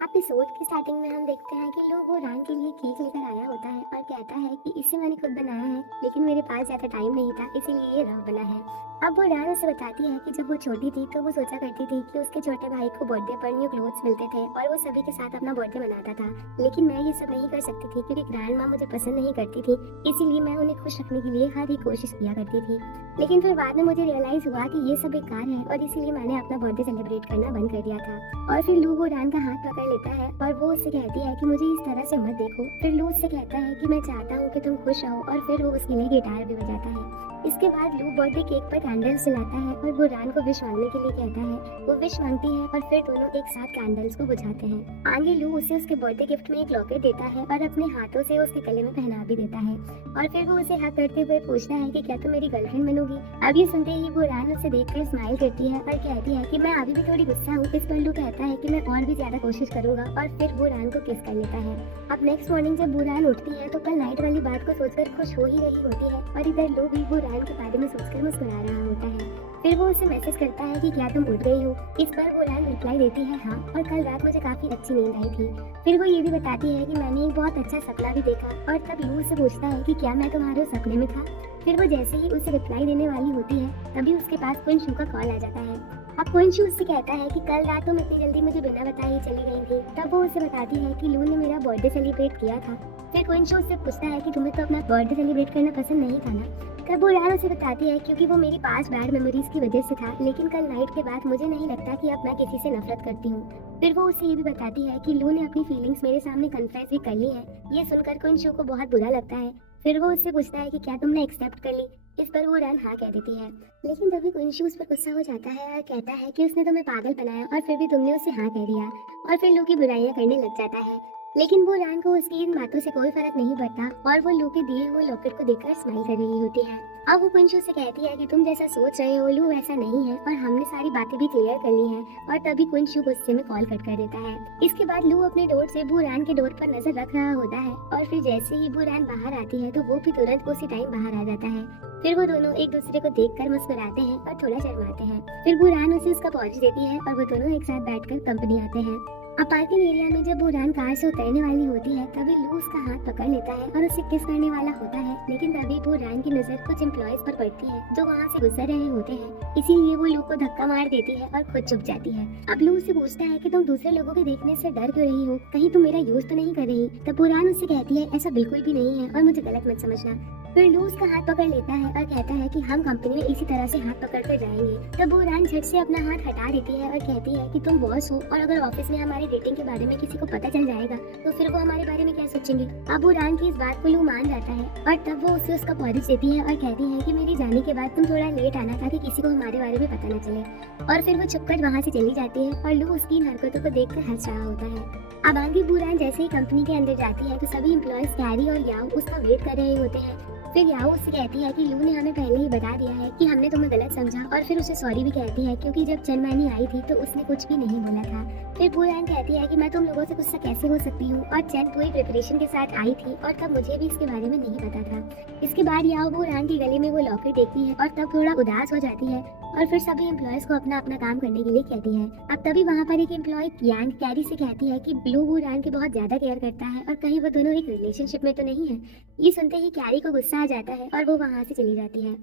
Episode की starting में हम देखते हैं कि लोग वो रान के लिए केक लेकर आया होता है और कहता है कि इसे मैंने खुद बनाया है, लेकिन मेरे पास ज्यादा टाइम नहीं था, इसीलिए ये रफ बना है। अब वो रान उसे बताती है कि जब वो छोटी थी तो वो सोचा करती थी कि उसके छोटे भाई को बर्थडे पर न्यू क्लोथ्स मिलते थे और वो सभी के साथ अपना बर्थडे मनाता था। लेकिन मैं ये सब नहीं कर सकती थी क्योंकि ग्रैंड माँ मुझे पसंद नहीं करती थी, इसीलिए मैं उन्हें खुश रखने के लिए हर एक कोशिश किया करती थी। लेकिन फिर बाद में मुझे रियलाइज हुआ कि ये सब बेकार है और इसीलिए मैंने अपना बर्थडे सेलिब्रेट करना बंद कर दिया था। और फिर लू वो रान का हाथ पकड़ लेता है और वो उससे कहती है कि मुझे इस तरह से मत देखो। फिर लू उससे कहता है कि मैं चाहता हूँ कि तुम खुश रहो और फिर वो उसके लिए गिटार भी बजाता है। इसके बाद लू बर्थडे केक पर कैंडल्स जलाता है और वो रान को विश मांगने के लिए कहता है। वो विश मांगती है और फिर दोनों एक साथ कैंडल्स को बुझाते हैं। आगे लू उसे उसके बर्थडे गिफ्ट में एक लॉकेट देता है और अपने हाथों से उसके गले में पहना भी देता है। और फिर वो उसे हक करते हुए पूछता है कि क्या तुम मेरी गर्लफ्रेंड बनोगी। अब ये सुनते ही वो रान उसे देखकर स्माइल करती है और कहती है कि मैं अभी भी थोड़ी गुस्सा हूँ। इस पर लू कहता है कि मैं और भी ज्यादा कोशिश करूंगा और फिर वो रान को किस कर लेता है। अब नेक्स्ट मॉर्निंग जब वो रान उठती है तो कल नाइट वाली बात को सोचकर खुश हो ही रही होती है और इधर लू भी वो रान के बारे में सोचकर मुस्कुरा रहा होता है। फिर वो उसे मैसेज करता है कि क्या तुम उठ गई हो। इस पर वो रान रिप्लाई देती है हाँ, और कल रात मुझे काफी अच्छी नींद आई थी। फिर वो ये भी बताती है कि मैंने एक बहुत अच्छा सपना भी देखा। और तब लू से पूछता है कि क्या मैं तुम्हारे उस सपने में था। फिर वो जैसे ही उसे रिप्लाई देने वाली होती है तभी उसके पास क्विंशू का कॉल आ जाता है। अब क्विंशू उससे कहता है कि कल रात तुम इतनी जल्दी मुझे बिना बताए ही चली गई थी। तब वो उसे बताती है कि लू ने मेरा बर्थडे सेलिब्रेट किया था। फिर क्विंशू उससे पूछता है कि तुम्हें तो अपना बर्थडे सेलिब्रेट करना पसंद नहीं था ना। तब वो रान उसे बताती है क्योंकि वो मेरी पास बैड मेमोरीज की वजह से था, लेकिन कल नाइट के बाद मुझे नहीं लगता कि अब मैं किसी से नफरत करती हूँ। फिर वो उसे ये भी बताती है कि लू ने अपनी फीलिंग्स मेरे सामने कन्फेस भी कर ली है। ये सुनकर क्विंशू को बहुत बुरा लगता है। फिर वो उससे पूछता है कि क्या तुमने एक्सेप्ट कर ली। इस पर वो रान हाँ कह देती है। लेकिन तभी क्विंशू उस पर गुस्सा हो जाता है और कहता है कि उसने तुम्हें पागल बनाया और फिर भी तुमने उसे हाँ कह दिया। और फिर लू की बुराइयां करने लग जाता है। लेकिन वो रान को उसकी इन बातों से कोई फर्क नहीं पड़ता और वो लू के दिए हुए लॉकेट को देखकर स्माइल कर रही होती है। अब वो कुंशु से कहती है कि तुम जैसा सोच रहे हो लू वैसा नहीं है और हमने सारी बातें भी क्लियर कर ली हैं। और तभी कुंशु गुस्से में कॉल कट कर देता है। इसके बाद लू अपने डोर से बुरान के डोर पर नजर रख रहा होता है और फिर जैसे ही बुरान बाहर आती है तो वो भी तुरंत उसी टाइम बाहर आ जाता है। फिर वो दोनों एक दूसरे को देखकर मुस्कुराते हैं और थोड़ा शर्माते हैं। फिर बुरान उसे उसका पॉज देती है और वो दोनों एक साथ बैठकर कंपनी आते हैं। अब पार्किंग एरिया में जब बुरान कार से उतरने वाली होती है तभी लू उसका हाथ पकड़ लेता है और उसे किस करने वाला होता है। लेकिन तभी बुरान की नजर कुछ एम्प्लॉयज पर पड़ती है जो वहाँ से गुजर रहे होते हैं, इसीलिए वो लू को धक्का मार देती है और खुद चुप जाती है। अब लू उससे पूछता है कि तुम दूसरे लोगों के देखने से डर क्यों रही हो, कहीं तुम मेरा यूज तो नहीं कर रही। तब बुरान उससे कहती है ऐसा बिल्कुल भी नहीं है और मुझे गलत मत समझना। फिर लू उसका हाथ पकड़ लेता है और कहता है कि हम कंपनी में इसी तरह से हाथ पकड़ कर जाएंगे। तब बुरान झट से अपना हाथ हटा देती है और कहती है कि तुम बॉस हो और अगर ऑफिस में हमारी डेटिंग के बारे में किसी को पता चल जाएगा तो फिर वो हमारे बारे में क्या सोचेंगे। अब बुरान की इस बात को लू मान जाता है और तब वो उसे उसका पॉलिश देती है और कहती है कि मेरे जाने के बाद तुम थोड़ा लेट आना ताकि किसी को हमारे बारे में पता न चले। और फिर वो छुपकर वहाँ से चली जाती है और लू उसकी इन हरकतों को देखकर हंस रहा होता है। अब आगे बुरान जैसे ही कंपनी के अंदर जाती है तो सभी एम्प्लॉयज कैरी और याओ उसका वेट कर रहे होते हैं। फिर याओ उससे कहती है कि लू ने हमें पहले ही बता दिया है कि हमने तुम्हें गलत समझा और फिर उसे सॉरी भी कहती है क्योंकि जब चन मैनी आई थी तो उसने कुछ भी नहीं बोला था। फिर बुरान कहती है कि मैं तुम लोगों से गुस्सा कैसे हो सकती हूँ और चैन पूरी प्रिपरेशन के साथ आई थी और तब मुझे भी इसके बारे में नहीं पता था। इसके बाद याओ बुरान के गले में वो लॉकेट देखती है और तब थोड़ा उदास हो जाती है और फिर सभी एम्प्लॉयज को अपना अपना काम करने के लिए कहती है। अब तभी वहाँ पर एक एम्प्लॉय यांग कैरी से कहती है कि ब्लू बुरान की बहुत ज्यादा केयर करता है और कहीं वो दोनों एक रिलेशनशिप में तो नहीं है। ये सुनते ही कैरी को गुस्सा आ जाता है और वो वहाँ से चली जाती है।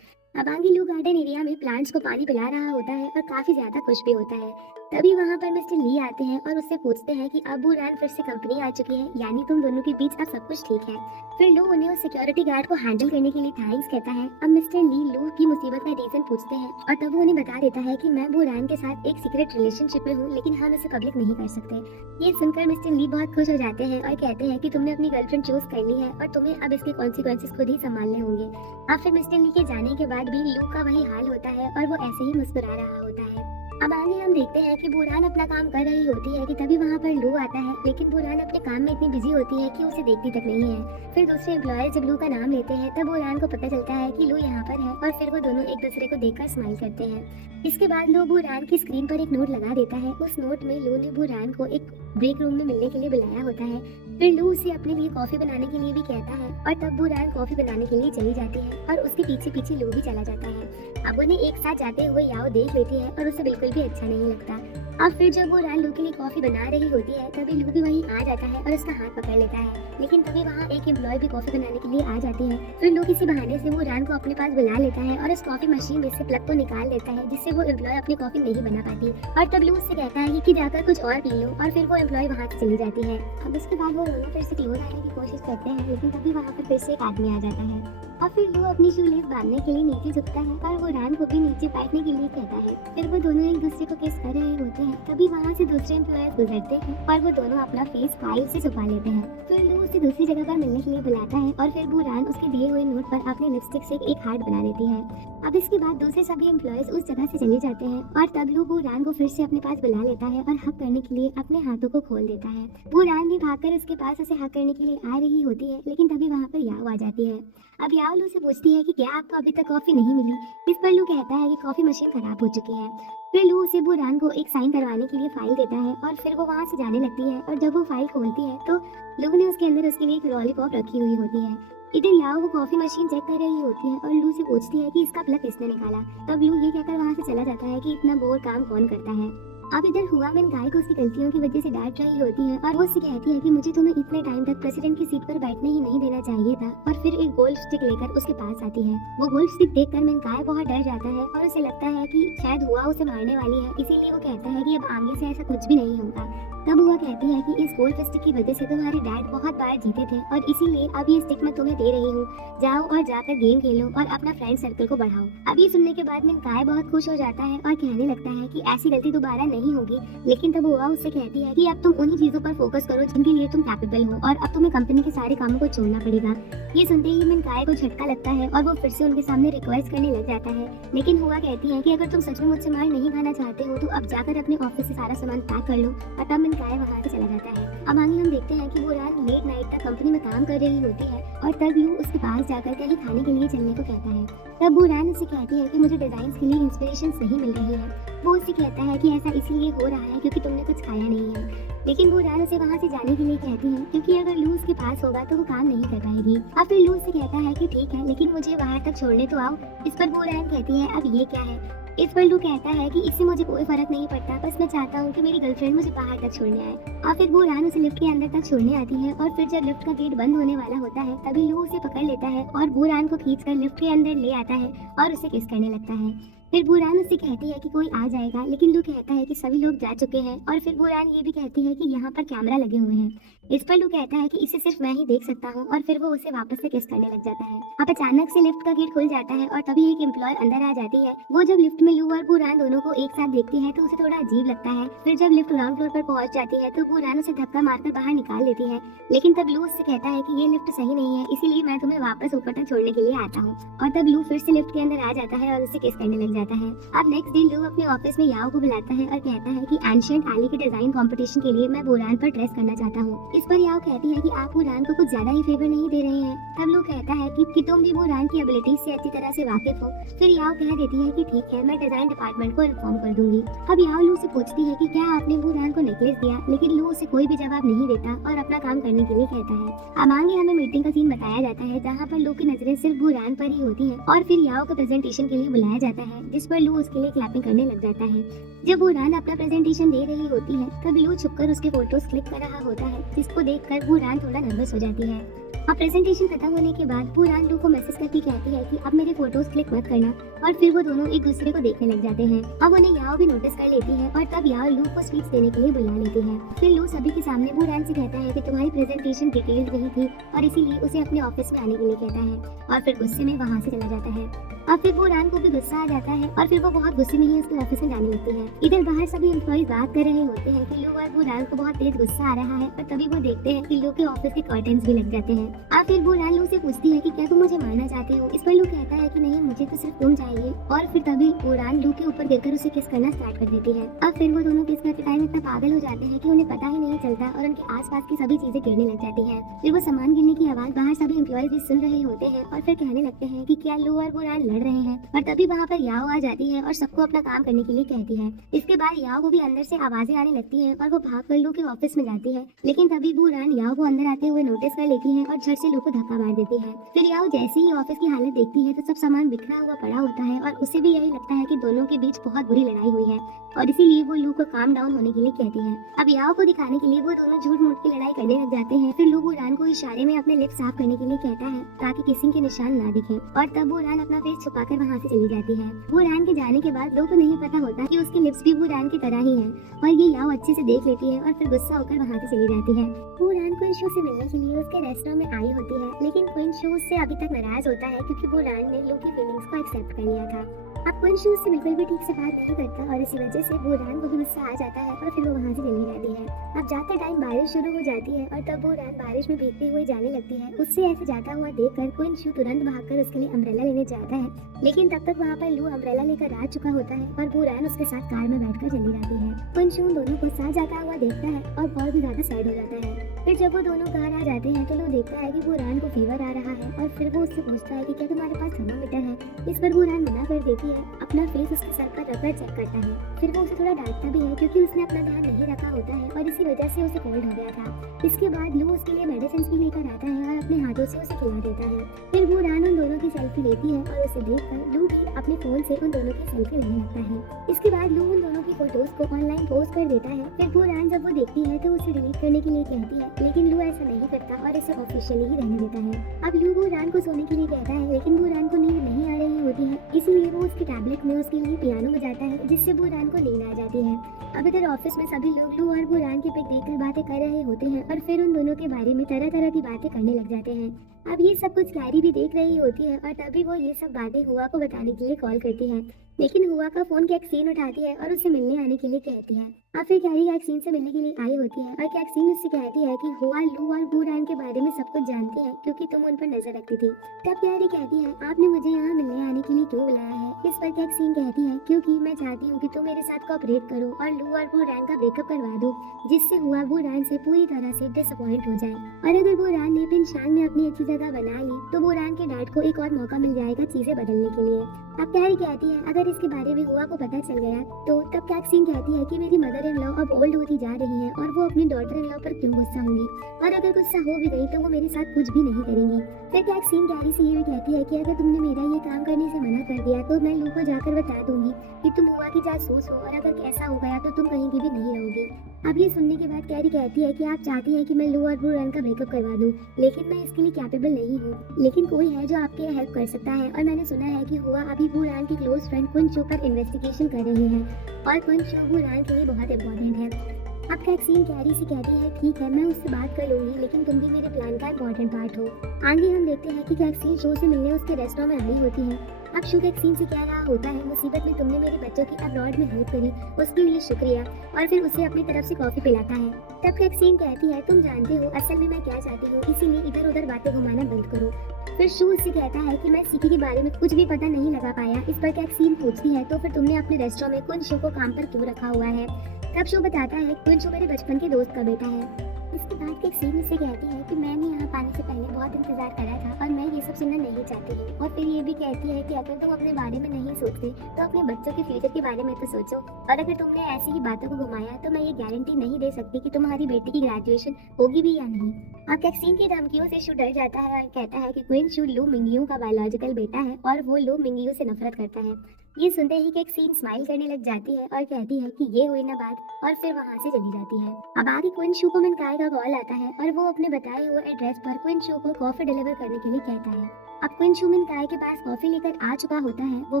अब आगे लू गार्डन एरिया में प्लांट्स को पानी पिला रहा होता है और काफी ज्यादा खुश भी होता है। तभी वहाँ पर मिस्टर ली आते हैं और उससे पूछते हैं कि अब बुरान फिर से कंपनी आ चुकी है, यानी तुम दोनों के बीच अब सब कुछ ठीक है। फिर लू उन्हें उस सिक्योरिटी गार्ड को हैंडल करने के लिए थैंक्स कहता है। अब मिस्टर ली लू की मुसीबत का रीजन पूछते हैं और तब वो उन्हें बता देता है कि मैं बुरान के साथ एक सीक्रेट रिलेशनशिप में हूँ, लेकिन हम इसे पब्लिक नहीं कर सकते। ये सुनकर मिस्टर ली बहुत खुश हो जाते हैं और कहते हैं कि तुमने अपनी गर्लफ्रेंड चूज कर ली है और तुम्हें अब इसके कॉन्सिक्वेंसेस खुद ही संभालने होंगे। अब फिर मिस्टर ली के जाने के बाद भी लू का वही हाल होता है और वो ऐसे ही मुस्कुरा रहा होता है। अब आगे हम देखते हैं कि बुरान अपना काम कर रही होती है कि तभी वहाँ पर लू आता है, लेकिन बुरान अपने काम में इतनी बिजी होती है कि उसे देखती तक नहीं है। फिर दूसरे एम्प्लॉयज जब लू का नाम लेते हैं तब बुरान को पता चलता है कि लू यहाँ पर है और फिर वो दोनों एक दूसरे को देखकर स्माइल करते हैं। इसके बाद लू बुरान की स्क्रीन पर एक नोट लगा देता है। उस नोट में लू ने बुरान को एक ब्रेक रूम में मिलने के लिए बुलाया होता है। फिर लू उसे अपने लिए कॉफी बनाने के लिए भी कहता है और तब बुरान कॉफी बनाने के लिए चली जाती है और उसके पीछे पीछे लू भी चला जाता है। अब उन्हें एक साथ जाते हुए याओ देख लेती है और उसे बिल्कुल भी अच्छा नहीं लगता। अब फिर जब वो रान लू के लिए कॉफी बना रही होती है तभी लू भी वहीं आ जाता है और उसका हाथ पकड़ लेता है। लेकिन तभी वहाँ एक एम्प्लॉय भी कॉफी बनाने के लिए आ जाती है। फिर लू किसी बहाने से वो रान को अपने पास बुला लेता है और उस कॉफी मशीन में से प्लग को निकाल देता है, जिससे वो एम्प्लॉय अपनी कॉफी नहीं बना पाती। और तब लू उससे कहता है कि जाकर कुछ और पी लो, और फिर वो एम्प्लॉय वहाँ से चली जाती है। अब इसके बाद वो दोनों फिर से क्लोज आने की कोशिश करते हैं, लेकिन तभी वहाँ पर फिर से एक आदमी आ जाता है। और फिर लू अपनी शूलेस बांधने के लिए नीचे झुकता है और वो रान को भी नीचे बैठने के लिए कहता है। फिर वो दोनों एक दूसरे को किस कर रहे होते हैं, तभी वहाँ से दूसरे एम्प्लॉयर्स गुजरते हैं और वो दोनों अपना फेस फाइल से छुपा लेते हैं। फिर लू उसे दूसरी जगह पर मिलने के लिए बुलाता है और फिर वो रान उसके दिए हुए नोट पर अपने लिपस्टिक से एक हार्ट बना देती है। अब इसके बाद दूसरे सभी एम्प्लॉयर्स उस जगह से चले जाते हैं और तब लू वो रान को फिर से अपने पास बुला लेता है और हक करने के लिए अपने हाथों को खोल देता है। वो रान भी भागकर उसके पास उसे हक करने के लिए आ रही होती है, लेकिन तभी वहाँ पर याओ आ जाती है। अब याओ लू से पूछती है कि क्या आपको अभी तक कॉफी नहीं मिली। इस पर लू कहता है कि कॉफी मशीन खराब हो चुकी है। फिर लू उसे वो रान को एक साइन करवाने के लिए फाइल देता है और फिर वो वहाँ से जाने लगती है। और जब वो फाइल खोलती है तो लू ने उसके अंदर उसके लिए एक लॉलीपॉप रखी हुई होती है। इधर याओ वो कॉफी मशीन चेक कर रही होती है और लू से पूछती है कि इसका प्लग किसने निकाला। तब लू ये कहकर वहाँ से चला जाता है कि इतना बोर काम कौन करता है। अब इधर हुआ मैन गाय को उसकी गलतियों की वजह से डांट रही होती है और वो उससे कहती है कि मुझे तुम्हें इतने टाइम तक प्रेसिडेंट की सीट पर बैठने ही नहीं देना चाहिए था। और फिर एक गोल्फ स्टिक लेकर उसके पास आती है। वो गोल्फ स्टिक देखकर मैन गाय बहुत डर जाता है और उसे लगता है कि शायद हुआ उसे मारने वाली है, इसीलिए वो कहता है कि अब आगे से ऐसा कुछ भी नहीं होगा। तब हुआ कहती है कि इस गोल्फ स्टिक की वजह से तुम्हारे डैड बहुत बार जीते थे और इसीलिए अब ये स्टिक मैं तुम्हें दे रही हूँ। जाओ और जाकर गेम खेलो और अपना फ्रेंड सर्कल को बढ़ाओ। अब ये सुनने के बाद गाय बहुत खुश हो जाता है और कहने लगता है कि ऐसी गलती दोबारा नहीं होगी। लेकिन तब हुआ उससे कहती है कि अब तुम उन्हीं चीजों पर फोकस करो जिनके लिए तुम कैपेबल हो और अब तुम्हें कंपनी के सारे कामों को छोड़ना पड़ेगा। ये सुनते ही गाय को झटका लगता है और वो फिर से उनके सामने रिक्वेस्ट करने लग जाता है। लेकिन हुआ कहती है कि अगर तुम सच में मुझसे मार नहीं खाना चाहते हो तो अब जाकर अपने ऑफिस से सारा सामान पैक कर लो। और तब गाय वहाँ से चला जाता है। अब आगे हम देखते हैं कि वो रात लेट नाइट तक कंपनी में काम कर रही होती है और तब लू उसके पास जाकर कहीं खाने के लिए चलने को कहता है। तब वो रान उससे कहती है कि मुझे डिजाइन के लिए इंस्पिरेशन नहीं मिल रही है। वो उससे कहता है कि ऐसा इसीलिए हो रहा है क्योंकि तुमने कुछ खाया नहीं है। लेकिन वो रान उसे वहाँ से जाने के लिए कहती है क्योंकि अगर लू उसके पास होगा तो वो काम नहीं कर पाएगी। अब फिर लू उससे कहता है कि ठीक है, लेकिन मुझे वहाँ तक छोड़ने तो आओ। इस पर वो रान कहती है अब ये क्या है। इस पर लू कहता है कि इससे मुझे कोई फर्क नहीं पड़ता, बस मैं चाहता हूँ कि मेरी गर्लफ्रेंड मुझे बाहर तक छोड़ने आए। और फिर वो रान उसे लिफ्ट के अंदर तक छोड़ने आती है और फिर जब लिफ्ट का गेट बंद होने वाला होता है तभी लू उसे पकड़ लेता है और वो रान को खींचकर लिफ्ट के अंदर ले आता है और उसे किस करने लगता है। फिर बुरान उससे कहती है कि कोई आ जाएगा, लेकिन लू कहता है कि सभी लोग जा चुके हैं। और फिर बुरान ये भी कहती है कि यहाँ पर कैमरा लगे हुए हैं। इस पर लू कहता है कि इसे सिर्फ मैं ही देख सकता हूँ और फिर वो उसे वापस से किस करने लग जाता है। अब अचानक से लिफ्ट का गेट खुल जाता है और तभी एक एम्प्लॉय अंदर आ जाती है। वो जब लिफ्ट में लू और बुरान दोनों को एक साथ देखती है तो उसे थोड़ा अजीब लगता है। फिर जब लिफ्ट ग्राउंड फ्लोर पर पहुंच जाती है तो बुरान उसे धक्का मारकर बाहर निकाल देती है। लेकिन तब लू उससे कहता है कि ये लिफ्ट सही नहीं है, इसीलिए मैं तुम्हें वापस ऊपर तक छोड़ने के लिए आता हूँ। और तब लू फिर से लिफ्ट के अंदर आ जाता है और उसे किस करने लग जाता है। अब नेक्स्ट डे लू अपने ऑफिस में याओ को बुलाता है और कहता है कि एंशिएंट एली के डिजाइन कंपटीशन के लिए मैं बुरान पर ड्रेस करना चाहता हूँ। इस पर याओ कहती है कि आप बुरान को कुछ ज्यादा ही फेवर नहीं दे रहे हैं। तब लू कहता है कि तुम भी बुरान की एबिलिटीज से अच्छी तरह से वाकिफ हो। फिर याओ कह देती है कि ठीक है, मैं डिजाइन डिपार्टमेंट को इन्फॉर्म कर दूंगी। अब याओ लू से पूछती है कि क्या आपने बुरान को नेकलेस दिया, लेकिन लू उसे कोई भी जवाब नहीं देता और अपना काम करने के लिए कहता है। अब आगे हमें मीटिंग का सीन बताया जाता है जहाँ पर लू की नजरें सिर्फ बुरान पर ही होती है और फिर याओ को प्रेजेंटेशन के लिए बुलाया जाता है, जिस पर लू उसके लिए क्लैपिंग करने लग जाता है। जब बुरान अपना प्रेजेंटेशन दे रही होती है तब लू छुपकर उसके फोटोज क्लिक कर रहा होता है, जिसको देखकर बुरान थोड़ा नर्वस हो जाती है। अब प्रेजेंटेशन खत्म होने के बाद बुरान लू को मैसेज करके कहती है कि अब मेरे फोटोज क्लिक मत करना और फिर वो दोनों एक दूसरे को देखने लग जाते हैं। अब उन्हें याओ भी नोटिस कर लेती है और तब याओ लू को स्पीच देने के लिए बुला लेती है। फिर लू सभी के सामने बुरान से कहता है कि तुम्हारी प्रेजेंटेशन डिटेल्ड नहीं थी और इसीलिए उसे अपने ऑफिस में आने के लिए कहता है और फिर गुस्से में वहाँ से चला जाता है। अब फिर बुरान को भी गुस्सा आ जाता है और फिर वो बहुत गुस्से में ही उसके ऑफिस में जाने लगती है। इधर बाहर सभी एम्प्लॉइज बात कर रहे होते हैं कि लू और बुरान को बहुत तेज गुस्सा आ रहा है और तभी वो देखते हैं कि लू के ऑफिस के कर्टन्स भी लग जाते हैं। अब फिर बुरान लू से पूछती है कि क्या तुम मुझे मारना चाहते हो। इस पर लू कहता है कि नहीं, मुझे तो सिर्फ तुम चाहिए। और फिर तभी बुरान लू के ऊपर गिरकर उसे किस करना स्टार्ट कर देती है। अब फिर वो दोनों किस करते टाइम इतना पागल हो जाते हैं कि उन्हें पता ही नहीं चलता और उनके आसपास की सभी चीजें गिरने लग जाती हैं। फिर वो सामान गिरने की आवाज बाहर सभी एम्प्लॉइज भी सुन रहे होते हैं और फिर कहने लगते हैं कि क्या लू और बुरान लड़ रहे हैं। और तभी वहाँ पर याओ आ जाती है और सबको अपना काम करने के लिए कहती है। इसके बाद याओ को भी अंदर से आवाजें आने लगती है और वो भाग कर लू के ऑफिस में जाती है। लेकिन तभी बुरान याओ को अंदर आते हुए नोटिस कर लेती है और झट से लू को धक्का मार देती है। फिर याओ जैसे ही ऑफिस की हालत देखती है तो सब सामान बिखरा हुआ पड़ा होता है और उसे भी यही लगता है कि दोनों के बीच बहुत बुरी लड़ाई हुई है और इसीलिए वो लू को काम डाउन होने के लिए कहती है। अब याओ को दिखाने के लिए वो दोनों झूठ मूठ की लड़ाई करने लग जाते हैं। फिर लू बुरान को इशारे में अपने लिप्स साफ करने के लिए कहता है ताकि किसी के निशान ना दिखे और तब बुरान अपना फेस छुपाकर वहाँ से चली जाती है। बुरान के जाने के बाद लू को नहीं पता होता कि उसके लिप्स भी बुरान की तरह ही हैं और ये याओ अच्छे से देख लेती है और फिर गुस्सा होकर वहाँ से चली जाती है। बुरान क्विन शू से मिलने के लिए उसके रेस्टोरेंट में आई होती है, लेकिन क्विन शू उससे अभी तक नाराज होता है क्योंकि बुरान ने लू की फीलिंग्स को एक्सेप्ट कर लिया था। अब क्विन शू उससे बिल्कुल भी ठीक से बात नहीं करता और इसी वजह से बुरान को भी गुस्सा आ जाता है और फिर वो वहाँ से चली जाती है। अब जाते टाइम बारिश शुरू हो जाती है और तब बुरान बारिश में भीगते हुए जाने लगती है। उससे ऐसे जाता हुआ देखकर क्विन शू तुरंत भागकर उसके लिए अम्ब्रेला लेने जाता है, लेकिन तब तक वहाँ पर लू अम्ब्रेला लेकर आ चुका होता है और बुरान उसके साथ कार में बैठकर चली जाती है। क्विन शू दोनों को साथ जाता हुआ देखता है और और भी ज्यादा सैड हो जाता है। फिर जब वो दोनों कार आ जाते हैं तो लू देखता है कि बुरान को फीवर आ रहा है और फिर वो उससे पूछता है कि क्या तुम्हारे पास थर्मामीटर है। इस पर बुरान मना कर देती है, अपना फेस उसके सर पर रखकर चेक करता है। फिर वो उसे थोड़ा डांटता भी है क्योंकि उसने अपना ध्यान नहीं रखा होता है और इसी वजह से उसे कोल्ड हो गया था। इसके बाद लू उसके लिए मेडिसिन भी लेकर आता है और अपने हाथों से उसे खिला देता है। फिर बुरान उन दोनों की सेल्फी लेती है और उसे देखकर लू भी अपने फोन से उन दोनों की सेल्फी लेने लगता है। इसके बाद लू उन दोनों की फोटोज को ऑनलाइन पोस्ट कर देता है। फिर बुरान जब वो देखती है तो उसे डिलीट करने के लिए कहती है, लेकिन लू ऐसा नहीं करता और इसे ऑफिशियली ही रहने देता है। अब लू बुरान को सोने के लिए कहता है, लेकिन बुरान को नींद नहीं आ रही होती है, इसलिए वो उसकी टैबलेट में उसके लिए पियानो बजाता है जिससे बुरान को नींद आ जाती है। अब इधर ऑफिस में सभी लोग लू और बुरान की पिक देखकर बातें कर रहे होते हैं और फिर उन दोनों के बारे में तरह तरह की बातें करने लग जाते हैं। अब ये सब कुछ कैरी भी देख रही होती है और तभी वो ये सब बातें हुआ को बताने के लिए कॉल करती है, लेकिन हुआ का फोन कैक्सीन उठाती है और उसे मिलने आने के लिए कहती है। अब फिर कैरी कैक्सीन से मिलने के लिए आई होती है और कैक्सीन उससे कहती है कि हुआ लू और बुरान के बारे में सब कुछ जानती है क्योंकि तुम उन पर नजर रखती थी। तब कैरी कहती है, आपने मुझे यहाँ मिलने आने के लिए क्यों बुलाया है। इस पर कैक्सीन कहती है, क्योंकि मैं चाहती हूँ कि तुम मेरे साथ कोऑपरेट करो और लू और बुरान का ब्रेकअप करवा दो, जिससे हुआ बुरान से पूरी तरह से डिसअपॉइंट हो जाए। और अगर बुरान ने पिनशांग में अपनी अच्छी जगह बना ली तो बुरान के डैड को एक और मौका मिल जाएगा चीजें बदलने के लिए। अब कैरी कहती है, अगर इसके बारे में हुआ को पता चल गया तो तब कैक्सीन कहती है कि मेरी मदर इन लॉ अब ओल्ड होती जा रही है और वो अपनी डॉटर इन लॉ पर क्यों गुस्सा होंगी, और अगर गुस्सा हो भी गई तो वो मेरे साथ कुछ भी नहीं करेंगी। फिर कैक्सीन कैरी से ये भी कहती है कि अगर तुमने मेरा ये काम करने से मना कर दिया तो मैं लू को जाकर बता दूंगी कि तुम हुआ की जासूस हो और अगर ऐसा हो गया तो तुम कहीं की भी नहीं रहोगी। अब ये सुनने के बाद कैरी कहती है कि आप चाहती है कि मैं लू और बुरान का ब्रेकअप करवा दूं, लेकिन मैं इसके लिए कैपेबल नहीं हूँ, लेकिन कोई है जो आपके हेल्प कर सकता है और मैंने सुना है कि हुआ अभी बुरान की क्लोज फ्रेंड क्विन शू पर इन्वेस्टिगेशन कर रही है और क्विन शू बुरान के लिए बहुत इंपॉर्टेंट है। अब कैक्सीन कैरी से कहती है, ठीक है मैं उससे बात कर लूंगी, लेकिन तुम भी मेरे प्लान का इम्पोर्टेंट पार्ट हो। आगे हम देखते हैं कि कैक्सीन शो से मिलने उसके रेस्टोरेंट में आई होती है। अब शू कैक्सीन से कह रहा होता है, मुसीबत में तुमने मेरे बच्चों की अब्रॉड में हेल्प करी, उसके लिए शुक्रिया, और फिर उसे अपनी तरफ से कॉफी पिलाता है। तब कैक्सीन कहती है, तुम जानते हो असल में मैं क्या चाहती हूँ, इसीलिए इधर उधर बातें घुमाना बंद करो। फिर शू उससे कहता है कि मैं सिकी के बारे में कुछ भी पता नहीं लगा पाया। इस पर कैक्सीन पूछती है, तो फिर तुमने अपने रेस्टोरेंट में क्विन शू को काम पर क्यों रखा हुआ है। तब शू बताता है, क्विन शू मेरे बचपन के दोस्त का बेटा है। इसके बाद कैक्सीन उससे कहती है कि मैंने यहाँ पाने से पहले बहुत इंतजार करा था और मैं ये सब सुनना नहीं चाहती हूँ, और फिर ये भी कहती है कि अगर तुम अपने बारे में नहीं सोचते तो अपने बच्चों के फ्यूचर के बारे में तो सोचो, और अगर तुमने ऐसी ही बातों को घुमाया तो मैं ये गारंटी नहीं दे सकती कि तुम्हारी बेटी की ग्रेजुएशन होगी भी या नहीं। अब कैक्सीन की धमकियों से शू डर जाता है और कहता है कि क्विन शू लू मिंगयू का बायोलॉजिकल बेटा है और वो लू मिंगयू से नफरत करता है। ये सुनते ही कैक्सीन स्माइल करने लग जाती है और कहती है कि ये हुई ना बात, और फिर वहाँ से चली जाती है। अब आगे क्विन शू को मिनकाय का कॉल आता है और वो अपने बताए हुए एड्रेस पर क्विन शू को कॉफी डिलीवर करने के लिए कहता है। अब क्विन शू मिनकाय के पास कॉफी लेकर आ चुका होता है। वो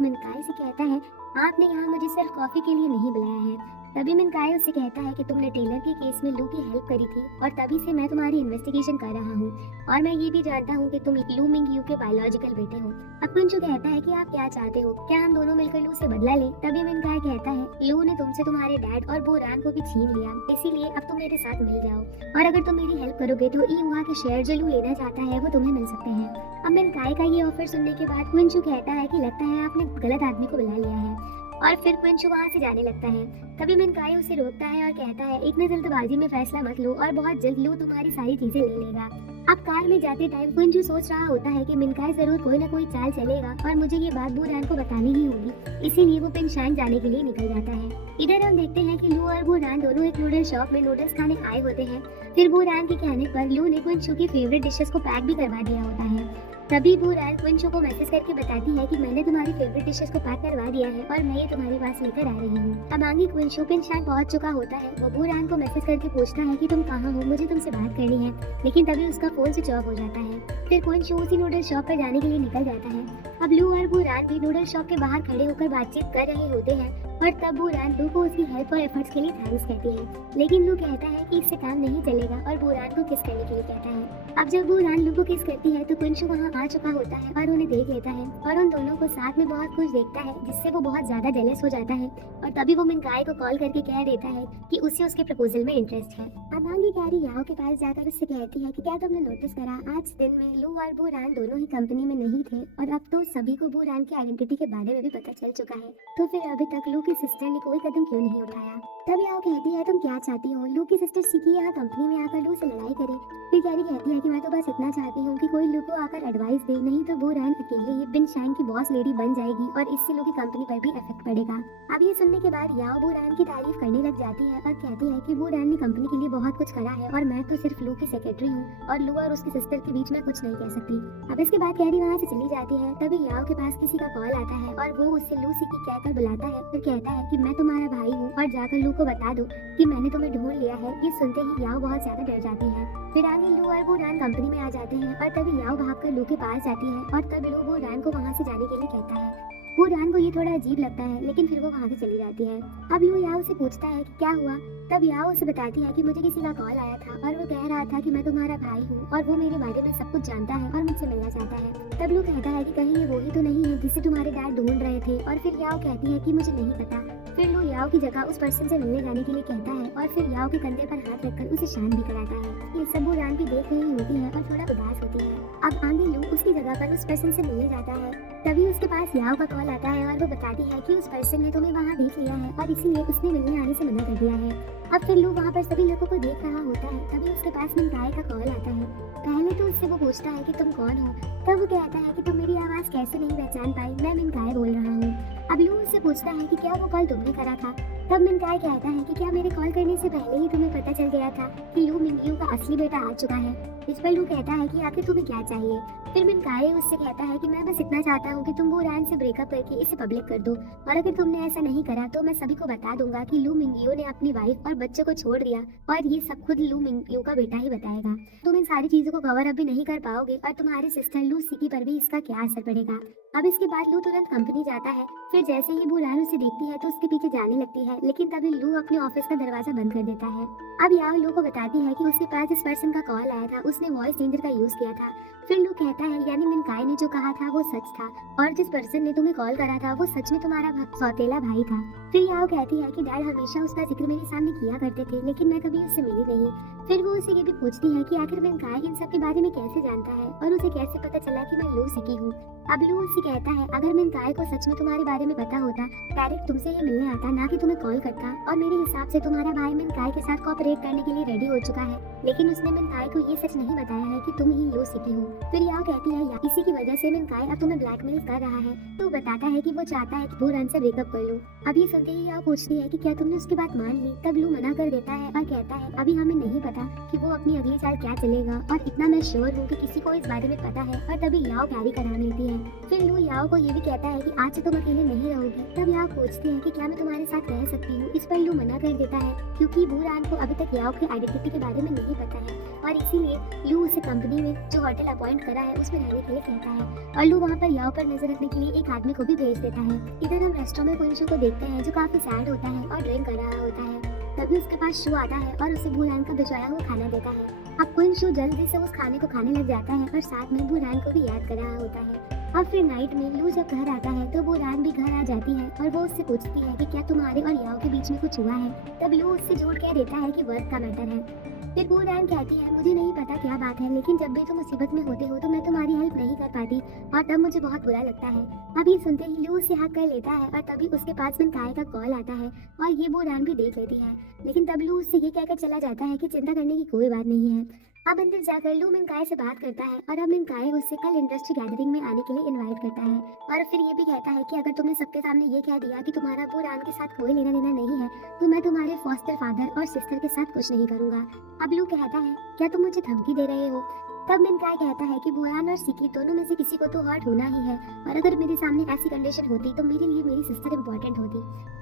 मिनकाय से कहता है, आपने यहाँ मुझे सिर्फ कॉफी के लिए नहीं बुलाया है। तभी मिनकाय उससे कहता है कि तुमने टेलर के केस में लू की हेल्प करी थी और तभी से मैं तुम्हारी इन्वेस्टिगेशन कर रहा हूँ, और मैं ये भी जानता हूँ कि तुम लू मिंगयू के बायोलॉजिकल बेटे हो। अब क्विन शू कहता है कि आप क्या चाहते हो, क्या हम दोनों मिलकर लू से बदला लें। तभी मिनकाय कहता है, लू ने तुमसे तुम्हारे डैड और बुरान को भी छीन लिया, इसीलिए अब तुम मेरे साथ मिल जाओ, और अगर तुम मेरी हेल्प करोगे तो ई हुआ के शेयर जो लू लेना चाहता है वो तुम्हें मिल सकते हैं। अब मिनकाय का ये ऑफर सुनने के बाद क्विन शू कहता है कि लगता है आपने गलत आदमी को बुला लिया है, और फिर क्विन शू वहाँ से जाने लगता है। तभी मिनकाय उसे रोकता है और कहता है, इतने जल्दबाजी में फैसला मत लो और बहुत जल्द लू तुम्हारी सारी चीजें ले लेगा। अब कार में जाते टाइम क्विन शू सोच रहा होता है कि मिनकाय जरूर कोई न कोई चाल चलेगा और मुझे ये बात बुरान को बतानी ही होगी, इसीलिए वो पिनशांग जाने के लिए निकल जाता है। इधर हम देखते हैं कि लू और बूरान दोनों एक नूडल शॉप में नूडल्स खाने आए होते हैं। फिर बूरान के कहने पर लू ने कुंशु की फेवरेट डिशेस को पैक भी करवा दिया होता है। तभी बूरान कुंशु को मैसेज करके बताती है कि मैंने तुम्हारी फेवरेट डिशेस को पैक करवा दिया है और मैं ये तुम्हारे पास लेकर आ रही हूँ। अब आगे कुंशु पिनशान पहुंच चुका होता है। वो बूरान को मैसेज करके पूछता है कि तुम कहाँ हो, मुझे तुमसे बात करनी है, लेकिन तभी उसका फोन स्विच ऑफ हो जाता है। फिर कुंशु उसी नूडल शॉप पर जाने के लिए निकल जाता है। अब लू और बूरान भी नूडल शॉप के बाहर खड़े होकर बातचीत कर रहे होते हैं और तब बूरान लू को उसकी हेल्प और एफर्ट्स के लिए थैंक्स कहती है, लेकिन लू कहता है कि इससे काम नहीं चलेगा और बूरान को किस करने के लिए कहता है। अब जब बूरान लू को किस करती है तो कुंशु वहाँ आ चुका होता है और उन्हें देख लेता है और उन दोनों को साथ में बहुत खुश देखता है, जिससे वो बहुत ज्यादा जेलस हो जाता है और तभी वो मिनकाई को कॉल करके कह देता है कि उसे उसके प्रपोजल में इंटरेस्ट है। अब आगे कैरी याओ के पास जाकर उससे कहती है कि क्या तुमने नोटिस करा, आज दिन में लू और बूरान दोनों ही कंपनी में नहीं थे और अब तो सभी को बूरान की आइडेंटिटी के बारे में भी पता चल चुका है, तो फिर अभी तक लू की सिस्टर ने कोई कदम क्यों नहीं उठाया। तब याओ कहती है तुम क्या चाहती हो, लू की सिस्टर सिकी यहाँ कंपनी में आकर लू से लड़ाई करे। फिर कैरी कहती है कि मैं तो बस इतना चाहती हूँ कि कोई लू को आकर एडवाइस दे, नहीं तो बूरान अकेले ही बिन शाइन की बॉस लेडी बन जाएगी और इससे लू की कंपनी पर भी इफेक्ट पड़ेगा। अब ये सुनने के बाद याओ बूरान की तारीफ करने लग जाती है और कहती है कि बूरान ने कंपनी के लिए बहुत कुछ करा है और मैं तो सिर्फ लू की सेक्रेटरी हूँ और लू और उसकी सिस्टर के बीच में कुछ नहीं कह सकती। अब इसके बाद कैरी वहाँ से चली जाती है। तभी याओ के पास किसी का कॉल आता है और वो उससे लू सिकी कहकर बुलाता है। फिर कहता है कि मैं तुम्हारा भाई हूँ और जाकर लू को बता दो कि मैंने तुम्हें ढूंढ लिया है। ये सुनते ही याओ बहुत ज्यादा डर जाती है। फिर आगे लू और बूरान कंपनी में आ जाते हैं और तभी याओ भागकर लू के पास जाती है और तब लू बूरान को वहाँ से जाने के लिए कहता है। बूरान को ये थोड़ा अजीब लगता है, लेकिन फिर वो वहाँ से चली जाती है। अब लू याओ से पूछता है कि क्या हुआ। तब याओ उसे बताती है कि मुझे किसी का कॉल आया था और वो कह रहा था कि मैं तुम्हारा भाई हूँ और वो मेरे बारे में सब कुछ जानता है और मुझसे मिलना चाहता है। तब लू कहता है कि कहीं ये वही तो नहीं है जिसे तुम्हारे डैड ढूंढ रहे थे और फिर याओ कहती है कि मुझे नहीं पता। फिर लू याओ की जगह उस पर्सन से मिलने जाने के लिए कहता है और फिर याओ के कंधे पर हाथ रखकर उसे शांत भी कराता है। ये सब बूरान भी देख रही होती है और थोड़ा उदास होती है। अब आगे लू उसकी जगह पर उस पर्सन से मिलने जाता है। तभी उसके पास याओ का कॉल आता है और वो बताती है कि उस पर्सन ने तुम्हें वहाँ देख लिया है और इसीलिए उसने मिलने आने से मना कर दिया है। अब फिर लू वहाँ पर सभी लोगों को देख रहा होता है। तभी उसके पास मिनकाई का कॉल आता है। पहले तो उससे वो पूछता है कि तुम कौन हो। तब वो कहता है कि तुम मेरी आवाज़ कैसे नहीं पहचान पाई, मैं मिनकाई बोल रहा हूँ। अब लू उससे पूछता है कि क्या वो कॉल तुमने करा था। तब मिनकाई कहता है कि क्या मेरे कॉल करने से पहले ही तुम्हें पता चल गया था कि लू मिंगयू का असली बेटा आ चुका है। इस पर लू कहता है कि आखिर तुम्हें क्या चाहिए। फिर मिनकाई उससे कहता है कि मैं बस इतना चाहता हूँ कि तुम बूरान से ब्रेकअप करके इसे पब्लिक कर दो और अगर तुमने ऐसा नहीं करा तो मैं सभी को बता दूंगा कि लू मिंगयू ने अपनी वाइफ और बच्चे को छोड़ दिया और ये सब खुद लू मिंगयू का बेटा ही बताएगा। तुम इन सारी चीजों को कवर अप भी नहीं कर पाओगे और तुम्हारी सिस्टर लू सिकी पर भी इसका क्या असर पड़ेगा। अब इसके बाद लू तुरंत कंपनी जाता है। फिर जैसे ही बूरान उसे देखती है तो उसके पीछे जाने लगती है, लेकिन तभी लू अपने ऑफिस का दरवाजा बंद कर देता है। अब याओ लू को बताती है कि उसके पास इस पर्सन का कॉल आया था, उसने वॉइस चेंजर का यूज किया था। फिर लू कहता है यानी मिनकाई ने जो कहा था वो सच था और जिस पर्सन ने तुम्हें कॉल करा था वो सच में तुम्हारा सौतेला भाई था। फिर याओ कहती है कि डैड हमेशा उसका जिक्र मेरे सामने किया करते थे, लेकिन मैं कभी उससे मिली नहीं। फिर वो उसे ये भी पूछती है कि आखिर मिनकाई इन सब के बारे में कैसे जानता है और उसे कैसे पता चला कि मैं लू सिकी हूँ। अब लू उससे कहता है अगर मिनकाई को सच में तुम्हारे बारे में पता होता डायरेक्ट तुमसे ही मिलने आता, ना कि तुम्हें कॉल करता। और मेरे हिसाब से तुम्हारा भाई मिनकाई के साथ कोऑपरेट करने के लिए रेडी हो चुका है, लेकिन उसने मिनकाई को ये सच नहीं बताया है कि तुम ही लू सिकी हो। फिर याओ कहती है इसी की वजह से मिनकाई अब तुम्हें ब्लैकमेल कर रहा है। तो बताता है कि वो चाहता है कि बूरान से ब्रेकअप कर लो। अब ये सुनते ही याओ पूछती है कि क्या तुमने उसकी बात मान ली। तब लू मना कर देता है और कहता है अभी हमें नहीं पता कि वो अपनी अगली चाल क्या चलेगा और इतना मैं श्योर हूँ कि किसी को इस बारे में पता है। और तभी याओ कैरी करा लेती है। फिर लू याओ को ये भी कहता है कि आज से तुम अकेले नहीं रहोगी। तब याओ पूछती है कि क्या मैं तुम्हारे साथ रह सकती हूँ। इस पर लू मना कर देता है क्योंकि बूरान को अभी तक याओ की आइडेंटिटी के बारे में नहीं पता है और इसीलिए लू उसे कंपनी में जो होटल अपॉइंट करा है उसमें रहने के लिए कहता है और लू वहाँ पर याओ पर नजर रखने के लिए एक आदमी को भी भेज देता है। इधर हम रेस्टोरेंट में कुंशु को देखते हैं जो काफी सैड होता है और ड्रिंक कर रहा होता है। तभी उसके पास शू आता है और उसे बूरान का भिजवाया हुआ खाना देता है। अब कुंशु जल्दी से उस खाने को खाने लग जाता है और साथ में बूरान को भी याद कर रहा होता है। अब फिर नाइट में लू जब घर आता है तो बूरान भी घर आ जाती है और वो उससे पूछती है कि क्या तुम्हारे और याओ के बीच में कुछ हुआ है। तब लू उससे झूठ कह देता है कि वर्क का मैटर है। फिर बूरान कहती है मुझे नहीं पता क्या बात है, लेकिन जब भी तुम मुसीबत में होते हो तो मैं तुम्हारी हेल्प नहीं कर पाती और तब मुझे बहुत बुरा लगता है। अब ये सुनते ही लू उससे हाथ कर लेता है और तभी उसके पास मिनकाई का कॉल आता है और ये बूरान भी देख लेती है, लेकिन तब लू उससे ये कहकर चला जाता है कि चिंता करने की कोई बात नहीं है। अब अंदर जाकर लू मिनकाय से बात करता है और अब मिनकाय उससे कल इंडस्ट्री गैदरिंग में आने के लिए इनवाइट करता है और फिर ये भी कहता है कि अगर तुमने सबके सामने ये कह दिया कि तुम्हारा बुरान के साथ कोई लेना देना नहीं है तो मैं तुम्हारे फॉस्टर फादर और सिस्टर के साथ कुछ नहीं करूंगा। अब लू कहता है क्या तुम मुझे धमकी दे रहे हो? तब मिनकाय कहता है कि बुरान और सिकी दोनों में से किसी को तो हर्ट होना ही है और अगर मेरे सामने ऐसी कंडीशन होती तो मेरे लिए मेरी सिस्टर इम्पोर्टेंट होती।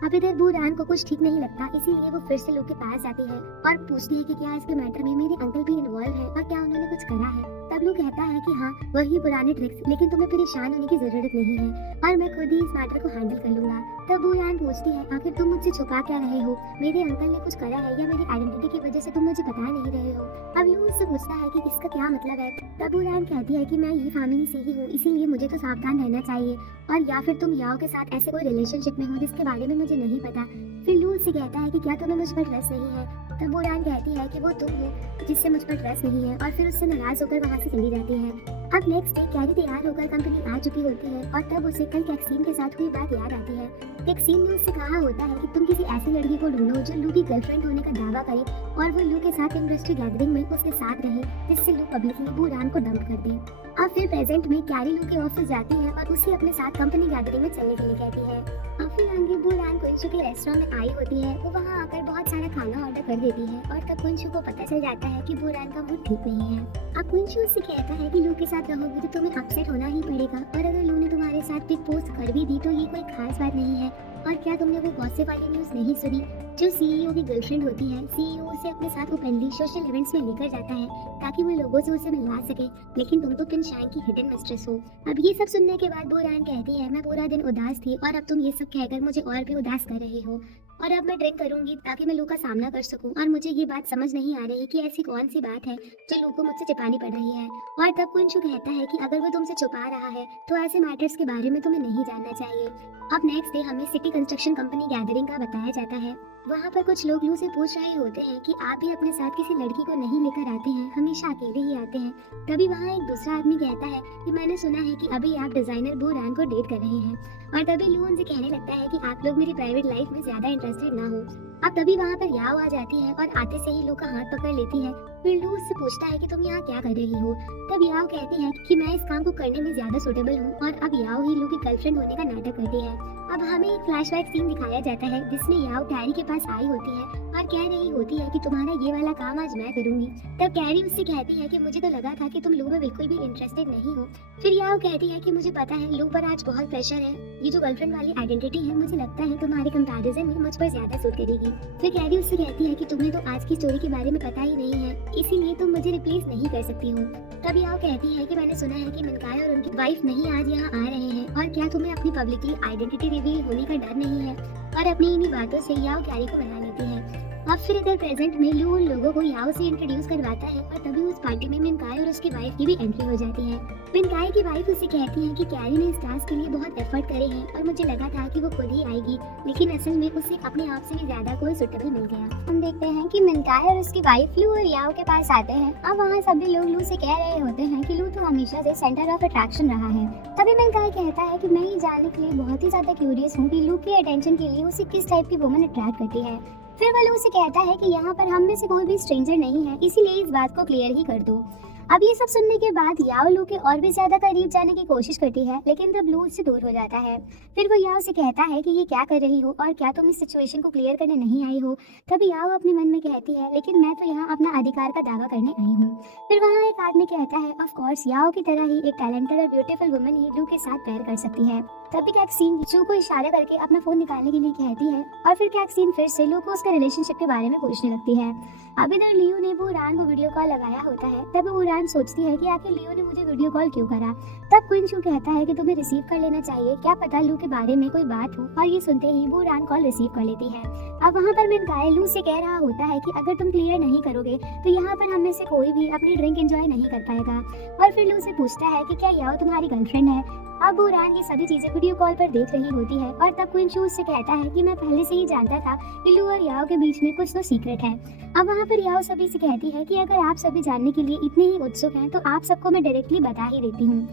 अब इधर बुरान को कुछ ठीक नहीं लगता, इसीलिए वो फिर से लू के पास जाती है और पूछती है कि क्या इसके मैटर में मेरे अंकल भी इन्वॉल्व है और क्या उन्होंने कुछ करा है। तब लू कहता है कि हाँ वही पुराने ट्रिक्स, लेकिन तुम्हें परेशान होने की जरूरत नहीं है और मैं खुद ही इस मैटर को हैंडल कर लूंगा। तब बुरान पूछती है आखिर तुम मुझसे छुपा क्या रहे हो? मेरे अंकल ने कुछ करा है या मेरी आइडेंटिटी की वजह से तुम मुझे बता नहीं रहे हो? अब लू उससे पूछता है कि इसका क्या मतलब है। तब बुरान कहती है कि मैं ये फैमिली से ही हूँ, इसीलिए मुझे तो सावधान रहना चाहिए और या फिर तुम याओ के साथ ऐसे कोई रिलेशनशिप में हो जिसके बारे में मुझे नहीं पता। फिर लू उससे कहता है कि क्या तुम्हें मुझ पर ट्रस्ट नहीं है? तब बुरान कहती है कि वो तुम हो जिससे मुझ पर ट्रस्ट नहीं है और फिर उससे नाराज होकर वहाँ से चली जाती है। अब नेक्स्ट डे कैरी तैयार होकर कंपनी आ चुकी होती है और तब उसे कल कैक्सीन के साथ हुई बात याद आती है। कैक्सीन ने उससे कहा होता है कि तुम किसी ऐसी लड़की को ढूंढो जो लू की गर्लफ्रेंड होने का दावा करे और वो लू के साथ इंडस्ट्री गैदरिंग में उसके साथ रहे, जिससे लू पब्लिकली बुरान को डंप कर दे। अब फिर प्रेजेंट में कैरी लू के ऑफिस जाती है और उसे अपने साथ कंपनी गैदरिंग में चलने के लिए कहती है। अब फिर आगे बुरान कुंशु के रेस्टोरेंट में आई होती है, वो वहाँ आकर बहुत सारा खाना ऑर्डर कर देती है और तब कुंशु को पता चल जाता है कि बुरान का मूड ठीक नहीं है। अब कुंशु उससे कहता है कि लू के साथ रहोगी तो तुम्हें अपसेट होना ही पड़ेगा और अगर लू ने तुम्हारे साथ पिक पोस्ट कर भी दी तो ये कोई खास बात नहीं है। और क्या तुमने वो गॉसिप वाली न्यूज़ नहीं सुनी जो सीईओ की गर्लफ्रेंड होती है? सीईओ उसे अपने साथ ओपनली सोशल इवेंट्स में लेकर जाता है ताकि वो लोगों से उसे मिलवा सके, लेकिन तुम तो प्रिंस शाइन की हिडन मिस्ट्रेस हो। अब ये सब सुनने के बाद बुरान कहती है मैं पूरा दिन उदास थी और अब तुम ये सब कहकर मुझे और भी उदास कर रहे हो और अब मैं ड्रिंक करूंगी ताकि मैं लू का सामना कर सकूं और मुझे ये बात समझ नहीं आ रही कि ऐसी कौन सी बात है जो लू को मुझसे छिपानी पड़ रही है। और तब कुंशु कहता है कि अगर वो तुमसे छुपा रहा है तो ऐसे मैटर्स के बारे में तुम्हें नहीं जानना चाहिए। अब नेक्स्ट डे हमें सिटी कंस्ट्रक्शन कंपनी गैदरिंग का बताया जाता है। वहाँ पर कुछ लोग लू से पूछ रहे होते हैं कि आप भी अपने साथ किसी लड़की को नहीं लेकर आते हैं, हमेशा अकेले ही आते हैं। तभी वहाँ एक दूसरा आदमी कहता है कि मैंने सुना है कि अभी आप डिजाइनर बुरान को डेट कर रहे हैं और तभी लू उनसे कहने लगता है कि आप लोग मेरी प्राइवेट लाइफ में ज्यादा इंटरेस्टेड ना हो। अब तभी वहाँ पर याओ आ जाती है और आते से ही लू का हाथ पकड़ लेती है। फिर लू उससे पूछता है कि तुम यहाँ क्या कर रही हो? तब याओ कहती है कि मैं इस काम को करने में ज्यादा सुटेबल हूँ और अब याओ ही लू की गर्लफ्रेंड होने का नाटक करती है। अब हमें एक फ्लैशबैक सीन दिखाया जाता है जिसमें याओ कैरी के पास आई होती है और कह रही होती है कि तुम्हारा ये वाला काम आज मैं करूंगी। तब कैरी उससे कहती है कि मुझे तो लगा था कि तुम लू में बिल्कुल भी इंटरेस्टेड नहीं हो। फिर याओ कहती है कि मुझे पता है लू पर आज बहुत प्रेशर है, ये जो गर्लफ्रेंड वाली आइडेंटिटी है मुझे लगता है तुम्हारे कंपैरिजन में मुझ पर ज्यादा सूट करेगी। फिर कैरी उससे कहती है कि तुम्हें तो आज की स्टोरी के बारे में पता ही नहीं है, इसीलिए तुम मुझे रिप्लेस नहीं कर सकती हो। तब याओ कहती है कि मैंने सुना है कि मिनकाय और उनकी वाइफ नहीं आज यहाँ आ रहे हैं और क्या तुम्हें अपनी पब्लिकली आइडेंटिटी रिवील होने का डर नहीं है? और अपनी इन्हीं बातों से याओ कैरी को मना लेती है। अब फिर इधर प्रेजेंट में लू उन लोगों को याओ से इंट्रोड्यूस करवाता है और तभी उस पार्टी में मिनकाय और उसकी वाइफ की भी एंट्री हो जाती है। मिनकाय की वाइफ उसे कहती है कि कैरी ने इस टास्क के लिए बहुत एफर्ट करे हैं और मुझे लगा था कि वो खुद ही आएगी, लेकिन असल में उसे अपने आप से भी ज्यादा कोई सुटेबल मिल गया। हम देखते हैं कि मिनकाय और उसकी वाइफ लू और याओ के पास आते हैं। अब वहाँ सभी लोग लू से कह रहे होते हैं कि लू तो हमेशा से सेंटर ऑफ अट्रैक्शन रहा है। तभी मिनकाय कहता है कि मैं ये जानने के लिए बहुत ही ज्यादा क्यूरियस हूँ कि लू की अटेंशन के लिए उसे किस टाइप की वुमन अट्रैक्ट करती है। फिर वो उसे कहता है कि यहाँ पर हम में से कोई भी स्ट्रेंजर नहीं है, इसीलिए इस बात को क्लियर ही कर दो। अब ये सब सुनने के बाद याओ लू के और भी ज्यादा करीब जाने की कोशिश करती है, लेकिन तब लू उससे दूर हो जाता है। फिर वो याओ से कहता है कि ये क्या कर रही हो और क्या तुम इस सिचुएशन को क्लियर करने नहीं आई हो? तभी याओ अपने मन में कहती है लेकिन मैं तो यहाँ अपना अधिकार का दावा करने आई हूँ। फिर वहाँ एक आदमी कहता है ऑफ कोर्स याओ की तरह ही एक टैलेंटेड और ब्यूटीफुल वुमन ही लू के साथ पैर कर सकती है। तभी कैक्सीन लू को इशारा करके अपना फोन निकालने के लिए कहती है और फिर कैक्सीन फिर से लू को उसके रिलेशनशिप के बारे में पूछने लगती है। अब इधर लियो ने बुरान को वीडियो कॉल लगाया होता है। तब बुरान सोचती है कि आखिर लियो ने मुझे वीडियो कॉल क्यों करा। तब कुंशु कहता है कि तुम्हें रिसीव कर लेना चाहिए, क्या पता लू के बारे में कोई बात हो, और ये सुनते ही बुरान कॉल रिसीव कर लेती है। अब वहाँ पर मिनकाय लू से कह रहा होता है कि अगर तुम क्लियर नहीं करोगे तो यहाँ पर हम में से कोई भी अपनी ड्रिंक एंजॉय नहीं कर पाएगा। और फिर लू से पूछता है कि क्या याओ तुम्हारी गर्लफ्रेंड है। अब बुरान ये सभी चीजें वीडियो कॉल पर देख रही होती है और तब कुंशु उससे कहता है कि मैं पहले से ही जानता था कि लू और याओ के बीच में कुछ तो सीक्रेट है। अब वहाँ पर याओ सभी से कहती है कि अगर आप सभी जानने के लिए इतने ही उत्सुक हैं तो आप सबको मैं डायरेक्टली बता ही देती हूँ।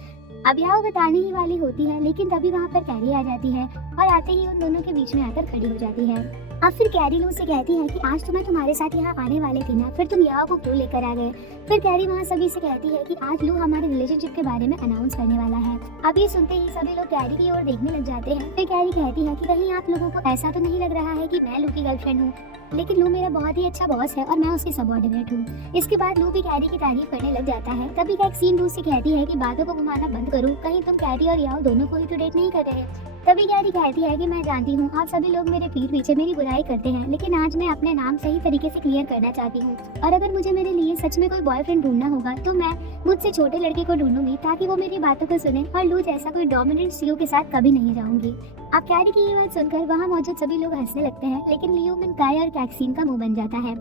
अब याओ बताने ही वाली होती है, लेकिन तभी वहाँ पर कैरी आ जाती है और आते ही उन दोनों के बीच में आकर खड़ी हो जाती है। अब फिर कैरी लू से कहती है कि आज तो मैं तुम्हारे साथ यहाँ आने वाले थी ना, फिर तुम याओ को क्यों लेकर आ गए। फिर कैरी वहाँ सभी से कहती है कि आज लू हमारे रिलेशनशिप के बारे में अनाउंस करने वाला है। अब ये सुनते ही सभी लोग कैरी की ओर देखने लग जाते हैं। फिर कैरी कहती है कि कहीं आप लोगों को ऐसा तो नहीं लग रहा है कि मैं लू की गर्लफ्रेंड हूँ, लेकिन लू मेरा बहुत ही अच्छा बॉस है और मैं उसकी सबऑर्डिनेट हूँ। इसके बाद लू भी कैरी की तारीफ करने लग जाता है। तभी कैक्सीन लू से कहती है कि बातों को घुमाना बंद करो, कहीं तुम कैरी और याओ दोनों को ही तो डेट नहीं कर रहे। तभी कैरी कहती है कि मैं जानती हूँ आप सभी लोग मेरे पीठ पीछे मेरी बुराई करते हैं, लेकिन आज मैं अपने नाम सही तरीके से क्लियर करना चाहती हूँ, और अगर मुझे मेरे लिए सच में कोई बॉयफ्रेंड ढूंढना होगा तो मैं मुझसे छोटे लड़के को ढूंढूंगी ताकि वो मेरी बातों को सुने, और लू जैसा कोई डोमिनेंट सीईओ के साथ कभी नहीं जाऊंगी। अब कैरी की ये बात सुनकर वहाँ मौजूद सभी लोग हंसने लगते हैं, लेकिन लियो, मिनकाय और कैक्सीन का मुंह बन जाता है।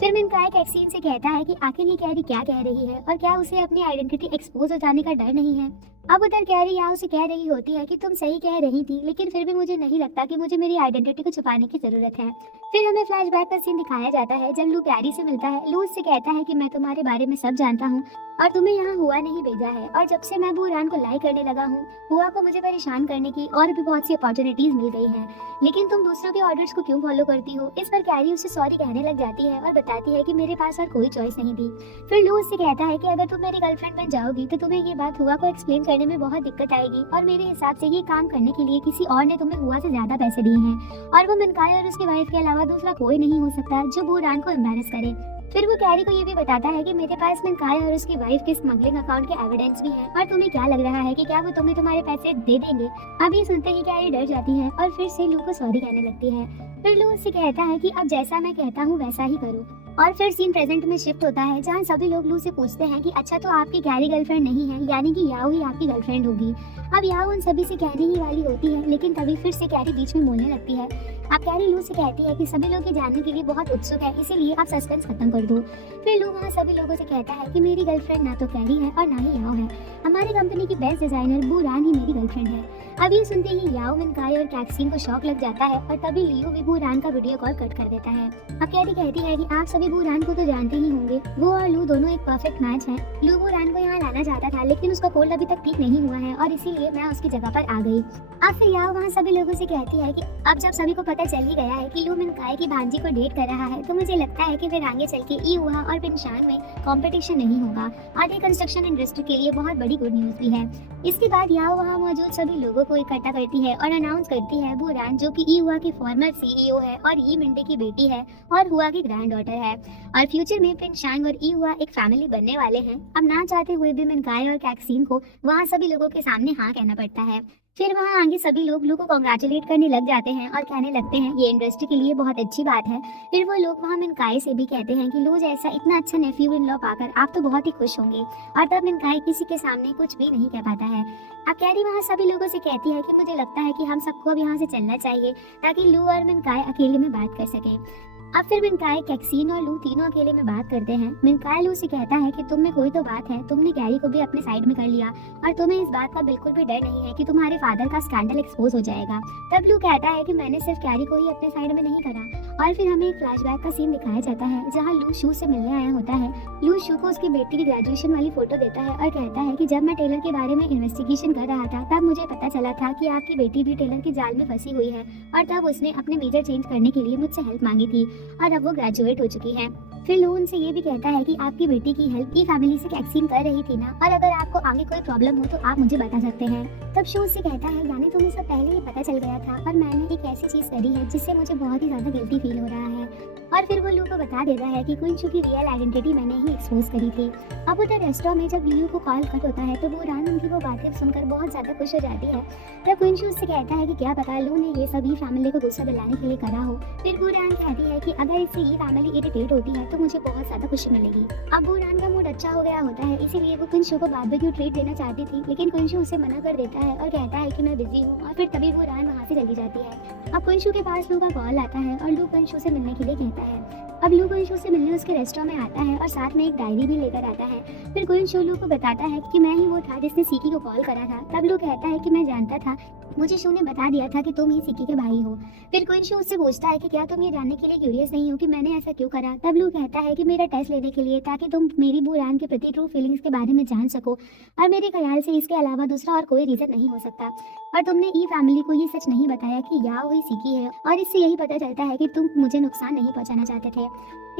फिर मिनकाय कैक्सीन से कहता है कि आखिर ये कैरी क्या कह रही है और क्या उसे अपनी आइडेंटिटी एक्सपोज हो जाने का डर नहीं है। अब उधर कैरी याओ से कह रही होती है कि तुम सही कह रही थी, लेकिन फिर भी मुझे नहीं लगता कि मुझे मेरी आइडेंटिटी को छुपाने की जरूरत है। फिर हमें फ्लैशबैक का सीन दिखाया जाता है जब लू कैरी से मिलता है। लू उससे कहता है कि मैं तुम्हारे बारे में सब जानता हूँ और तुम्हें यहाँ हुआ नहीं भेजा है, और जब से मैं बुरान को लाइक करने लगा हूँ, हुआ को मुझे परेशान करने की और भी बहुत सी अपॉर्चुनिटीज मिल गई हैं, लेकिन तुम दूसरों के ऑर्डर्स को क्यों फॉलो करती हो। इस पर कैरी उसे सॉरी कहने लग जाती है और बताती है कि मेरे पास और कोई चॉइस नहीं थी। फिर लू उससे कहता है कि अगर तुम मेरी गर्लफ्रेंड बन जाओगी तो तुम्हें ये बात हुआ को एक्सप्लेन करने में बहुत दिक्कत आएगी, और मेरे हिसाब से ये काम करने के लिए किसी और ने तुम्हें हुआ से ज्यादा पैसे दिए हैं, और वो मिनकाय और उसकी वाइफ के अलावा दूसरा कोई नहीं हो सकता जो बुरान को एम्बैरस करे। फिर वो कैरी को ये भी बताता है कि मेरे पास मिनकाय और उसकी वाइफ के स्मगलिंग अकाउंट के एविडेंस भी हैं, और तुम्हें क्या लग रहा है कि क्या वो तुम्हें तुम्हारे पैसे दे देंगे। अब ये सुनते ही कैरी डर जाती है और फिर से लू को सॉरी कहने लगती है। फिर लू उससे कहता है कि अब जैसा मैं कहता हूँ वैसा ही करो, और फिर सीन प्रेजेंट में शिफ्ट होता है जहाँ सभी लोग लू से पूछते हैं कि अच्छा तो आपकी कैरी गर्लफ्रेंड नहीं है, यानी कि याओ ही आपकी गर्लफ्रेंड होगी। अब याओ उन सभी से कहने ही वाली होती है, लेकिन तभी फिर से कैरी बीच में बोलने लगती है। अब कैरी लू से कहती है कि सभी लोग ये जानने के लिए बहुत उत्सुक है, इसीलिए आप सस्पेंस खत्म कर दो। फिर लू वहाँ सभी लोगों से कहता है कि मेरी गर्लफ्रेंड ना तो कैरी है और ना ही याओ है, हमारी कंपनी की बेस्ट डिजाइनर बुरान ही मेरी गर्लफ्रेंड है। अब ये सुनते ही याओ, मिनकाय और कैक्सीन को शॉक लग जाता है, और तभी लियो भी बुरान का वीडियो कॉल कट कर देता है। अब कैरी कहती है कि आप सभी बुरान को तो जानते ही होंगे, वो और लू दोनों एक परफेक्ट मैच है। लू बुरान को यहाँ लाना चाहता था, लेकिन उसका कोल्ड अभी तक ठीक नहीं हुआ है, और इसीलिए मैं उसकी जगह पर आ गई। अब फिर याओ वहाँ सभी लोगों से कहती है कि अब जब सभी को पता चल ही गया है कि लू मिनकाय की भांजी को डेट कर रहा है, तो मुझे लगता है कि फिर आगे चल के ईहुआ और पिनशान में कंपटीशन नहीं होगा, और ये कंस्ट्रक्शन इंडस्ट्री के लिए बहुत बड़ी गुड न्यूज भी है। इसके बाद याओ वहाँ मौजूद सभी लोगों को इकट्ठा करती है और अनाउंस करती है बुरान, जो कि ईहुआ की फॉर्मर सीईओ है और ई मिंडे की बेटी है और हुआ की ग्रैंड डॉटर है, और फ्यूचर में पिनशांग और ईहुआ एक फैमिली बनने वाले हैं। अब ना चाहते हुए भी मिनकाय और कैक्सीन को वहाँ सभी लोगों के सामने हाँ कहना पड़ता है। फिर वहाँ आगे सभी लोग लू को कॉन्ग्रेचुलेट करने लग जाते हैं और कहने लगते हैं ये इंडस्ट्री के लिए बहुत अच्छी बात है। फिर वो लोग वहाँ मिनकाय से भी कहते हैं कि लू जैसा इतना अच्छा नेफ्यू इन लॉ पाकर आप तो बहुत ही खुश होंगे, और तब मिनकाय किसी के सामने कुछ भी नहीं कह पाता है। अब कैरी वहाँ सभी लोगों से कहती है कि मुझे लगता है कि हम सबको अब यहाँ से चलना चाहिए ताकि लू और मिनकाय अकेले में बात कर सके। अब फिर मिनकाय, कैक्सीन और लू तीनों अकेले में बात करते हैं। मिनकाय लू से कहता है कि तुम में कोई तो बात है, तुमने कैरी को भी अपने साइड में कर लिया और तुम्हें इस बात का बिल्कुल भी डर नहीं है कि तुम्हारे फादर का स्कैंडल एक्सपोज हो जाएगा। तब लू कहता है कि मैंने सिर्फ कैरी को ही अपने साइड में नहीं करा, और फिर हमें एक फ्लैशबैक का सीन दिखाया जाता है जहाँ लू शू से मिलने आया होता है। लू शू को उसकी बेटी की ग्रेजुएशन वाली फोटो देता है और कहता है कि जब मैं टेलर के बारे में इन्वेस्टिगेशन कर रहा था तब मुझे पता चला था कि आपकी बेटी भी टेलर के जाल में फंसी हुई है, और तब उसने अपने मेजर चेंज करने के लिए मुझसे हेल्प मांगी थी, और अब वो ग्रेजुएट हो चुकी है। फिर लू उनसे ये भी कहता है कि आपकी बेटी की हेल्प की फैमिली से कैक्सीन कर रही थी ना, और अगर आपको आगे कोई प्रॉब्लम हो तो आप मुझे बता सकते हैं। तब शू से कहता है यानी तुम्हें सब पहले ही पता चल गया था, और मैंने एक ऐसी चीज करी है जिससे मुझे बहुत ही ज्यादा गिल्टी फील हो रहा है। और फिर वो लू को बता देता है कि क्विंशू की रियल आइडेंटिटी मैंने ही एक्सपोज करी थी। अब उधर रेस्टोरेंट में जब लियू को कॉल कट होता है तो वो रान उनकी वो बातें सुनकर बहुत ज्यादा खुश हो जाती है। तब क्विंशू उससे कहता है कि क्या पता लू ने ये सभी फैमिली को गुस्सा दिलाने के लिए करा हो। फिर वो रान कहती है कि अगर इससे ये फैमिली इरिटेट होती है तो मुझे बहुत ज्यादा खुशी मिलेगी। अब वो रान का मूड अच्छा हो गया होता है, इसीलिए वो क्विंशू को बारबेक्यू ट्रीट देना चाहती थी, लेकिन क्विंशू उसे मना कर देता है और कहता है कि मैं बिजी हूँ, और फिर तभी वो रान वहाँ से चली जाती है। अब क्विंशू के पास लू का कॉल आता है और लू क्विंशू से मिलने के लिए कहता है। अब लू क्विंशू से मिलने उसके रेस्टोरेंट में आता है और साथ में एक डायरी भी लेकर आता है। फिर कुइंशू लू को बताता है कि मैं ही वो था जिसने सिकी को कॉल करा था। तब लू कहता है कि मैं जानता था, मुझे शू ने बता दिया था कि तुम ही सिकी के भाई हो। फिर कुइंशू उससे पूछता है कि क्या तुम ये जानने के लिए क्यूरियस नहीं हो कि मैंने ऐसा क्यों करा। तब लू कहता है कि मेरा टेस्ट लेने के लिए, ताकि तुम मेरी बुरान के प्रति ट्रू फीलिंग्स के बारे में जान सको, और मेरे ख्याल से इसके अलावा दूसरा और कोई रीजन नहीं हो सकता। और तुमने ई फैमिली को ये सच नहीं बताया कि याओ ही सिकी है, और इससे यही पता चलता है कि तुम मुझे नुकसान नहीं पहुंचाना चाहते थे।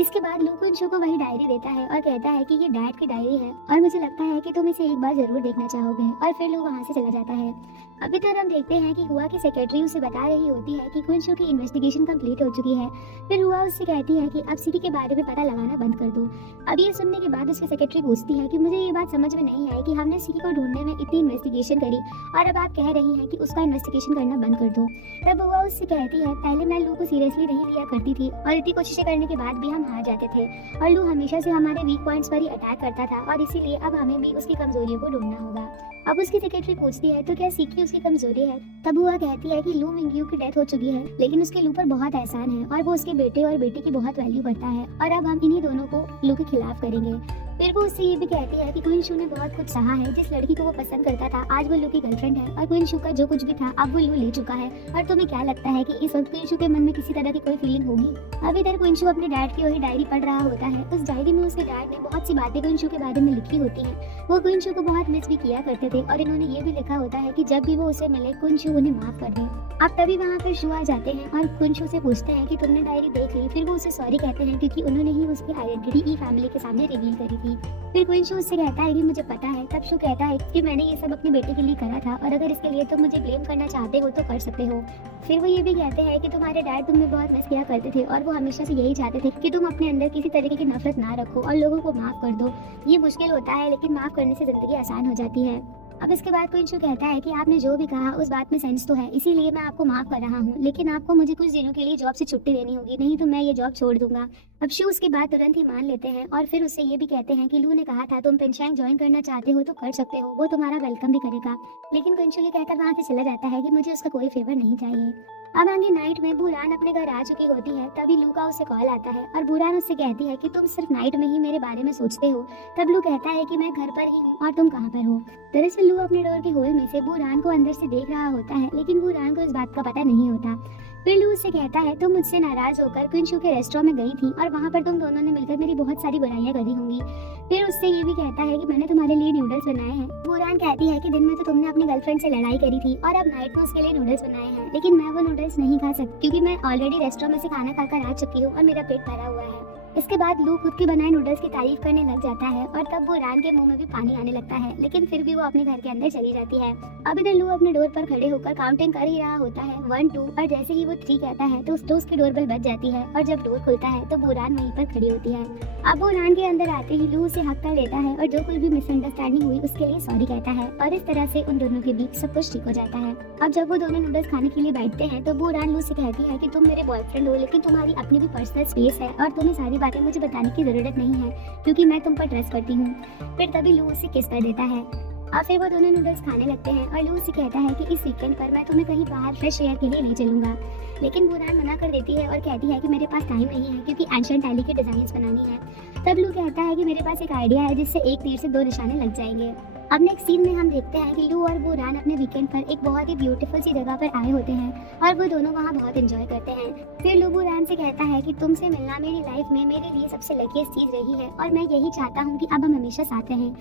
इसके बाद लू कुइंशू को वही डायरी देता है और कहता है कि ये डैड की डायरी है और मुझे लगता है कि तुम इसे एक बार जरूर देखना चाहोगे। और फिर लू वहाँ से चला जाता है। अभी तक हम देखते हैं कि हुआ की सेक्रेटरी उसे बता रही होती है कि कुइंशू की इन्वेस्टिगेशन कंप्लीट हो चुकी है। फिर हुआ उससे कहती है कि अब सिकी के बारे में पता लगाना बंद कर दो। अब ये सुनने के बाद उसकी सेक्रेटरी पूछती है कि मुझे ये बात समझ में नहीं आई कि हमने सिकी को ढूंढने में इतनी इन्वेस्टिगेशन करी और अब आप कह रही हैं कि उसका इन्वेस्टिगेशन करना बंद कर दो। तब हुआ उससे कहती है, पहले मैं लू को सीरियसली नहीं लिया करती थी और इतनी कोशिशें करने के बाद भी हम हार जाते थे, और लू हमेशा से हमारे वीक पॉइंट्स पर ही अटैक करता था, और इसीलिए अब हमें भी उसकी कमजोरियों को ढूंढना होगा। अब उसकी सेक्रेटरी पूछती है, तो क्या सिकी उसकी कमजोरी है? तब हुआ कहती है कि लू मिंग्यू की डेथ हो चुकी है, लेकिन उसके लू पर बहुत एहसान है और वो उसके बेटे और बेटी की बहुत वैल्यू करता है, और अब हम इन्हीं दोनों को लू के खिलाफ करेंगे। फिर वो उससे ये भी कहती है कि कुइंशू ने बहुत कुछ सहा है, जिस लड़की को वो पसंद करता था आज वो लू की गर्लफ्रेंड है, और कुइंशू का जो कुछ भी था अब वो लू ले चुका है। और तुम्हें क्या लगता है कि इस वक्त कुइंशू के मन में किसी तरह की कोई फीलिंग होगी? अब इधर कुइंशू अपने डैड की वही डायरी पढ़ रहा होता है। उस डायरी में उसके डैड ने बहुत सी बातें कुइंशू के बारे में लिखी होती हैं। वो कुइंशू को बहुत मिस भी किया करते थे, और इन्होंने ये भी लिखा होता है कि जब भी वो उसे मिले कुइंशू उन्हें माफ कर दे। अब तभी वहाँ पर शू आ जाते हैं और कुइंशू से पूछते हैं कि तुमने डायरी देख ली? फिर वो उसे सॉरी कहते हैं क्योंकि उन्होंने ही उसकी आइडेंटिटी ई फैमिली के सामने रिवील करी थी। फिर कुइंशू उससे कहता है कि मुझे पता है। तब शू कहता है कि मैंने ये सब अपनी बेटी के लिए करा था, और अगर इसके लिए तुम मुझे ब्लेम करना चाहते हो तो कर सकते हो। फिर वो ये भी कहते हैं कि तुम्हारे डैड तुम्हें बहुत मिस किया करते थे, और वो हमेशा से यही चाहते थे कि तुम अपने अंदर किसी तरीके की नफरत ना रखो और लोगों को माफ कर दो। ये मुश्किल होता है, लेकिन माफ करने से जिंदगी आसान हो जाती है। अब इसके बाद कुइंशू कहता है कि आपने जो भी कहा उस बात में सेंस तो है, इसीलिए मैं आपको माफ कर रहा हूँ, लेकिन आपको मुझे कुछ दिनों के लिए जॉब से छुट्टी देनी होगी, नहीं तो मैं ये जॉब छोड़ दूंगा। अब शू उसकी बात तुरंत ही मान लेते हैं और फिर उससे ये भी कहते हैं कि लू ने कहा था तुम पेंशैंग ज्वाइन करना चाहते हो तो कर सकते हो, वो तुम्हारा वेलकम भी करेगा। लेकिन कुइंशू ये कहकर वहाँ से चला जाता है कि मुझे उसका कोई फेवर नहीं चाहिए। अब आगे नाइट में बुरान अपने घर आ चुकी होती है, तभी लू का उसे कॉल आता है और बुरान उससे कहती है कि तुम सिर्फ नाइट में ही मेरे बारे में सोचते हो। तब लू कहता है कि मैं घर पर ही हूँ और तुम कहाँ पर हो। दरअसल लू अपने डोर के होल में से बुरान को अंदर से देख रहा होता है, लेकिन बुरान को इस बात का पता नहीं होता। फिर लू उससे कहता है तुम मुझसे नाराज होकर कुइंशू के रेस्टोरेंट में गई थी और वहाँ पर तुम दोनों ने मिलकर मेरी बहुत सारी बुराइयां करी होंगी। फिर उससे ये भी कहता है कि मैंने तुम्हारे लिए नूडल्स बनाए हैं। बुरान कहती है कि दिन में तो तुमने अपनी गर्लफ्रेंड से लड़ाई करी थी और अब नाइट में उसके लिए नूडल्स बनाए हैं, लेकिन मैं वो नूडल्स नहीं खा सकती क्योंकि मैं ऑलरेडी रेस्टोरेंट में से खाना खाकर आ चुकी हूँ और मेरा पेट भरा हुआ है। इसके बाद लू खुद के बनाए नूडल्स की तारीफ करने लग जाता है और तब बुरान के मुंह में भी पानी आने लगता है, लेकिन फिर भी वो अपने घर के अंदर चली जाती है। अब इधर लू अपने डोर पर खड़े होकर काउंटिंग कर ही रहा होता है 1 2, और जैसे ही वो 3 कहता है तो उसकी डोरबेल बज जाती है और जब डोर खुलता है तो बुरान वहीं पर खड़ी होती है। अब बुरान के अंदर आते ही लू उसे हक कर लेता है और जो कुछ भी मिसअंडरस्टैंडिंग हुई उसके लिए सॉरी कहता है, और इस तरह से उन दोनों के बीच सब कुछ ठीक हो जाता है। अब जब वो दोनों नूडल्स खाने के लिए बैठते हैं तो बुरान लू से कहती है कि तुम मेरे बॉयफ्रेंड हो, लेकिन तुम्हारी अपनी भी पर्सनल स्पेस है और तुम्हें सारी बातें मुझे बताने की जरूरत नहीं है क्योंकि मैं तुम पर ट्रस्ट करती हूँ। फिर तभी लू उसे किस कर देता है और फिर वो दोनों नूडल्स खाने लगते हैं और लू से कहता है कि इस वीकेंड पर मैं तुम्हें कहीं बाहर फ्रेश एयर के लिए ले चलूंगा, लेकिन बुरान मना कर देती है और कहती है कि मेरे पास टाइम नहीं है क्योंकि एंशिएंट टैली के डिजाइन्स बनानी है। तब लू कहता है कि मेरे पास एक आइडिया है जिससे एक तीर से 2 निशाने लग जाएंगे। अब नेक्स्ट सीन में हम देखते हैं कि लू और बुरान अपने वीकेंड पर एक बहुत ही ब्यूटीफुल सी जगह पर आए होते हैं और वो दोनों वहाँ बहुत एंजॉय करते हैं। फिर लू बुरान से कहता है कि तुमसे मिलना मेरी लाइफ में मेरे लिए सबसे लकीस्ट चीज रही है और मैं यही चाहता हूँ कि अब हम हमेशा साथ रहें।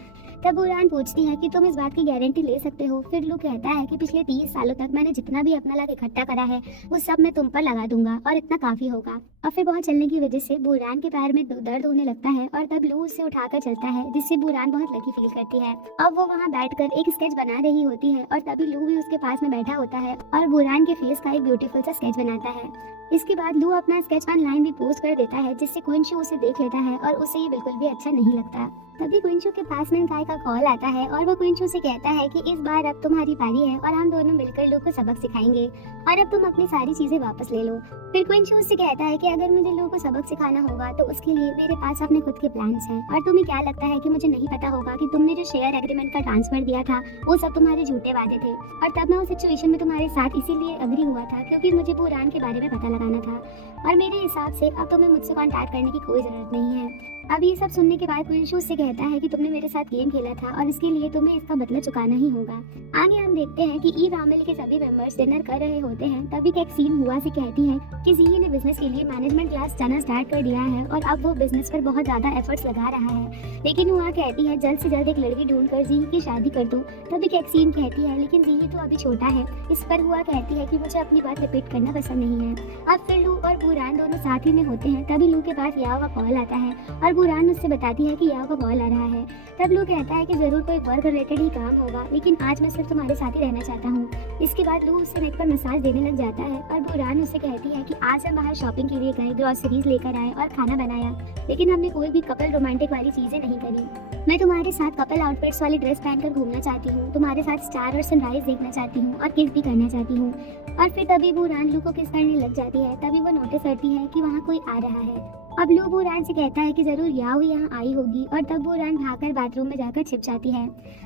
तब बुरान पूछती है कि तुम इस बात की गारंटी ले सकते हो। फिर लू कहता है कि पिछले 30 सालों तक मैंने जितना भी अपना लक इकट्ठा करा है वो सब मैं तुम पर लगा दूंगा और इतना काफी होगा। और फिर बहुत चलने की वजह से बुरान के पैर में दर्द होने लगता है और तब लू उसे उठाकर चलता है, जिससे बुरान बहुत लकी फील करती है। अब वो वहाँ बैठकर एक स्केच बना रही होती है और तभी लू भी उसके पास में बैठा होता है और बुरान के फेस का एक ब्यूटीफुल सा स्केच बनाता है। इसके बाद लू अपना स्केच ऑनलाइन भी पोस्ट कर देता है, जिससे कुइंशू उसे देख लेता है और उसे ये बिल्कुल भी अच्छा नहीं लगता। तभी कुइंशू के पास में काय का कॉल आता है और वो कुइंशू से कहता है कि इस बार अब तुम्हारी बारी है और हम दोनों मिलकर लू को सबक सिखाएंगे और अब तुम अपनी सारी चीजें वापस ले लो। फिर कुइंशू उससे कहता है कि अगर मुझे लू को सबक सिखाना होगा तो उसके लिए मेरे पास अपने खुद के प्लान्स हैं और तुम्हें क्या लगता है कि मुझे नहीं पता होगा कि तुमने जो शेयर एग्रीमेंट का ट्रांसफर दिया था वो सब तुम्हारे झूठे वादे थे और तब मैं उस सिचुएशन में तुम्हारे साथ इसीलिए अग्री हुआ था क्योंकि मुझे बुरान के बारे में पता लगाना था और मेरे हिसाब से अब तुम्हें मुझसे कॉन्टैक्ट करने की कोई जरूरत नहीं है। अब ये सब सुनने के बाद क्विंशु उससे कहता है कि तुमने मेरे साथ गेम खेला था और इसके लिए तुम्हें इसका बदला चुकाना ही होगा। आगे हम देखते हैं कि ई फैमिली के सभी मेंबर्स डिनर कर रहे होते हैं। तभी कैक्सीन हुआ से कहती है कि जीही ने बिजनेस के लिए मैनेजमेंट क्लास जाना स्टार्ट कर दिया है और अब वो बिजनेस पर बहुत ज्यादा एफर्ट्स लगा रहा है। लेकिन हुआ कहती है जल्द से जल्द एक लड़की ढूंढ कर जीही की शादी कर दो। तभी कैक्सीन कहती है लेकिन जीही तो अभी छोटा है। इस पर हुआ कहती है कि मुझे अपनी बात रिपीट करना पसंद नहीं है। अब फिर लू और बुरान दोनों साथ ही में होते हैं। तभी लू के पास याओ का कॉल आता है और बुरान उससे बताती है कि याओ का कॉल आ रहा है। तब लू कहता है कि जरूर कोई वर्क रिलेटेड ही काम होगा, लेकिन आज मैं सिर्फ तुम्हारे साथ ही रहना चाहता हूँ। इसके बाद लू उससे नेक पर मसाज देने लग जाता है और बुरान उससे कहती है कि आज हम बाहर शॉपिंग के लिए गए, ग्रोसरीज लेकर आए और खाना बनाया, लेकिन हमने कोई भी कपल रोमांटिक वाली चीजें नहीं करी। मैं तुम्हारे साथ कपल आउटफिट्स वाली ड्रेस पहनकर घूमना चाहती हूँ, तुम्हारे साथ स्टार और सनराइज देखना चाहती हूँ और किस भी करना चाहती हूँ। और फिर तभी बुरान लू को किस करने लग जाती है। तभी वो नोटिस करती है कि वहाँ कोई आ रहा है। अब लू बुरान से कहता है कि जरूर याओ यहाँ आई होगी और तब बुरान भागकर बाथरूम में जाकर छिप जाती है।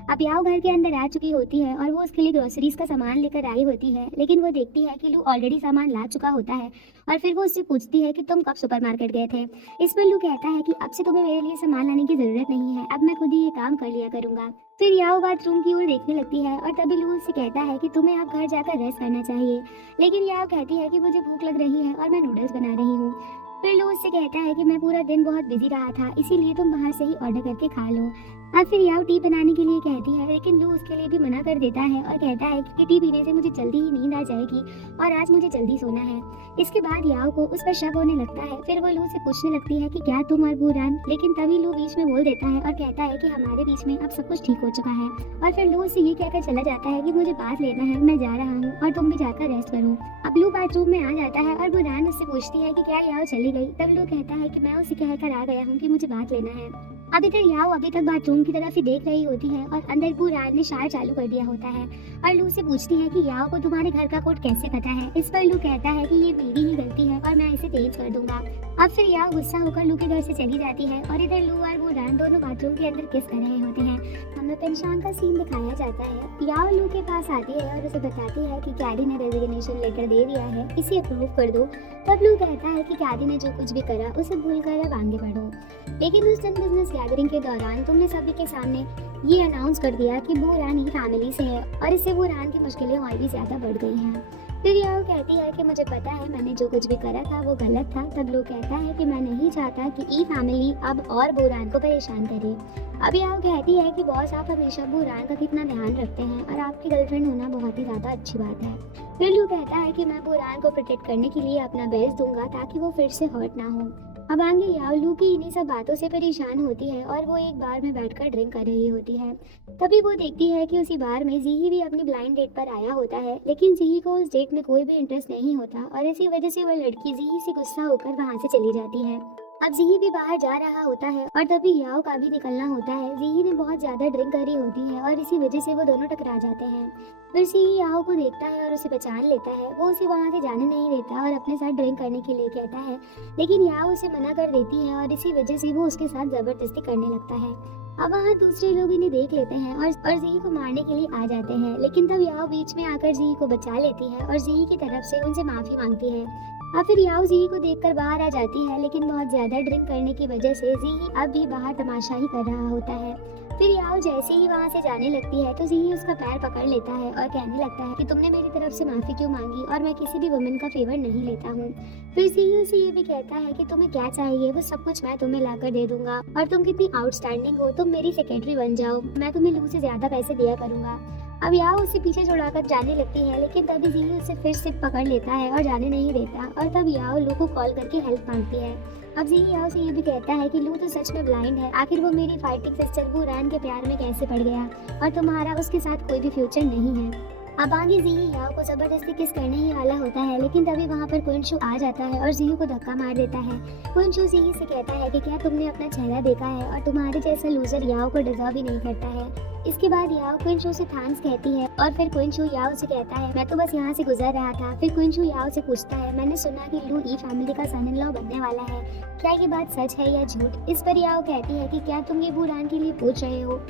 अब याओ घर के अंदर आ चुकी होती है और वो उसके लिए ग्रोसरीज का सामान लेकर आई होती है, लेकिन वो देखती है कि लू ऑलरेडी सामान ला चुका होता है और फिर वो उससे पूछती है कि तुम कब सुपरमार्केट गए थे। इस पर लू कहता है कि अब से तुम्हें मेरे लिए सामान लाने की जरूरत नहीं है, अब मैं खुद ही ये काम कर लिया करूंगा। फिर याओ बाथरूम की ओर देखने लगती है और तभी लू उससे कहता है कि तुम्हें अब घर जाकर रेस्ट करना चाहिए, लेकिन याओ कहती है कि मुझे भूख लग रही है और मैं नूडल्स बना रही हूँ। फिर लू उससे कहता है कि मैं पूरा दिन बहुत बिजी रहा था, इसीलिए तुम बाहर से ही ऑर्डर करके खा लो। अब फिर याओ टी बनाने के लिए कहती है, लेकिन लू उसके लिए भी मना कर देता है और कहता है कि टी पीने से मुझे जल्दी ही नींद आ जाएगी और आज मुझे जल्दी सोना है। इसके बाद याओ को उस पर शक होने लगता है। फिर वो लू से पूछने लगती है कि क्या तुम और बुरान, लेकिन तभी लू बीच में बोल देता है और कहता है कि हमारे बीच में अब सब कुछ ठीक हो चुका है। और फिर लू उससे ये कहकर चला जाता है कि मुझे बात लेना है, मैं जा रहा हूँ और तुम भी जाकर रेस्ट करो। अब लू बाथरूम में आ जाता है और बुरान उससे पूछती है कि क्या याओ चली गई। तब लू कहता है कि मैं उसे कहकर आ गया हूँ कि मुझे बात लेना है। अब इधर याओ अभी तक बाथरूम की तरफ ही देख रही होती है और अंदर बुरान ने शार चालू कर दिया होता है और लू से पूछती है कि याओ को तुम्हारे घर का कोड कैसे पता है। इस पर लू कहता है कि ये मेरी ही गलती है और मैं इसे तेज कर दूंगा। अब फिर याओ गुस्सा होकर लू के घर से चली जाती है और इधर लू और बुरान दोनों बाथरूम के अंदर किस कर रहे होते हैं। हमें पेंशान का सीन दिखाया जाता है। याओ लू के पास आती है और उसे बताती है कि कैडी ने रेजिग्नेशन लेटर दे दिया है, इसे अप्रूव कर दो। तब लू कहता है कि कैडी ने जो कुछ भी करा उसे भूल कर अब आगे बढ़ो, लेकिन उस दिन बिजनेस गैदरिंग के दौरान तुमने सभी के सामने ये अनाउंस कर दिया कि बुरान ही फैमिली से है और इससे बुरान की मुश्किलें और भी ज्यादा बढ़ गई हैं। फिर याओ कहती है कि मुझे पता है मैंने जो कुछ भी करा था वो गलत था। तब लू कहता है कि मैं नहीं चाहता कि ई फैमिली अब और बुरान को परेशान करे। अब याओ कहती है कि बॉस आप हमेशा बुरान का कितना ध्यान रखते हैं और आपकी गर्लफ्रेंड होना बहुत ही ज्यादा अच्छी बात है। फिर लू कहता है कि मैं बुरान को प्रोटेक्ट करने के लिए अपना बेस्ट दूंगा ताकि वो फिर से हर्ट ना हो। अब आगे याओ लू की इन्हीं सब बातों से परेशान होती है और वो एक बार में बैठकर ड्रिंक कर रही होती है। तभी वो देखती है कि उसी बार में जीही भी अपनी ब्लाइंड डेट पर आया होता है, लेकिन जीही को उस डेट में कोई भी इंटरेस्ट नहीं होता और इसी वजह से वो लड़की जीही से गुस्सा होकर वहाँ से चली जाती है। अब जीही भी बाहर जा रहा होता है और तभी याओ का भी निकलना होता है। जीही ने बहुत ज्यादा ड्रिंक करी होती है और इसी वजह से वो दोनों टकरा जाते हैं। फिर जीही याओ को देखता है और उसे पहचान लेता है। वो उसे वहाँ से जाने नहीं देता और अपने साथ ड्रिंक करने के लिए कहता है, लेकिन याओ उसे मना कर देती है और इसी वजह से वो उसके साथ जबरदस्ती करने लगता है। अब वहाँ दूसरे लोग इन्हें देख लेते हैं और जीही को मारने के लिए आ जाते हैं, लेकिन तब याओ बीच में आकर जीही को बचा लेती है और जीही की तरफ से उनसे माफी मांगती है। अब फिर याओ जीही को देखकर बाहर आ जाती है, लेकिन बहुत ज्यादा ड्रिंक करने की वजह से जीही अब भी बाहर तमाशा ही कर रहा होता है। फिर याओ जैसे ही वहाँ से जाने लगती है तो जीही उसका पैर पकड़ लेता है और कहने लगता है कि तुमने मेरी तरफ से माफी क्यों मांगी और मैं किसी भी वुमेन का फेवर नहीं लेता हूँ। फिर जीही उसे ये भी कहता है कि तुम्हें क्या चाहिए वो सब कुछ मैं तुम्हें लाकर दे दूंगा और तुम कितनी आउटस्टैंडिंग हो, तुम मेरी सेक्रेटरी बन जाओ, मैं तुम्हें लू से ज्यादा पैसे दिया करूंगा। अब याओ उसे पीछे छुड़ाकर जाने लगती है, लेकिन तभी जीही उसे फिर से पकड़ लेता है और जाने नहीं देता और तब याओ लू को कॉल करके हेल्प मांगती है। अब जीही याओ से ये भी कहता है कि लू तो सच में ब्लाइंड है, आखिर वो मेरी फाइटिंग सिस्टर बुरान के प्यार में कैसे पड़ गया और तुम्हारा उसके साथ कोई भी फ्यूचर नहीं है। अब आगे जीही याओ को जबरदस्ती किस करने ही वाला होता है, लेकिन तभी वहाँ पर क्विंशु आ जाता है और जीही को धक्का मार देता है। क्विंशु जीही से कहता है कि क्या तुमने अपना चेहरा देखा है और तुम्हारे जैसा लूजर याओ को डिजर्व ही नहीं करता है। इसके बाद याओ क्विंशु से थैंक्स कहती है और फिर क्विंशु याओ से कहता है मैं तो बस यहाँ से गुजर रहा था। फिर क्विंशु याओ से पूछता है मैंने सुना कि लू ई फैमिली का सन इन लॉ बनने वाला है, क्या ये बात सच है या झूठ। इस पर याओ कहती है कि क्या तुम ये बुरान के लिए पूछ रहे हो।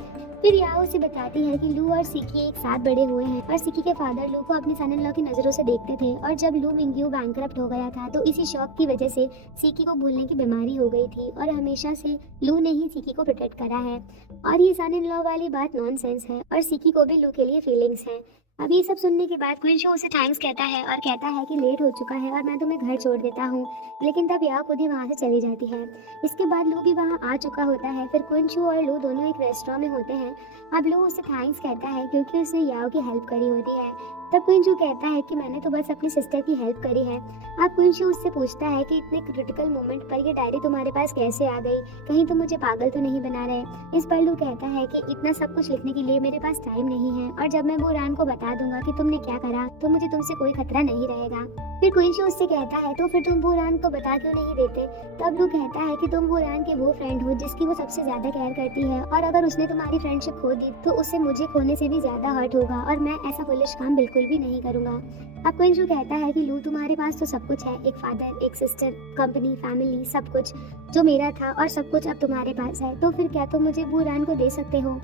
फिर याओ उसे बताती है कि लू और सिकी एक साथ बड़े हुए हैं और सिकी के फादर लू को अपने सन इन लॉ की नजरों से देखते थे, और जब लू मिंग्यू बैंकरप्ट हो गया था तो इसी शौक की वजह से सिकी को भूलने की बीमारी हो गई थी, और हमेशा से लू ने ही सिकी को प्रोटेक्ट करा है। और ये सन इन लॉ वाली बात नॉनसेंस है, और सिकी को भी लू के लिए फीलिंग्स है। अब ये सब सुनने के बाद क्विंशो उसे थैंक्स कहता है और कहता है कि लेट हो चुका है और मैं तुम्हें घर छोड़ देता हूँ, लेकिन तब याओ खुद ही वहाँ से चली जाती है। इसके बाद लू भी वहाँ आ चुका होता है। फिर क्विंशो और लू दोनों एक रेस्टोरेंट में होते हैं। अब लू उसे थैंक्स कहता है क्योंकि उसने याओ की हेल्प करी होती है। तब क्विंशो कहता है कि मैंने तो बस अपनी सिस्टर की हेल्प करी है। अब क्विंशो उससे पूछता है कि इतने क्रिटिकल मोमेंट पर ये डायरी तुम्हारे पास कैसे आ गई, कहीं तुम मुझे पागल तो नहीं बना रहे। इस पर लू कहता है कि इतना सब कुछ लिखने के लिए मेरे पास टाइम नहीं है, और जब मैं बुरान को बता दूंगा कि तुमने क्या करा तो मुझे तुमसे कोई खतरा नहीं रहेगा। फिर क्विंशो उससे कहता है तो फिर तुम बुरान को बता क्यों नहीं देते। तब लू कहता है कि तुम बुरान के वो फ्रेंड हो जिसकी वो सबसे ज्यादा केयर करती है, और अगर उसने तुम्हारी फ्रेंडशिप खो दी तो उससे मुझे खोने से भी ज्यादा हर्ट होगा, और मैं ऐसा फुलिश काम बिल्कुल भी नहीं करूंगा। अब क्विंशो कहता है कि लू तुम्हारे पास तो सब कुछ है, एक फादर, एक सिस्टर, कंपनी, फैमिली, सब कुछ जो मेरा था, और सब कुछ अब तुम्हारे पास है, तो फिर क्या तुम मुझे बुरान को दे सकते हो।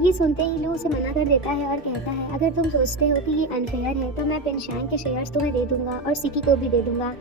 ये सुनते ही लू उसे मना कर देता है और कहता है अगर तुम सोचते हो कि ये अनफेयर है तो मैं पिनशान के शेयर्स तुम्हें दे दूंगा और सिकी को भी दे दूंगा।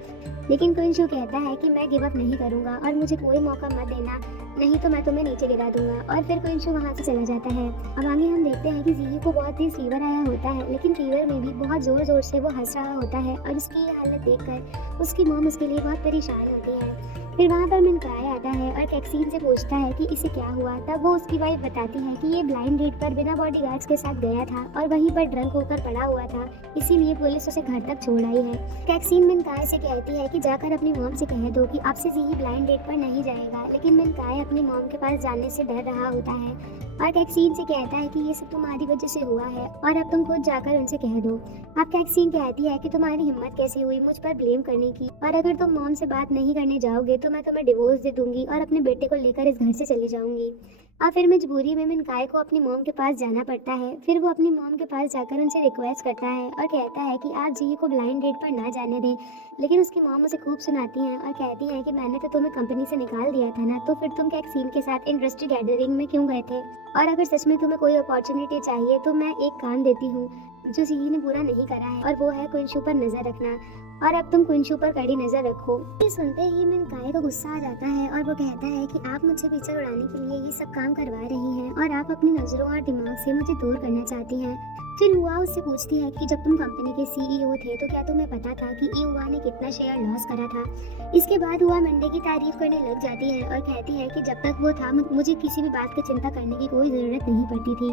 लेकिन क्विंशो कहता है कि मैं गिव अप नहीं करूंगा और मुझे कोई मौका मत देना, नहीं तो मैं तुम्हें नीचे गिरा दूंगा। और फिर क्विंशो वहाँ से चला जाता है। अब आगे हम देखते हैं कि जीही को बहुत तेज फीवर आया होता है, लेकिन फीवर में भी बहुत जोर जोर से वो हंस रहा होता है, और उसकी ये हालत देखकर उसकी मॉम उसके लिए बहुत परेशान होती है। फिर वहाँ पर मिनकाय आता है और कैक्सीन से पूछता है कि इसे क्या हुआ। तब वो उसकी वाइफ बताती है कि ये ब्लाइंड डेट पर बिना बॉडीगार्ड्स के साथ गया था और वहीं पर ड्रंक होकर पड़ा हुआ था, इसीलिए पुलिस उसे घर तक छोड़ आई है। कैक्सीन मिनकाय से कहती है कि जाकर अपनी मॉम से कह दो कि अब से जीही ब्लाइंड डेट पर नहीं जाएगा, लेकिन मिनकाय अपनी मॉम के पास जाने से डर रहा होता है, और कैक्सीन से कहता है कि ये सब तुम्हारी वजह से हुआ है और अब तुम खुद जाकर उनसे कह दो। अब कैक्सीन कहती है कि तुम्हारी हिम्मत कैसे हुई मुझ पर ब्लेम करने की, और अगर तुम मॉम से बात नहीं करने जाओगे तो मैं तुम्हें डिवोर्स दे दूंगी और अपने बेटे को लेकर इस घर से चली जाऊंगी। और फिर मजबूरी में मिनकाय को अपनी मॉम के पास जाना पड़ता है। फिर वो अपनी मॉम के पास जाकर उनसे रिक्वेस्ट करता है और कहता है कि आप जीही को ब्लाइंड डेट पर ना जाने दें, लेकिन उसकी मॉम उसे खूब सुनाती हैं और कहती हैं कि मैंने तो तुम्हें कंपनी से निकाल दिया था ना, तो फिर तुम कैक्सीन के साथ इंडस्ट्री गैदरिंग में क्यों गए थे, और अगर सच में तुम्हें कोई अपॉर्चुनिटी चाहिए तो मैं एक काम देती हूँ जो जीही ने पूरा नहीं करा है, और वो है क्विंशो पर नजर रखना, और अब तुम क्विंशो पर कड़ी नजर रखो। ये सुनते ही मिनकाय को गुस्सा आ जाता है और वो कहता है कि आप मुझसे पिक्चर उड़ाने के लिए ये सब काम करवा रही हैं और आप अपनी नजरों और दिमाग से मुझे दूर करना चाहती हैं। फिर हुआ उससे पूछती है कि जब तुम कंपनी के सीईओ थे तो क्या तुम्हें पता था कि युवा ने कितना शेयर लॉस करा था। इसके बाद हुआ मंडे की तारीफ करने लग जाती है और कहती है कि जब तक वो था मुझे किसी भी बात की चिंता करने की कोई जरूरत नहीं पड़ती थी।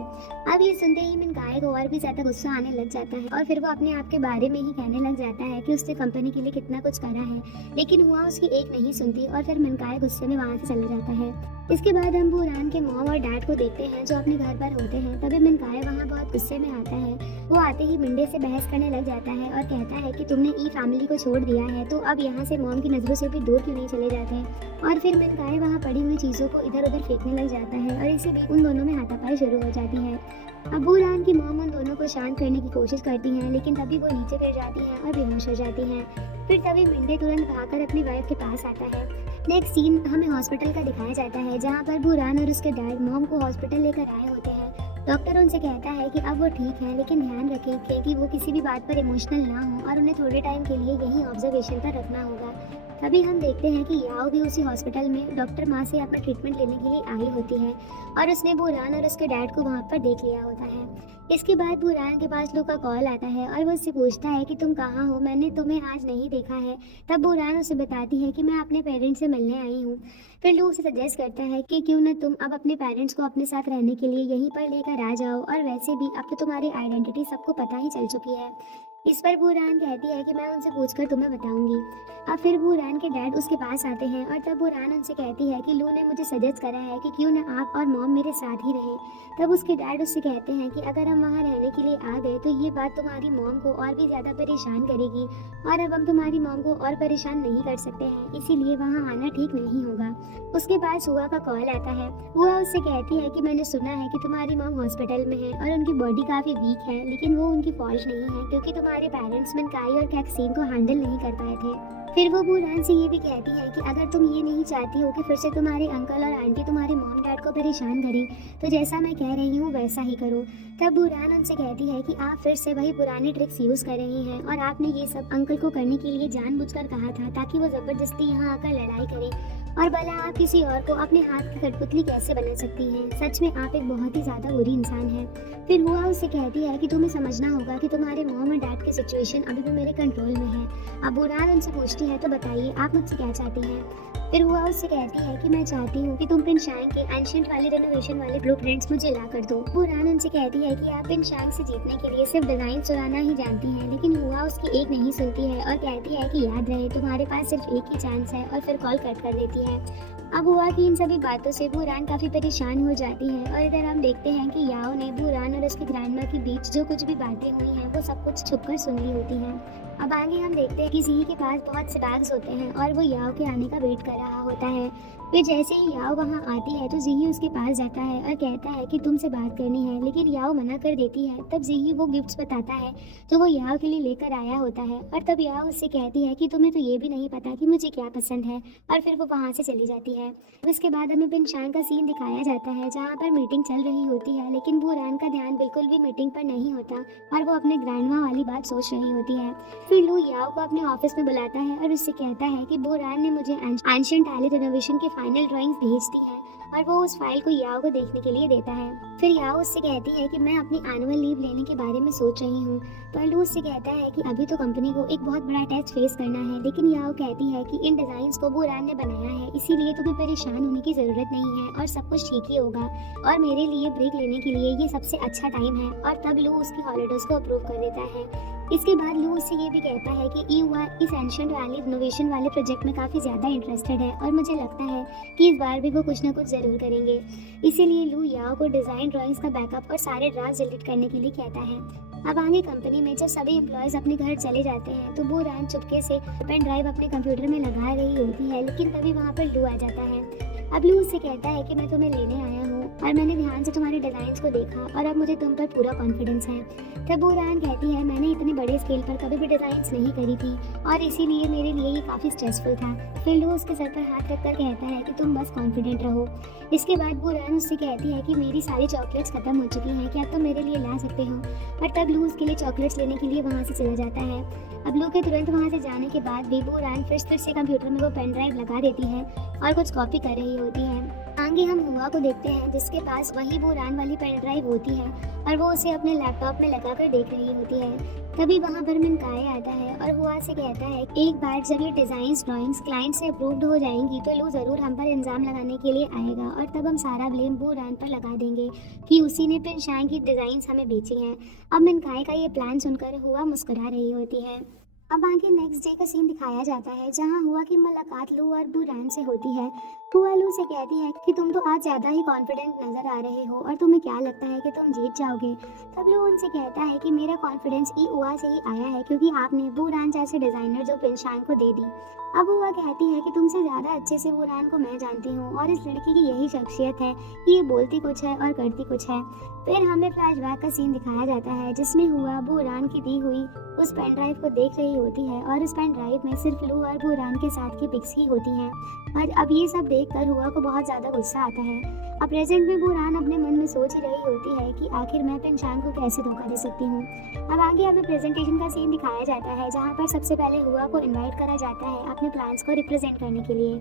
अब ये सुनते ही मिनकाय को और भी ज्यादा गुस्सा आने लग जाता है और फिर वो अपने आप के बारे में ही कहने लग जाता है कि उसने कंपनी के लिए कितना कुछ करा है, लेकिन हुआ उसकी एक नहीं सुनती और फिर मिनकाय गुस्से में वहाँ से चला जाता है। इसके बाद हम बुरान के मॉम और डैड को देखते हैं जो अपने घर पर होते हैं। तभी मिनकाय वहाँ बहुत गुस्से में आता है। वो आते ही मिंडे से बहस करने लग जाता है और कहता है कि तुमने ई फैमिली को छोड़ दिया है तो अब यहाँ से मॉम की नजरों से भी दूर क्यों नहीं चले जाते। और फिर मिनकाय वहाँ पड़ी हुई चीजों को इधर उधर फेंकने लग जाता है और इसी बीच उन दोनों में हाथापाई शुरू हो जाती है। अब बुरान की मॉम उन दोनों को शांत करने की कोशिश करती हैं, लेकिन तभी वो नीचे गिर जाती हैं और बेहोश हो जाती हैं। फिर तभी मिंडे तुरंत भागकर अपनी वाइफ के पास आता है। नेक्स्ट सीन हमें हॉस्पिटल का दिखाया जाता है जहाँ पर बुरान और उसके डैड मॉम को हॉस्पिटल लेकर आए होते हैं। डॉक्टर उनसे कहता है कि अब वो ठीक है, लेकिन ध्यान रखें कि वो किसी भी बात पर इमोशनल ना हो और उन्हें थोड़े टाइम के लिए यही ऑब्जर्वेशन पर रखना होगा। तभी हम देखते हैं कि याओ भी उसी हॉस्पिटल में डॉक्टर माँ से अपना ट्रीटमेंट लेने के लिए आई होती है और उसने बुरान और उसके डैड को वहाँ पर देख लिया होता है। इसके बाद बुरान के पास लू का कॉल आता है और वो उससे पूछता है कि तुम कहाँ हो, मैंने तुम्हें आज नहीं देखा है। तब बुरान उसे बताती है कि मैं अपने पेरेंट्स से मिलने आई हूँ। फिर लू उसे सजेस्ट करता है कि क्यों न तुम अब अपने पेरेंट्स को अपने साथ रहने के लिए यहीं पर लेकर आ जाओ, और वैसे भी अब तो तुम्हारी आइडेंटिटी सबको पता ही चल चुकी है। इस पर बुरान कहती है कि मैं उनसे पूछकर तुम्हें बताऊंगी। अब फिर बुरान के डैड उसके पास आते हैं और तब बुरान उनसे कहती है कि लू ने मुझे सजेस्ट करा है कि क्यों न आप और मॉम मेरे साथ ही रहें। तब उसके डैड उससे कहते हैं कि अगर हम वहाँ रहने के लिए आ गए तो ये बात तुम्हारी मॉम को और भी ज़्यादा परेशान करेगी, और अब हम तुम्हारी मॉम को और परेशान नहीं कर सकते हैं, इसीलिए वहाँ आना ठीक नहीं होगा। उसके पास हुआ का कॉल आता है। हुआ उससे कहती है कि मैंने सुना है कि तुम्हारी मॉम हॉस्पिटल में है और उनकी बॉडी काफ़ी वीक है, लेकिन वो उनकी फॉल्ट नहीं है क्योंकि तुम्हारे पेरेंट्स मिनकाई और कैक्सीन को हैंडल नहीं कर पाए थे। फिर वो बूरान से ये भी कहती है कि अगर तुम ये नहीं चाहती हो कि फिर से तुम्हारे अंकल और आंटी तुम्हारे मॉम डैड को परेशान करें, तो जैसा मैं कह रही हूँ वैसा ही करो। तब बूरान उनसे कहती है कि आप फिर से वही पुराने ट्रिक्स यूज़ कर रही हैं और आपने ये सब अंकल को करने के लिए जानबूझकर कहा था ताकि वो ज़बरदस्ती यहाँ आकर लड़ाई करे, और भला आप किसी और को अपने हाथ की कठपुतली कैसे बना सकती हैं। सच में आप एक बहुत ही ज़्यादा बुरी इंसान हैं। फिर हुआ उससे कहती है कि तुम्हें समझना होगा कि तुम्हारे मॉम और डैड की सिचुएशन अभी भी मेरे कंट्रोल में है। अब बूरान उनसे पूछती है तो बताइए आप मुझसे क्या चाहती हैं। फिर हुआ उससे कहती है कि मैं चाहती हूँ कि तुम पिनशांग के एंशिएंट वाले रेनोवेशन वाले ब्लूप्रिंट्स मुझे ला कर दो। बूरान उनसे कहती है कि आप पिनशांग से जीतने के लिए सिर्फ डिजाइन चुराना ही जानती हैं, लेकिन हुआ उसकी एक नहीं सुनती है और कहती है कि याद रहे तुम्हारे पास सिर्फ एक ही चांस है, और फिर कॉल कट कर देती है। अब हुआ कि इन सभी बातों से बूरान काफी परेशान हो जाती है और इधर हम देखते हैं कि याओ ने बूरान और उसकी ग्रैंडमा के बीच जो कुछ भी बातें हुई हैं वो सब कुछ छुपकर सुन ली होती हैं। अब आगे हम देखते हैं कि ज़ी के पास बहुत से बैग्स होते हैं और वो याओ के आने का वेट कर रहा होता है। फिर जैसे ही याओ वहाँ आती है तो ज़ी उसके पास जाता है और कहता है कि तुमसे बात करनी है, लेकिन याओ मना कर देती है। तब ज़ी वो गिफ्ट्स बताता है तो वो याओ के लिए लेकर आया होता है, और तब याओ उससे कहती है कि तुम्हें तो ये भी नहीं पता कि मुझे क्या पसंद है, और फिर वो वहाँ से चली जाती है। उसके बाद हमें पिनशांग का सीन दिखाया जाता है जहाँ पर मीटिंग चल रही होती है, लेकिन बूरान का ध्यान बिल्कुल भी मीटिंग पर नहीं होता और वो अपने ग्रैंडमा वाली बात सोच रही होती है। फिर लू याओ को अपने ऑफिस में बुलाता है और उससे कहता है कि बूरान ने मुझे एंशिएंट वैली रेनोवेशन की फाइनल ड्राइंग्स भेज दी है, और वो उस फाइल को याओ को देखने के लिए देता है। फिर याओ उससे कहती है कि मैं अपनी एनुअल लीव लेने के बारे में सोच रही हूँ, पर लू उससे कहता है कि अभी तो कंपनी को एक बहुत बड़ा टेस्ट फेस करना है, लेकिन याओ कहती है कि इन डिजाइन्स को बूरान ने बनाया है, इसीलिए तुम्हें परेशान होने की जरूरत नहीं है और सब कुछ ठीक ही होगा, और मेरे लिए ब्रेक लेने के लिए ये सबसे अच्छा टाइम है। और तब लू उसकी हॉलीडेज को अप्रूव कर देता है। इसके बाद लू उससे ये भी कहता है कि ईवा इस एंशिएंट वैली रिनोवेशन वाले प्रोजेक्ट में काफ़ी ज़्यादा इंटरेस्टेड है और मुझे लगता है कि इस बार भी वो कुछ ना कुछ ज़रूर करेंगे। इसीलिए लू याओ को डिज़ाइन ड्राइंग्स का बैकअप और सारे ड्राफ्ट डिलीट करने के लिए कहता है। अब आगे कंपनी में जब सभी एम्प्लॉयज़ अपने घर चले जाते हैं तो बूरान चुपके से पेन ड्राइव अपने कंप्यूटर में लगा रही होती है, लेकिन तभी वहाँ पर लू आ जाता है। अब लू उससे कहता है कि मैं तुम्हें लेने आया हूँ और मैंने ध्यान से तुम्हारे डिज़ाइंस को देखा और अब मुझे तुम पर पूरा कॉन्फिडेंस है। तब बूरान कहती है मैंने इतने बड़े स्केल पर कभी भी डिज़ाइंस नहीं करी थी और इसीलिए मेरे लिए ये काफ़ी स्ट्रेसफुल था। फिर लू उसके सर पर हाथ रखकर कहता है कि तुम बस कॉन्फिडेंट रहो। इसके बाद बूरान उससे कहती है कि मेरी सारी चॉकलेट्स खत्म हो चुकी हैं, क्या तुम मेरे लिए ला सकते हो। और तब लू उसके लिए चॉकलेट्स लेने के लिए वहाँ से चला जाता है। अब लू के तुरंत वहाँ से जाने के बाद भी बूरान फिर से कंप्यूटर में वो पेन ड्राइव लगा देती है और कुछ कॉपी कर रही होती है। आगे हम हुआ को देखते हैं जिसके पास वही बूरान वाली पेन ड्राइव होती है और वो उसे अपने लैपटॉप में लगाकर देख रही होती है। तभी वहाँ पर मिनकाए आता है और हुआ से कहता है एक बार जब ये डिज़ाइंस ड्राइंग्स क्लाइंट से अप्रूव्ड हो जाएंगी तो लू ज़रूर हम पर इल्ज़ाम लगाने के लिए आएगा और तब हम सारा ब्लेम बूरान पर लगा देंगे कि उसी ने पिनशांग की डिज़ाइंस हमें बेची हैं। अब मिनकाए का ये प्लान सुनकर हुआ मुस्कुरा रही होती है। अब आगे नेक्स्ट डे का सीन दिखाया जाता है जहाँ हुआ की मुलाकात लू और बूरान से होती है। हुआ लू से कहती है कि तुम तो आज ज़्यादा ही कॉन्फिडेंट नज़र आ रहे हो और तुम्हें क्या लगता है कि तुम जीत जाओगे। तब लू उनसे कहता है कि मेरा कॉन्फिडेंस हुआ से ही आया है क्योंकि आपने बूरान जैसे डिज़ाइनर जो पिनशांग को दे दी। अब हुआ कहती है कि तुमसे ज़्यादा अच्छे से बूरान को मैं जानती हूँ और इस लड़की की यही शख्सियत है कि ये बोलती कुछ है और करती कुछ है। फिर हमें फ्लैशबैक का सीन दिखाया जाता है जिसमें हुआ बूरान की दी हुई उस पेन ड्राइव को देख रही होती है और उस पेन ड्राइव में सिर्फ लू और बूरान के साथ की पिक्स ही होती हैं। और अब ये सब देखकर हुआ को बहुत ज़्यादा गुस्सा आता है। अब प्रेजेंट में बूरान अपने मन में सोच ही रही होती है कि आखिर मैं पिनशांग को कैसे धोखा दे सकती हूँ। अब आगे हमें प्रेजेंटेशन का सीन दिखाया जाता है जहाँ पर सबसे पहले हुआ को इनवाइट करा जाता है अपने प्लान्स को रिप्रेजेंट करने के लिए।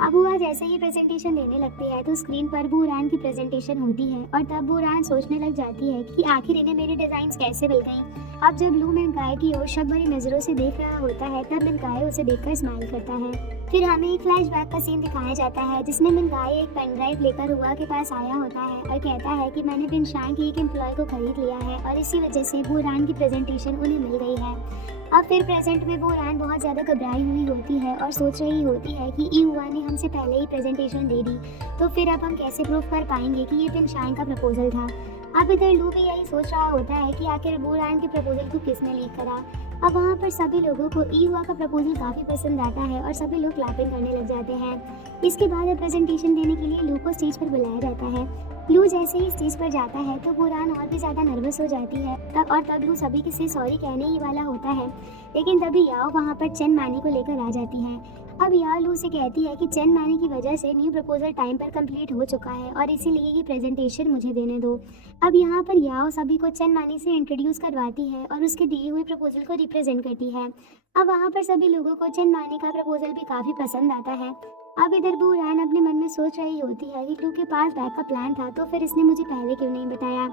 अब हुआ जैसे ही प्रेजेंटेशन देने लगती है तो स्क्रीन पर बूरान की प्रेजेंटेशन होती है और तब बूरान सोचने लग जाती है कि आखिर इन्हें मेरी डिज़ाइंस कैसे मिल गई। अब जब लू मिनकाए की ओर शक भरी नज़रों से देख रहा होता है तब मिनकाए उसे देखकर स्माइल करता है। फिर हमें एक फ्लैशबैक का सीन दिखाया जाता है जिसमें मिनकाए एक पेन ड्राइव लेकर हुआ के पास आया होता है और कहता है कि मैंने पिनशांग की एक एम्प्लॉय को खरीद लिया है और इसी वजह से बूरान की प्रेजेंटेशन उन्हें मिल गई है। अब फिर प्रेजेंट में बूरान बहुत ज़्यादा घबराई हुई होती है और सोच रही होती है कि युवा ने हमसे पहले ही प्रेजेंटेशन दे दी तो फिर अब हम कैसे प्रूव कर पाएंगे कि ये पिनशांग का प्रपोजल था। अब इधर लू भी यही सोच रहा होता है कि आखिर बूरान के प्रपोजल को किसने लीक करा। अब वहाँ पर सभी लोगों को ईवा का प्रपोजल काफ़ी पसंद आता है और सभी लोग क्लैपिंग करने लग जाते हैं। इसके बाद अब प्रेजेंटेशन देने के लिए लू को स्टेज पर बुलाया जाता है। लू जैसे ही स्टेज पर जाता है तो बुरान और भी ज़्यादा नर्वस हो जाती है। तब लू सभी के से सॉरी कहने ही वाला होता है, लेकिन तभी याओ वहाँ पर चेन मानी को लेकर आ जाती है। अब याओ लू से कहती है कि चेन मानी की वजह से न्यू प्रपोजल टाइम पर कंप्लीट हो चुका है और इसीलिए ये प्रेजेंटेशन मुझे देने दो। अब यहाँ पर याओ सभी को चेन मानी से इंट्रोड्यूस करवाती है और उसके दिए हुए प्रपोजल को रिप्रेजेंट करती है। अब वहाँ पर सभी लोगों को चेन मानी का प्रपोजल भी काफ़ी पसंद आता है। अब इधर बुरान अपने मन में सोच रही होती है कि लू के पास बैकअप प्लान था तो फिर इसने मुझे पहले क्यों नहीं बताया।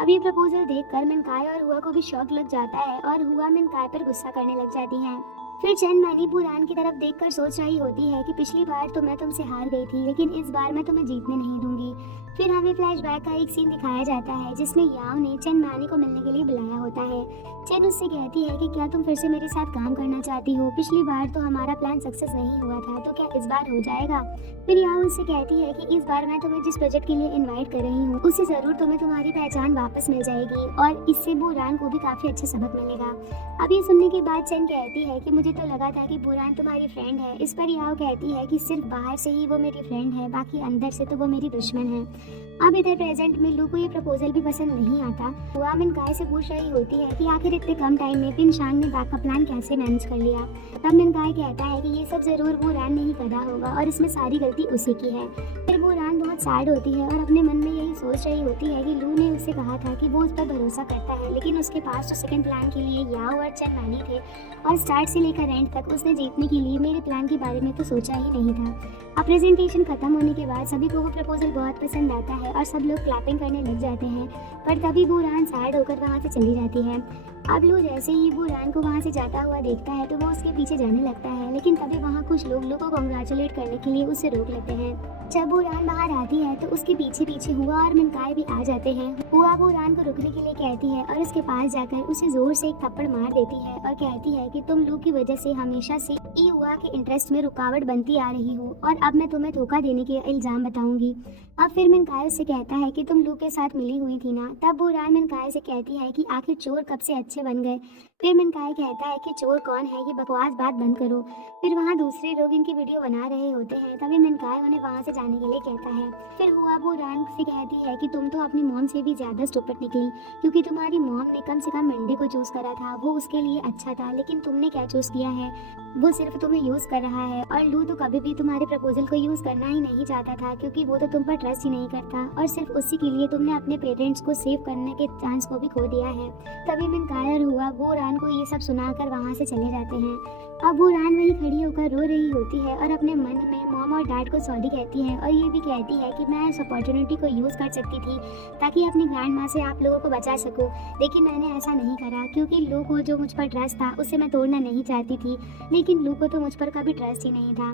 अब ये प्रपोजल देखकर मिनकाय और हुआ को भी शौक लग जाता है और हुआ मिनकाय पर गुस्सा करने लग जाती है। फिर चेन मानी बुरान की तरफ देखकर सोच रही होती है कि पिछली बार तो मैं तुमसे हार गई थी, लेकिन इस बार मैं तुम्हें जीतने नहीं दूंगी। फिर हमें फ्लैशबैक का एक सीन दिखाया जाता है जिसमें याओ ने चेन मानी को मिलने के लिए बुलाया होता है। चेन उससे कहती है कि क्या तुम फिर से मेरे साथ काम करना चाहती हो? पिछली बार तो हमारा प्लान सक्सेस नहीं हुआ था, तो क्या इस बार हो जाएगा? फिर याओ उससे कहती है कि इस बार मैं तुम्हें जिस प्रोजेक्ट के लिए इनवाइट कर रही हूँ उससे जरूर तुम्हें तुम्हारी पहचान वापस मिल जाएगी और इससे बुरान को भी काफी अच्छा सबक मिलेगा। अब ये सुनने के बाद चेन कहती है कि मुझे तो लगा था कि बुरान तुम्हारी फ्रेंड है। इस पर याओ कहती है कि सिर्फ बाहर से ही वो मेरी फ्रेंड है, बाकी अंदर से तो वो मेरी दुश्मन है। अब इधर प्रेजेंट में लू को ये प्रपोजल भी पसंद नहीं आता। हुआ मिनकाय से पूछ रही होती है कि आखिर इतने कम टाइम में पिनशांग ने बैकअप प्लान कैसे मैनेज कर लिया। तब मिनकाय कहता है कि ये सब जरूर बुरान ने ही करा होगा और इसमें सारी गलती उसी की है। फिर बुरान बहुत सैड होती है और अपने मन में यही सोच रही होती है कि लू ने उससे कहा था कि वो उस पर भरोसा करता है, लेकिन उसके पास तो सेकंड प्लान के लिए याओ और चेन मानी थे और स्टार्ट से लेकर एंड तक उसने जीतने के लिए मेरे प्लान के बारे में तो सोचा ही नहीं था। अब प्रेजेंटेशन खत्म होने के बाद सभी को वो प्रपोजल बहुत पसंद आता है और सब लोग क्लैपिंग करने लग जाते हैं, पर तभी बुरान सैड होकर वहाँ से चली जाती है। अब लू जैसे ही बुरान को वहाँ से जाता हुआ देखता है तो वो उसके पीछे जाने लगता है, लेकिन तभी वहाँ कुछ लोग लू को कॉन्ग्रेचुलेट करने के लिए उसे रोक लेते हैं। जब बुरान बाहर आती है तो उसके पीछे पीछे हुआ और मिनकाय भी आ जाते हैं। हुआ बुरान को रुकने के लिए कहती है और उसके पास जाकर उसे जोर से एक थप्पड़ मार देती है और कहती है कि तुम लू की वजह से हमेशा से ई हुआ के इंटरेस्ट में रुकावट बनती आ रही हो और अब मैं तुम्हें धोखा देने के इल्जाम बताऊंगी। अब फिर मिनकाय उससे कहता है कि तुम लू के साथ मिली हुई थी ना। तब बुरान मिनकाय से कहती है कि आखिर चोर कब से अच्छे बन गए। फिर मिनकाय कहता है कि चोर कौन है, ये बकवास बात बंद करो। फिर वहाँ दूसरे लोग इनकी वीडियो बना रहे होते हैं, तभी मिनकाय उन्हें वहाँ से जाने के लिए कहता है। फिर हुआ बुरान से कहती है कि तुम तो अपनी मॉम से भी ज्यादा स्टूपिड निकली, क्योंकि तुम्हारी मॉम ने कम से कम मंडे को चूज करा था, वो उसके लिए अच्छा था, लेकिन तुमने क्या चूज किया है? वो सिर्फ तुम्हें यूज कर रहा है। और लू तो कभी भी तुम्हारे प्रपोजल को यूज करना ही नहीं चाहता था, क्योंकि वो तो तुम पर ट्रस्ट ही नहीं करता और सिर्फ उसी के लिए तुमने अपने पेरेंट्स को सेव करने के चांस को भी खो दिया है। तभी मिनकाय और हुआ बुरान को ये सब सुनाकर वहाँ से चले जाते हैं। अब बुरान वहीं खड़ी होकर रो रही होती है और अपने मन में मॉम और डैड को सॉरी कहती है और ये भी कहती है कि मैं इस अपॉर्चुनिटी को यूज़ कर सकती थी ताकि अपनी ग्रैंड माँ से आप लोगों को बचा सकूं, लेकिन मैंने ऐसा नहीं करा, क्योंकि लू को जो मुझ पर ट्रस्ट था उसे मैं तोड़ना नहीं चाहती थी, लेकिन लू को तो मुझ पर कभी ट्रस्ट ही नहीं था।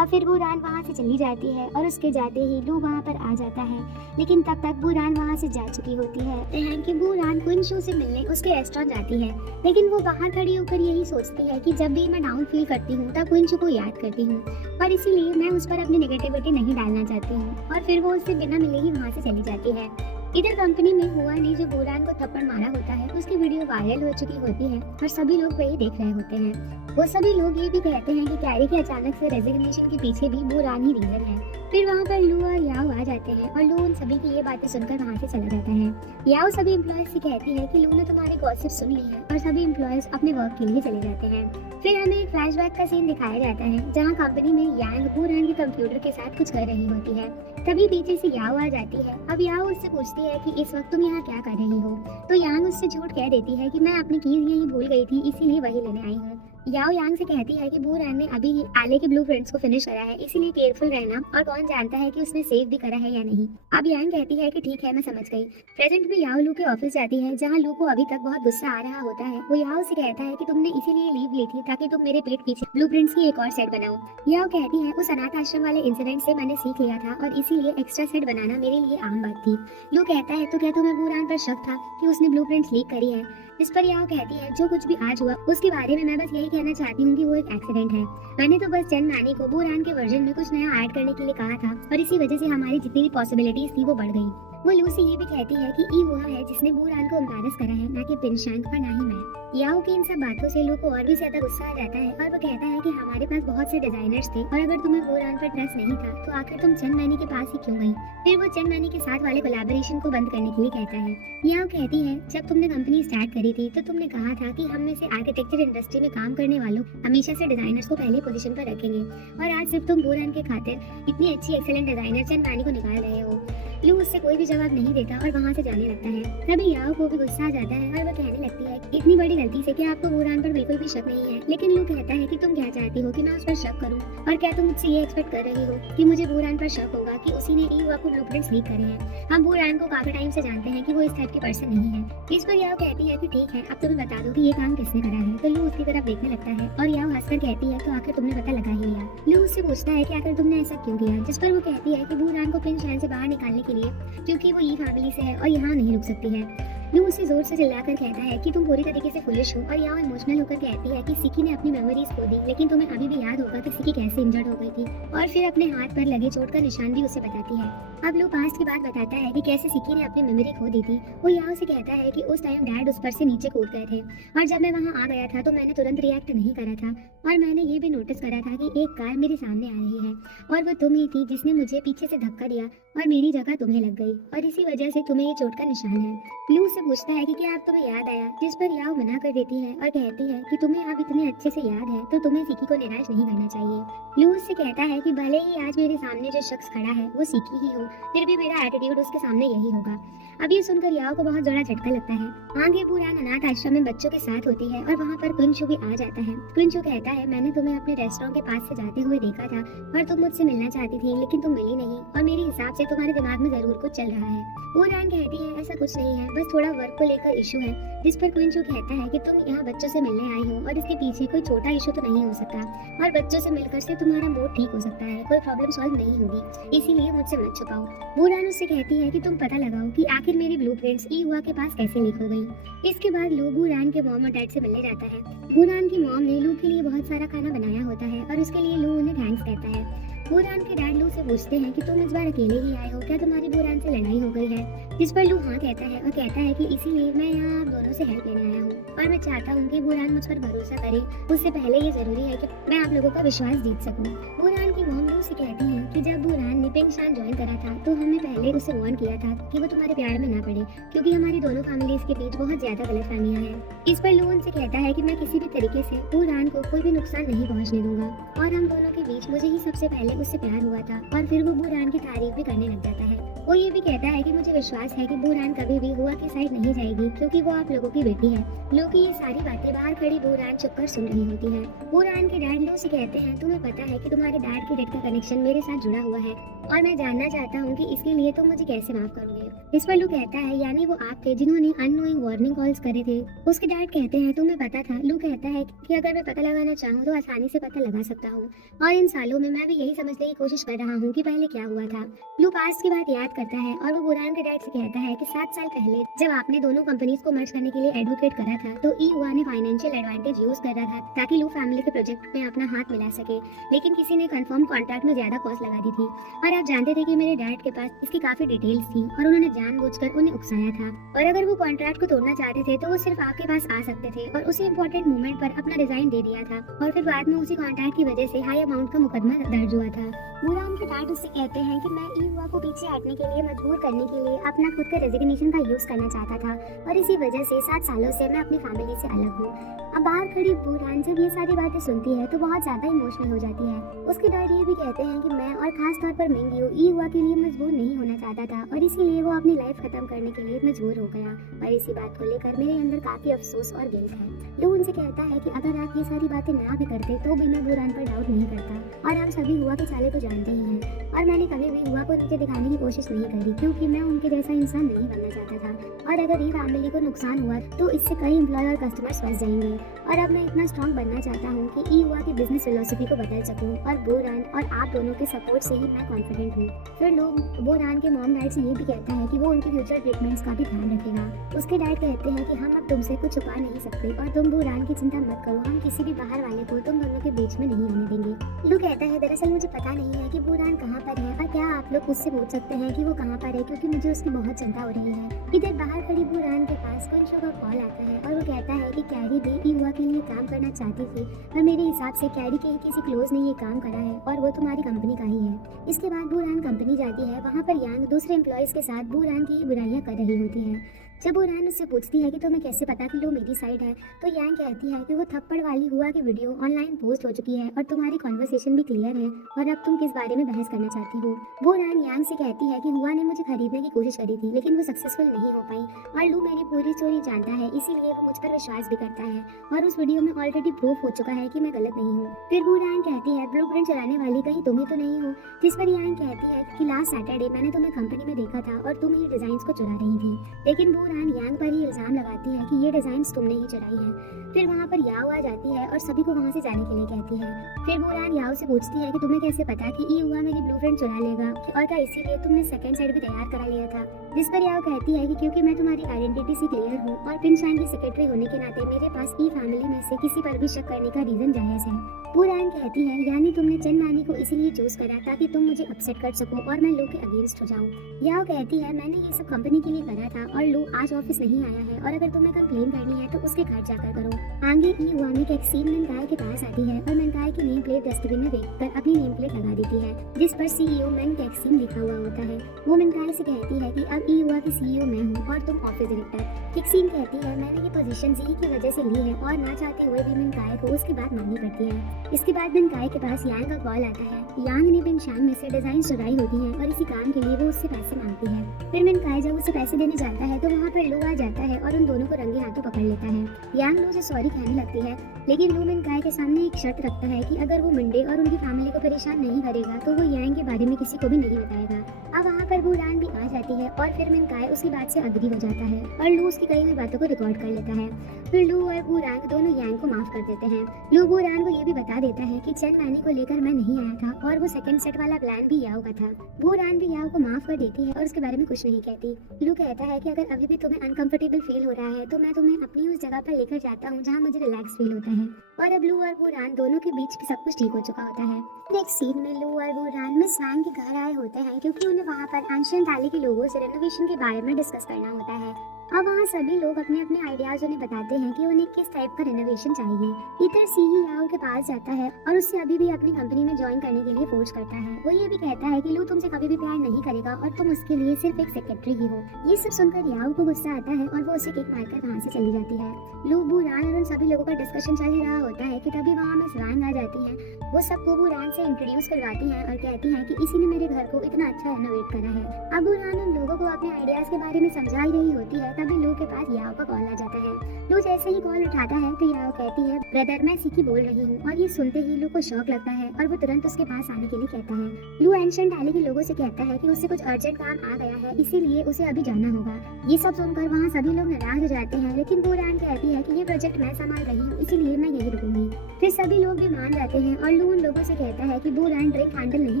अब फिर बुरान वहाँ से चली जाती है और उसके जाते ही लू वहाँ पर आ जाता है, लेकिन तब तक बुरान वहाँ से जा चुकी होती है कि बुरान क्विनशू से मिलने उसके रेस्टोरेंट जाती है, लेकिन वो बाहर खड़ी होकर यही सोचती है कि जब भी मैं डाउन फील करती हूँ तब क्विनशू को याद करती हूँ और इसीलिए मैं उस पर अपनी नेगेटिविटी नहीं डालना चाहती हूँ, और फिर वो उससे बिना मिले ही वहाँ से चली जाती है। इधर कंपनी में हुआ ने जो बुरान को थप्पड़ मारा होता है उसकी वीडियो वायरल हो चुकी होती है और सभी लोग वही देख रहे होते हैं। वो सभी लोग ये भी कहते हैं कि कैरी के अचानक से रेजिग्नेशन के पीछे भी बुरान ही रीजन है। फिर वहाँ पर लू और याओ आ जाते हैं और लू उन सभी की ये बातें सुनकर वहाँ से चला जाता है। याओ सभी एम्प्लॉयज से कहती है कि लू ने तुम्हारी गॉसिप सुन ली है और सभी एम्प्लॉयज अपने वर्क के लिए चले जाते हैं। फिर हमें एक फ्लैशबैक का सीन दिखाया जाता है जहाँ कंपनी में यांग बुरान के कंप्यूटर के साथ कुछ कर रही होती है। तभी पीछे से याओ आ जाती है। अब याओ उससे पूछती है कि इस वक्त तुम यहाँ क्या कर रही हो, तो यांग उससे झूठ कह देती है कि मैं अपनी कीज यहीं भूल गई थी, इसीलिए वही लेने आई हूँ। याओ यांग से कहती है कि बुरान ने अभी आले के ब्लूप्रिंट्स को फिनिश करा है, इसीलिए केयरफुल रहना, और कौन जानता है कि उसने सेव भी करा है या नहीं। अब यांग कहती है कि ठीक है, मैं समझ गई। प्रेजेंट में याओ लू के ऑफिस जाती है जहाँ लू को अभी तक बहुत गुस्सा आ रहा होता है। वो याओ से कहता है कि तुमने इसीलिए लीव ली थी ताकि तुम मेरे पेट पीछे ब्लूप्रिंट्स की एक और सेट बनाओ। याओ कहती है उस अनाथ आश्रम वाले इंसिडेंट से मैंने सीख लिया था और इसीलिए एक्स्ट्रा सेट बनाना मेरे लिए आम बात थी। लू कहता है तो क्या तुम्हें बुरान पर शक था कि उसने ब्लूप्रिंट्स लीक करी है? इस पर याओ कहती है जो कुछ भी आज हुआ उसके बारे में मैं बस यही कहना चाहती हूँ कि वो एक एक्सीडेंट है। मैंने तो बस चेन मैनी को बुरान के वर्जन में कुछ नया ऐड करने के लिए कहा था और इसी वजह से हमारी जितनी भी पॉसिबिलिटीज थी वो बढ़ गई। वो लू से ये भी कहती है कि ई वो है जिसने बूरान को एम्बैरस करा है, ना कि पिनशांग और ना ही मैं। याओ की इन सब बातों से लू को और भी ज्यादा गुस्सा आ जाता है और वो कहता है कि हमारे पास बहुत से डिजाइनर्स थे और अगर तुम्हें बूरान पर ट्रस्ट नहीं था तो आखिर तुम चंद मैनी के पास ही क्यों गई। फिर वो चंद मैनी के साथ वाले कोलैबोरेशन को बंद करने के लिए कहता है। याओ कहती है जब तुमने कंपनी स्टार्ट करी थी तो तुमने कहा था कि हम में से आर्किटेक्चर इंडस्ट्री में काम करने वालों हमेशा से डिजाइनर्स को पहली पोजीशन पर रखेंगे और आज सिर्फ तुम बूरान के खातिर इतनी अच्छी एक्सेलेंट डिजाइनर चंद मैनी को निकाल रहे हो। लू उससे कोई भी जवाब नहीं देता और वहाँ से जाने लगता है। तभी याओ को भी गुस्सा आ जाता है और वो कहने लगती है इतनी बड़ी गलती से क्या आपको बूरान पर बिल्कुल भी शक नहीं है। लेकिन लू कहता है कि तुम क्या चाहती हो कि मैं उस पर शक करूं और क्या तुम मुझसे ये एक्सपेक्ट कर रही हो कि मुझे बूरान पर शक होगा कि उसी ने ईवा को ब्लूप्रिंट्स लीक करे हैं। हम बूरान को काफी टाइम से जानते हैं कि वो इस टाइप की पर्सन नहीं है। इस पर याओ कहती है कि ठीक है अब तुम्हें बता दो कि ये काम किसने करा है। तो लू उसकी तरफ देखने लगता है और याओ हंसकर कहती है तो आखिर तुमने पता लगा ही लिया। लू उससे पूछता है कि आखिर तुमने ऐसा क्यों किया, जिस पर वो कहती है कि बूरान को पिन शहर से बाहर निकालने के लिए, क्योंकि वो ई फैमिली से है और यहाँ नहीं रुक सकती है। लू उसे जोर से चिल्लाकर कहता है कि तुम पूरी तरीके से फुलिश हो और याओ इमोशनल होकर कहती है कि सिकी ने अपनी मेमोरीज खो दी, लेकिन तुम्हें अभी भी याद होगा कि सिकी कैसे इंजर्ड हो गई थी और फिर अपने हाथ पर लगे चोट का निशान भी उसे बताती है। अब लू पास्ट की बात बताता है कि कैसे सिकी ने अपनी मेमोरी खो दी थी। वो याओ से कहता है कि उस टाइम डैड उस पर से नीचे कूद गए थे और जब मैं वहाँ आ गया था तो मैंने तुरंत रिएक्ट नहीं करा था और मैंने ये भी नोटिस करा था कि एक कार मेरे सामने आ रही है और वो तुम ही थी जिसने मुझे पीछे से धक्का दिया और मेरी जगह तुम्हें लग गई और इसी वजह से तुम्हें ये चोट का निशान है। लू से पूछता है कि क्या अब तुम्हें याद आया, जिस पर याओ मना कर देती है और कहती है कि तुम्हें अब इतने अच्छे से याद है तो तुम्हें सिकी को निराश नहीं करना चाहिए। लू उससे कहता है कि भले ही आज मेरे सामने जो शख्स खड़ा है वो सिकी ही हो, फिर भी मेरा एटीट्यूड उसके सामने यही होगा। अब ये सुनकर याओ को बहुत बड़ा झटका लगता है। आगे बूरान अनाथ आश्रम में बच्चों के साथ होती है और वहाँ पर कुंशु भी आ जाता है। कुंशु कहता है मैंने तुम्हें अपने रेस्टोरेंट के पास से जाते हुए देखा था और तुम मुझसे मिलना चाहती थी लेकिन तुम मिली नहीं और मेरे हिसाब से तुम्हारे दिमाग में जरूर कुछ चल रहा है। बूरान कहती है ऐसा कुछ नहीं है, बस थोड़ा वर्क को लेकर इशू है। जिस पर कुंशु कहता है कि तुम यहाँ बच्चों से मिलने आई हो और इसके पीछे कोई छोटा इशू तो नहीं हो सकता और बच्चों से मिलकर से तुम्हारा मूड ठीक हो सकता है, कोई प्रॉब्लम सॉल्व नहीं होगी, इसीलिए मुझसे मत छुपाओ। बूरान उससे कहती है कि तुम पता लगाओ कि आखिर मेरी ब्लूप्रिंट्स ई हुआ के पास कैसे लीक हो गई। इसके बाद लू बूरान के मॉम और डैड से मिलने जाता है। बूरान की मॉम ने लू के लिए बहुत सारा खाना बनाया होता है और उसके लिए लू उन्हें थैंक्स कहता है। बूरान के डैड लू से पूछते हैं कि तुम इस बार अकेले ही आए हो, क्या तुम्हारी बूरान से लड़ाई हो गई है। जिस पर लू हाँ कहता है और कहता है कि इसीलिए मैं यहाँ आप दोनों से हेल्प लेने आया हूँ और मैं चाहता हूँ कि बूरान मुझ पर भरोसा करे। उससे पहले ये जरूरी है कि मैं आप लोगों का विश्वास जीत सकूँ। बूरान की मॉम लू से कहती है कि जब बूरान ने पिंगशान ज्वाइन करा था तो हमने पहले उसे वार्न किया था कि वो तुम्हारे प्यार में ना पड़े, क्योंकि हमारी दोनों फैमिलीज के बीच बहुत ज्यादा गलतफहमियां हैं। इस पर लू उनसे कहता है कि मैं किसी भी तरीके से बूरान को कोई भी नुकसान नहीं पहुंचने दूंगा और हम दोनों के बीच मुझे ही सबसे पहले उससे प्यार हुआ था और फिर वो बूरान की तारीफ भी करने लग जाता है। वो ये भी कहता है कि मुझे विश्वास है कि बूरान कभी भी हुआ की साइड नहीं जाएगी क्योंकि वो आप लोगों की बेटी है। लो की ये सारी बातें बाहर खड़ी बूरान चुपकर सुन रही होती है। बूरान के डैड लो से कहते हैं तुम्हें पता है कि तुम्हारे डैड की डेथ का कनेक्शन मेरे साथ जुड़ा हुआ है और मैं जानना चाहता हूँ कि इसके लिए तुम मुझे कैसे माफ करोगे। इस पर लू कहता है यानी वो आप थे जिन्होंने अननोइंग वार्निंग कॉल्स करे थे। उसके डैड कहते हैं तुम्हें पता था। लू कहता है कि अगर मैं पता लगाना चाहूँ तो आसानी से पता लगा सकता हूँ और इन सालों में मैं भी यही समझने की कोशिश कर रहा हूँ कि पहले क्या हुआ था। लू पास्ट की बात याद करता है और वो बूरान के डैड से कहता है कि 7 साल पहले जब आपने दोनों कंपनीज को मर्ज करने के लिए एडवोकेट करा था तो ई हुआ ने फाइनेंशियल एडवांटेज यूज कर रहा था ताकि लू फैमिली के प्रोजेक्ट में अपना हाथ मिला सके, लेकिन किसी ने कंफर्म कॉन्ट्रैक्ट में ज्यादा कॉस्ट लगा दी थी और आप जानते थे कि मेरे डैड के पास इसकी काफी डिटेल्स थी और उन्होंने जानबूझकर उन्हें उकसाया था और अगर वो कॉन्ट्रैक्ट को तोड़ना चाहते थे तो वो सिर्फ आपके पास आ सकते थे और उसी इम्पोर्टेंट मोमेंट पर अपना रिजाइन दे दिया था और फिर बाद में उसी कॉन्ट्रैक्ट की वजह से हाई अमाउंट का मुकदमा दर्ज हुआ था। बूरान के डैड उससे कहते हैं कि मैं ई हुआ को पीछे हटने के लिए मजबूर करने के लिए अपना खुद का रेजिग्नेशन का यूज करना चाहता था और इसी वजह से 7 सालों से मैं अपनी फैमिली से अलग हूँ। अब बाहर खड़ी बूरान जब ये सारी बातें सुनती है तो बहुत ज्यादा इमोशनल हो जाती है। उसके डैड ये भी कहते हैं कि मैं और खास तौर पर मिंगियो ई हुआ के लिए मजबूर नहीं होना चाहता था और इसीलिए वो अपनी लाइफ खत्म करने के लिए मजबूर हो गया और इसी बात को लेकर मेरे अंदर काफी अफसोस और गिल्ट है। लू उनसे कहता है कि अगर आप ये सारी बातें ना भी करते तो भी मैं बूरान पर डाउट नहीं करता और हम सभी हुआ के चाले तो जानते ही हैं और मैंने कभी भी हुआ को नीचे दिखाने की कोशिश नहीं करी क्योंकि मैं उनके जैसा इंसान नहीं बनना चाहता था और अगर ये फैमिली को नुकसान हुआ तो इससे कई एम्प्लॉय और कस्टमर्स फंस जाएंगे और अब मैं इतना स्ट्रॉन्ग बनना चाहता हूँ कि ई हुआ की बिजनेस फिलोसफी को बदल सकूँ और बूरान और आप दोनों के सपोर्ट से ही मैं कॉन्फिडेंट हूँ। फिर लोग बूरान के मॉम डैड से ये भी कहता है कि वो उनके फ्यूचर ट्रीटमेंट्स का भी ध्यान रखेगा। उसके डैड कहते हैं कि हम अब तुमसे कुछ छुपा नहीं सकते और तुम बूरान की चिंता मत करो, हम किसी भी बाहर वाले को तुम दोनों के बीच में नहीं आने देंगे। लू कहता है दरअसल मुझे पता नहीं है कि बूरान कहाँ पर है और क्या आप लोग उससे पूछ सकते हैं कि कि वो कहाँ पर है, क्योंकि मुझे उसकी बहुत चिंता हो रही है। इधर बाहर खड़ी बुरान के पास कुंशो का कॉल आता है और वो कहता है कि कैरी भी ईवा के लिए काम करना चाहती थी, पर मेरे हिसाब से कैरी के किसी क्लोज ने ये काम करा है और वो तुम्हारी कंपनी का ही है। इसके बाद बुरान कंपनी जाती है। वहाँ पर यांग दूसरे एम्प्लॉयज के साथ बुरान की बुराइयां कर रही होती है। जब बुरान उससे पूछती है कि तुम्हें कैसे पता कि लो मेरी साइड है, तो यांग कहती है कि वो थप्पड़ वाली हुआ की वीडियो ऑनलाइन पोस्ट हो चुकी है और तुम्हारी कॉन्वर्सेशन भी क्लियर है और अब तुम किस बारे में बहस करना चाहती हो। बुरान यांग से कहती है कि हुआ ने मुझे खरीदने की कोशिश करी थी, लेकिन वो सक्सेसफुल नहीं हो पाई और लू मेरी पूरी स्टोरी जानता है, इसीलिए वो मुझ पर विश्वास भी करता है और उस वीडियो में ऑलरेडी प्रूफ हो चुका है कि मैं गलत नहीं हूँ। फिर बुरान कहती है ब्लूप्रिंट चलाने वाली कहीं तुम ही तो नहीं हो, जिस पर यांग कहती है कि लास्ट सैटरडे मैंने तुम्हें कंपनी में देखा था और तुम ही डिजाइन को चुरा रही थी। लेकिन बुरान यांग पर ही इल्जाम लगाती है कि ये डिजाइन तुमने ही चुराई है। फिर वहाँ पर याओ आ जाती है और सभी को वहाँ से जाने के लिए कहती है। फिर बुरान याओ से पूछती है कि तुम्हें कैसे पता कि ई हुआ मेरी ब्लूप्रिंट चुरा लेगा और क्या इसीलिए तुमने सेकंड साइड भी तैयार करा लिया था। जिस पर याओ कहती है कि क्योंकि मैं तुम्हारी आइडेंटिटी से क्लियर हूँ और पिनशाइन की सेक्रेटरी होने के नाते मेरे पास ई फैमिली में से किसी पर भी शक करने का रीजन जायज है। बुरान कहती है यानी तुमने चंद नानी को इसीलिए चूज करा ताकि तुम मुझे अपसेट कर सको और मैं लो के अगेंस्ट हो जाऊँ। याओ कहती है मैंने ये सब कंपनी के लिए करा था और लो आज ऑफिस नहीं आया है और अगर तुम्हें कंप्लेन करनी है तो उसके घर जाकर करो। आगे ई हुआ में कैक्सीन मेनकाय के पास आती है और मेनकाय की नेम प्लेट डस्टबिन में देखकर अपनी नेम प्लेट लगा देती है, जिस पर सीईओ मेन कैक्सीन लिखा हुआ होता है। वो मेनकाय से कहती है कि अब ई हुआ की सीईओ मैं हूँ और तुम ऑफिस डायरेक्टर। कैक्सीन कहती है मैंने ये पोजीशन जी की वजह से ली है और ना चाहते हुए भी मेनकाय को उसकी बात माननी पड़ती है। इसके बाद मेनकाय के पास यांग का कॉल आता है। यांग ने बिनशान में से डिजाइन चुराई होती है और इसी काम के लिए वो उससे पैसे मांगती है। फिर मेनकाय जब उसे पैसे देने जाता है तो वहाँ पर लो आ जाता है और उन दोनों को रंगे हाथों पकड़ लेता है। यांग लो से सॉरी कहने लगती है, लेकिन लो मेनकाय के सामने एक शर्त रखता है कि अगर वो मंडे और उनकी फैमिली को परेशान नहीं करेगा तो वो यांग के बारे में किसी को भी नहीं बताएगा। अब वहाँ पर बुरान भी आ जाती है और फिर मेनकाय उसकी बात से अग्री हो जाता है और लू उसकी कही हुई बातों को रिकॉर्ड कर लेता है। फिर लू और बुरान दोनों यांग को माफ कर देते हैं। लू बुरान को ये भी बता देता है कि चेन मैनी को लेकर मैं नहीं आया था और वो सेकंड सेट वाला प्लान भी याओ का था। बुरान भी याओ को माफ कर देती है और उसके बारे में कुछ नहीं कहती। लू कहता है कि अगर अभी भी तुम्हें अनकंफर्टेबल फील हो रहा है तो मैं तुम्हें अपनी उस जगह पर लेकर जाता हूँ जहाँ मुझे रिलैक्स फील होता है। और अब लू और बुरान दोनों के बीच सब कुछ ठीक हो चुका होता है। नेक्स्ट सीन में लू और बुरान मिस वांग के घर आए होते हैं क्योंकि उन्हें वहाँ पर एंशिएंट वैली के लोगों से रेनोवेशन के बारे में डिस्कस करना होता है। अब वहाँ सभी लोग अपने अपने आइडियाज उन्हें बताते हैं कि उन्हें किस टाइप का रेनोवेशन चाहिए। इधर सीही याओ के पास जाता है और उससे अभी भी अपनी कंपनी में ज्वाइन करने के लिए फोर्स करता है। वो ये भी कहता है कि लो तुमसे कभी भी प्यार नहीं करेगा और तुम उसके लिए सिर्फ एक सेक्रेटरी ही हो। ये सब सुनकर याओ को गुस्सा आता है और वो उसे किक मारकर वहाँ से चली जाती है। लू बुरान और उन सभी लोगों का डिस्कशन चल ही रहा होता है कि तभी वहाँ मिस वांग आ जाती है। वो सबको बुरान से इंट्रोड्यूस करवाती हैं और कहती हैं कि इसी ने मेरे घर को इतना अच्छा रेनोवेट करा है। अब बुरान उन लोगों को अपने आइडियाज के बारे में समझा ही रही होती है तभी लू के पास याओ का कॉल आ जाता है। लू जैसे ही कॉल उठाता है तो याओ कहती है ब्रदर मैं सीकी बोल रही हूँ और ये सुनते ही लू को शॉक लगता है और वो तुरंत उसके पास आने के लिए कहता है। लू एंशिएंट वैली के लोगों से कहता है कि उससे कुछ अर्जेंट काम आ गया है इसीलिए उसे अभी जाना होगा। ये सब सुनकर वहाँ सभी लोग नाराज हो जाते हैं, लेकिन बुरान कहती है कि ये प्रोजेक्ट मैं संभाल रही हूँ इसीलिए मैं यही रुकूंगी। फिर सभी लोग भी मान जाते हैं और लू उन लोगों से कहता है कि बुरान ड्रिंक हैंडल नहीं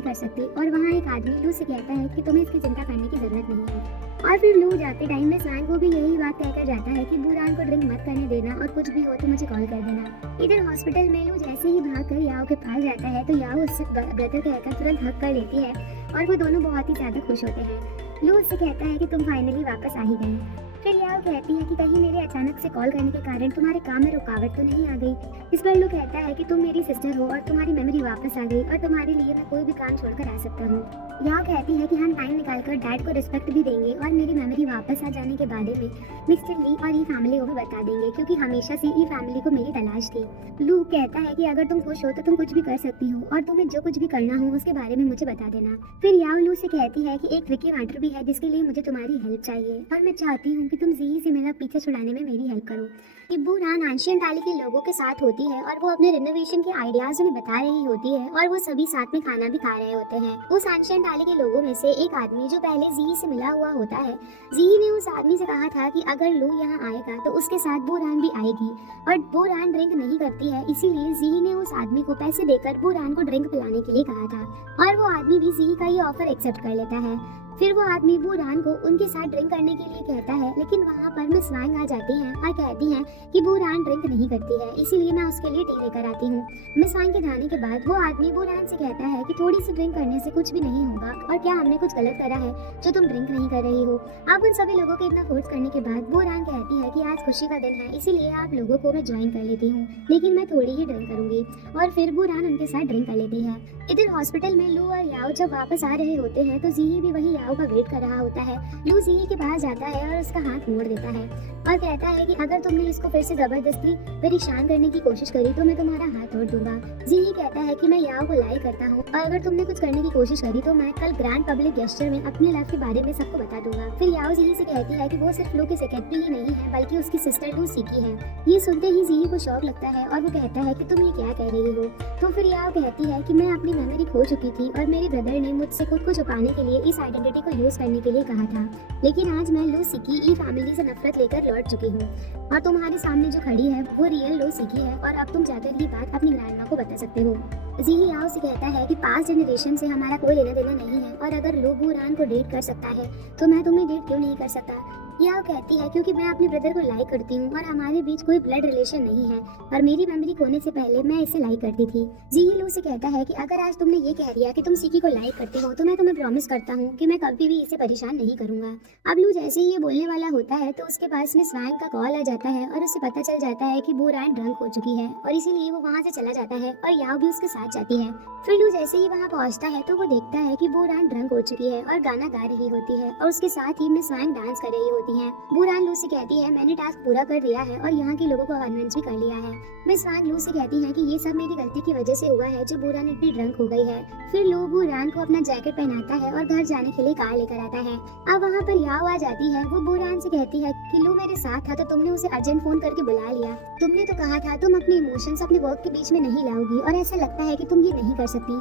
कर सकती और वहाँ एक आदमी लू से कहता है कि तुम्हें इसकी चिंता करने की जरूरत नहीं है। और फिर लू जाते टाइम में स्वांग को भी यही बात कहकर जाता है कि बुरान को ड्रिंक मत करने देना और कुछ भी हो तो मुझे कॉल कर देना। इधर हॉस्पिटल में लू जैसे ही भागकर याओ के पास जाता है तो याओ उससे ब्रदर कहकर तुरंत हक कर लेती है और वो दोनों बहुत ही ज्यादा खुश होते हैं। लू उससे कहता है कि तुम फाइनली वापस आ ही गए। फिर याओ कहती है कि कहीं मेरे अचानक से कॉल करने के कारण तुम्हारे काम में रुकावट तो नहीं आ गई। इस पर लू कहता है कि तुम मेरी सिस्टर हो और तुम्हारी मेमोरी वापस आ गई और तुम्हारे लिए मैं कोई भी काम छोड़कर आ सकता हूँ। याओ कहती है कि हम टाइम निकालकर डैड को रिस्पेक्ट भी देंगे और मेरी मेमोरी वापस आ जाने के बारे में मिस्टर ली और ई फैमिली को भी बता देंगे क्योंकि हमेशा से ई फैमिली को मेरी तलाश थी। लू कहता है कि अगर तुम खुश हो तो तुम कुछ भी कर सकती हो और तुम्हें जो कुछ भी करना हो उसके बारे में मुझे बता देना। फिर याओ लू से कहती है कि एक ट्रिकी मैटर भी है जिसके लिए मुझे तुम्हारी हेल्प चाहिए और मैं चाहती हूँ कि तुम जी से मेरा पीछे छुड़ाने में मेरी हेल्प करो। बुरान एंशिएंट वैली के लोगों के साथ होती है और वो अपने रिनोवेशन के आइडियाज उन्हें बता रही होती है और वो सभी साथ में खाना भी खा रहे होते हैं। उस एंशिएंट वैली के लोगों में से एक आदमी जो पहले जी से मिला हुआ होता है, जी ने उस आदमी से कहा था कि अगर लू यहाँ आएगा तो उसके साथ बुरान भी आएगी और बुरान ड्रिंक नहीं करती है इसीलिए जी ने उस आदमी को पैसे देकर बुरान को ड्रिंक पिलाने के लिए कहा था और वो आदमी भी जी का ये ऑफर एक्सेप्ट कर लेता है। फिर वो आदमी बुरान को उनके साथ ड्रिंक करने के लिए कहता है, लेकिन वहाँ पर मिस वांग आ जाती हैं और कहती हैं कि बुरान ड्रिंक नहीं करती है, इसीलिए मैं उसके लिए टी लेकर आती हूँ। मिस वांग के जाने के बाद वो आदमी बुरान से कहता है कि थोड़ी सी ड्रिंक करने से कुछ भी नहीं होगा, और क्या हमने कुछ गलत करा है जो तुम ड्रिंक नहीं कर रही हो। अब उन सभी लोगों को इतना फोर्स करने के बाद बुरान कहती है कि आज खुशी का दिन है, इसीलिए आप लोगों को मैं ज्वाइन कर लेती हूँ, लेकिन मैं थोड़ी ही ड्रिंक करूंगी। और फिर बुरान उनके साथ ड्रिंक कर लेती है। इधर हॉस्पिटल में लू और याओ जब वापस आ रहे होते हैं तो जीही भी वही याओ का वेट कर रहा होता है। लू जीही के पास जाता है और उसका हाथ मोड़ देता है और कहता है कि अगर तुमने इसको फिर से जबरदस्ती परेशान करने की कोशिश करी तो मैं तुम्हारा हाथ तोड़ दूंगा। जीही कहता है कि मैं याओ को लाई करता हूँ, और अगर तुमने कुछ करने की कोशिश करी तो मैं कल ग्रैंड पब्लिक गेस्चर में अपने लव के बारे में सबको बता दूंगा। फिर याओ जीही से कहती है कि वो सिर्फ लू की सेक्रेटरी ही नहीं है बल्कि उसकी सिस्टर लू सीकी है। ये सुनते ही जीही को शौक लगता है और वो कहता है कि तुम ये क्या कह रही हो। तो फिर याओ कहती है कि मैं अपनी मेमोरी खो चुकी थी और मेरे ब्रदर ने मुझसे खुद को छुपाने के लिए इस आइडेंटिटी को यूज करने के लिए कहा था, लेकिन आज मैं लू सीकी ई फैमिली से नफरत लेकर लौट चुकी हूँ और तुम्हारे सामने जो खड़ी है वो रियल लू सीकी है, और अब तुम जाकर ये बात अपनी ग्रैंडमा को बता सकते हो। जीही याओ से कहता है कि पास्ट जनरेशन से हमारा कोई लेना देना नहीं है, और अगर लू बुरान को डेट कर सकता है तो मैं तुम्हें डेट क्यों नहीं कर सकता। याओ कहती है क्योंकि मैं अपने ब्रदर को लाइक करती हूँ और हमारे बीच कोई ब्लड रिलेशन नहीं है, और मेरी मेमोरी खोने से पहले मैं इसे लाइक करती थी। जीही लू से कहता है कि अगर आज तुमने ये कह दिया कि तुम सीकी को लाइक करते हो तो मैं तुम्हें प्रॉमिस करता हूँ कि मैं कभी भी इसे परेशान नहीं करूंगा। अब लू जैसे ही ये बोलने वाला होता है तो उसके पास में स्वैंग का कॉल आ जाता है और उसे पता चल जाता है कि बुरान ड्रंक हो चुकी है, और इसीलिए वो वहाँ से चला जाता है और याओ भी उसके साथ जाती है। फिर लू जैसे ही वहाँ पहुँचता है तो वो देखता है कि बुरान ड्रंक हो चुकी है और गाना गा रही होती है, और उसके साथ ही मिस वांग डांस कर रही होती है। बुरान लू से कहती है मैंने टास्क पूरा कर दिया है और यहाँ के लोगों को कन्विंस भी कर लिया है। मिस वांग लू से कहती है कि ये सब मेरी गलती की वजह से हुआ है जो बुरान इतनी ड्रंक हो गई है। फिर लू बुरान को अपना जैकेट पहनाता है और घर जाने के लिए कार लेकर आता है। अब वहाँ पर याओ आ जाती है। वो बुरान से कहती है कि लू मेरे साथ था तो तुमने उसे अर्जेंट फोन करके बुला लिया, तुमने तो कहा था तुम अपने इमोशंस अपने वर्क के बीच में नहीं लाओगी, और ऐसा लगता है कि तुम ये नहीं कर सकती।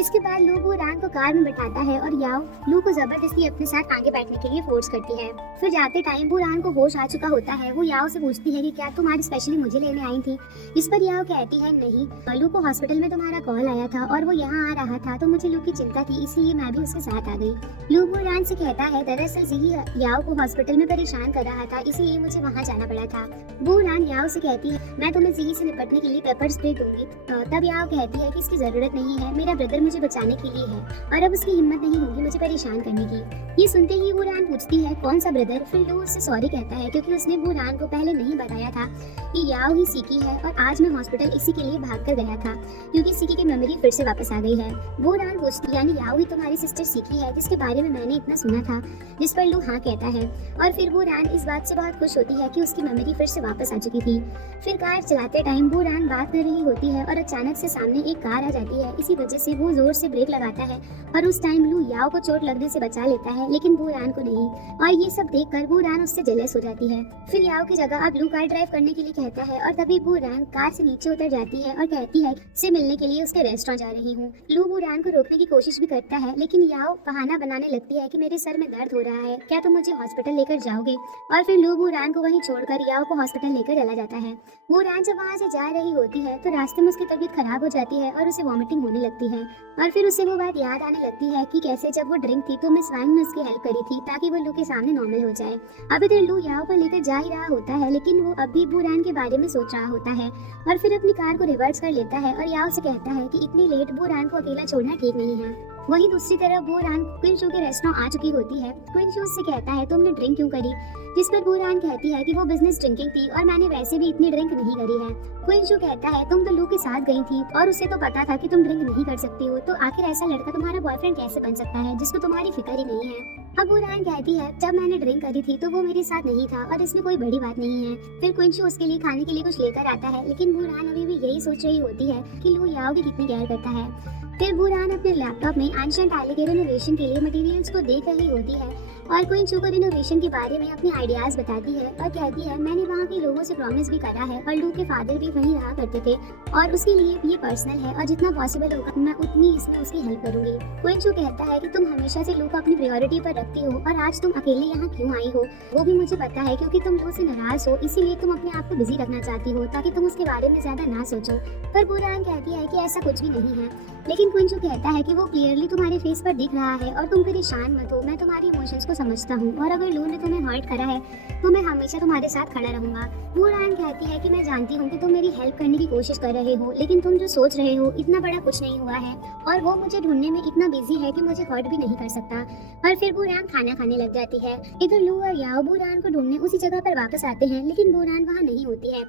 इसके बाद लू बुरान को कार में बैठाता है और याओ लू को जबरदस्ती अपने साथ आगे बैठने के लिए फोर्स करती है। फिर जाते टाइम बुरान को होश आ चुका होता है। वो याओ से पूछती है कि क्या तुम आज स्पेशली मुझे लेने आई थी। इस पर याओ कहती है नहीं, लू को हॉस्पिटल में तुम्हारा कॉल आया था और वो यहाँ आ रहा था तो मुझे लू की चिंता थी, इसलिए मैं भी उसके साथ आ गई। लू बुरान से कहता है दरअसल जीही याओ को हॉस्पिटल में परेशान कर रहा था, इसलिए मुझे वहाँ जाना पड़ा था। बुरान याओ से कहती है मैं तुम्हें जीही से निपटने के लिए पेपर स्प्रे दूंगी। तब याओ कहती है कि इसकी जरूरत नहीं है, मेरा ब्रदर मुझे बचाने के लिए है और अब उसकी हिम्मत नहीं होगी मुझे परेशान करने की। ये सुनते ही बुरान पूछती है कौन सा ब्रदर। फिर लू उससे सॉरी कहता है क्योंकि उसने बुरान को पहले नहीं बताया था कि याओ ही सीकी है और आज मैं हॉस्पिटल इसी के लिए भाग कर गया था क्योंकि सीकी की मेमोरी फिर से वापस आ गई है। बुरान पूछती यानी याओ ही तुम्हारी सिस्टर सीकी है जिसके बारे में मैंने इतना सुना था, जिस पर लू हाँ कहता है। और फिर बुरान इस बात से बहुत खुश होती है कि उसकी मेमोरी फिर से वापस आ चुकी थी। फिर कार चलाते टाइम बुरान बात कर रही होती है और अचानक से सामने एक कार आ जाती है, इसी वजह से वो जोर से ब्रेक लगाता है और उस टाइम लू याओ को चोट लगने से बचा लेता है लेकिन बुरान को नहीं, और ये सब देखकर बुरान उससे जेलस हो जाती है। फिर याओ की जगह अब लू कार ड्राइव करने के लिए कहता है और तभी बुरान कार से नीचे उतर जाती है और कहती है से मिलने के लिए उसके रेस्टोरेंट जा रही हूँ। लू बुरान को रोकने की कोशिश भी करता है लेकिन याओ बहाना बनाने लगती है कि मेरे सर में दर्द हो रहा है, क्या तुम मुझे हॉस्पिटल लेकर जाओगे। और फिर लू बुरान को वहीं छोड़कर याओ को हॉस्पिटल लेकर चला जाता है। बुरान जब वहाँ से जा रही होती है तो रास्ते में उसकी तबीयत खराब हो जाती है और उसे वॉमिटिंग होने लगती है, और फिर उसे वो बात याद आने लगती है कि कैसे जब वो ड्रिंक थी तो मिस वांग ने उसकी हेल्प करी थी ताकि वो लू के सामने नॉर्मल हो जाए। अब इधर लू याओ को लेकर जा ही रहा होता है लेकिन वो अभी बुरान के बारे में सोच रहा होता है और फिर अपनी कार को रिवर्स कर लेता है और याओ से कहता है कि इतनी लेट बुरान को अकेला छोड़ना ठीक नहीं है। वहीं दूसरी तरफ बुरान क्विंशू के रेस्टोरेंट आ चुकी होती है। क्विंशू उससे कहता है तुमने ड्रिंक क्यों करी, जिस पर बुरान कहती है कि वो बिजनेस ड्रिंकिंग थी और मैंने वैसे भी इतनी ड्रिंक नहीं करी है। क्विंशू कहता है तुम तो लू के साथ गई थी और उसे तो पता था कि तुम ड्रिंक नहीं कर सकती हो, तो आखिर ऐसा लड़का तुम्हारा बॉयफ्रेंड कैसे बन सकता है जिसको तुम्हारी फिक्र ही नहीं है। अब बुरान कहती है जब मैंने ड्रिंक करी थी तो वो मेरे साथ नहीं था और इसमें कोई बड़ी बात नहीं है। फिर क्विंशू उसके लिए खाने के लिए कुछ लेकर आता है लेकिन बुरान अभी भी यही सोच रही होती है कि लू याओ की कितनी केयर करता है। फिर बुरान अपने लैपटॉप में एंशिएंट आइलैंड के रिनोवेशन के लिए मटेरियल्स को देख रही होती है और क्विंशू को रिनोवेशन के बारे में अपने आइडियाज बताती है और कहती है मैंने वहाँ के लोगों से प्रॉमिस भी करा है और लू के फादर भी वहीं रहा करते थे और उसके लिए ये पर्सनल है और जितना पॉसिबल होगा मैं उतनी इसमें उसकी हेल्प करूंगी। क्विंशू कहता है कि तुम हमेशा से लू को अपनी प्रायोरिटी पर रखती हो और आज तुम अकेले यहाँ क्यों आई हो वो भी मुझे पता है क्योंकि तुम लू से नाराज हो, इसीलिए तुम अपने आप को बिजी रखना चाहती हो ताकि तुम उसके बारे में ज्यादा ना सोचो। पर बुरान कहती है कि ऐसा कुछ भी नहीं है, लेकिन क्विंशू कहता है कि वो क्लियरली तुम्हारे फेस पर दिख रहा है और तुम परेशान मत हो, मैं तुम्हारी इमोशंस को समझता हूँ और अगर लू ने तुम्हें हर्ट करा है तो मैं हमेशा तुम्हारे साथ खड़ा रहूंगा। वो रायन कहती है कि मैं जानती हूँ कि तुम मेरी हेल्प करने की कोशिश कर रहे हो, लेकिन तुम जो सोच रहे हो इतना बड़ा कुछ नहीं हुआ है और वो मुझे ढूंढने में इतना बिजी है कि मुझे हर्ट भी नहीं कर सकता। और फिर बुरान खाना खाने लग जाती है। इधर लू और याओ बुरान को ढूंढने उसी जगह पर वापस आते हैं, लेकिन बुरान वहाँ नहीं होती है।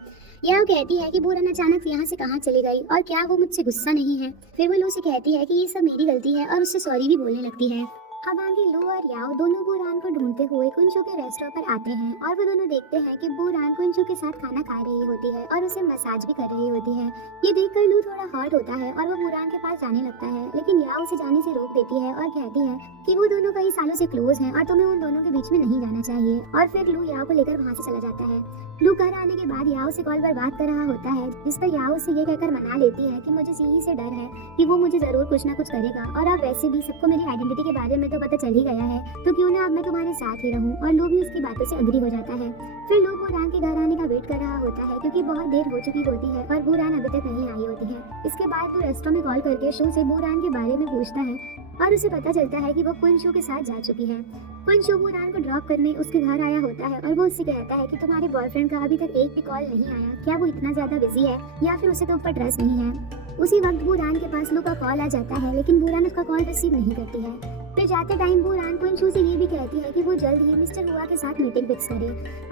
याओ कहती है कि बुरान अचानक यहाँ से कहाँ चली गई और क्या वो मुझसे गुस्सा नहीं है। फिर वो लू से कहती है कि ये सब मेरी गलती है और उससे सॉरी भी बोलने लगती है। अब आगे लू और याओ दोनों बुरान को ढूंढते हुए कुंशु के रेस्टोरेंट पर आते हैं और वो दोनों देखते हैं कि बुरान कुंशु के साथ खाना खा रही होती है और उसे मसाज भी कर रही होती है। ये देखकर लू थोड़ा हर्ट होता है और वो बुरान के पास जाने लगता है, लेकिन याओ उसे जाने से रोक देती है और कहती है कि वो दोनों कई सालों से क्लोज हैं और तुम्हें उन दोनों के बीच में नहीं जाना चाहिए। और फिर लू याओ को लेकर वहाँ से चला जाता है। लू घर आने के बाद याओ से कॉल पर बात कर रहा होता है, जिस पर याओ उसे ये कहकर मना लेती है कि मुझे सीही से डर है कि वो मुझे जरूर कुछ ना कुछ करेगा और अब वैसे भी सबको मेरी आइडेंटिटी के बारे में तो पता चल ही गया है, तो क्यों ना अब मैं तुम्हारे साथ ही रहूं। और लू भी उसकी बातों से अग्री हो जाता है। फिर लू बुरान के घर आने का वेट कर रहा होता है क्योंकि बहुत देर हो चुकी होती है और बुरान अभी तक नहीं आई होती है। इसके बाद वो रेस्टोरेंट में कॉल करके शो से बुरान के बारे में पूछता है और उसे पता चलता है कि वो कुंशु के साथ जा चुकी है। कुंशु बुरान को ड्रॉप करने उसके घर आया होता है और वो उससे कहता है कि तुम्हारे बॉयफ्रेंड का अभी तक एक भी कॉल नहीं आया, क्या वो इतना ज्यादा बिजी है या फिर उसे तुम पर ट्रस्ट नहीं है। उसी वक्त बुरान के पास लू का कॉल आ जाता है, लेकिन बुरान उसका कॉल रिसीव नहीं करती है। फिर जाते टाइम बुरान कुंशु से ये भी कहती है कि वो जल्द ही मिस्टर हुआ के साथ मीटिंग फिक्स करे।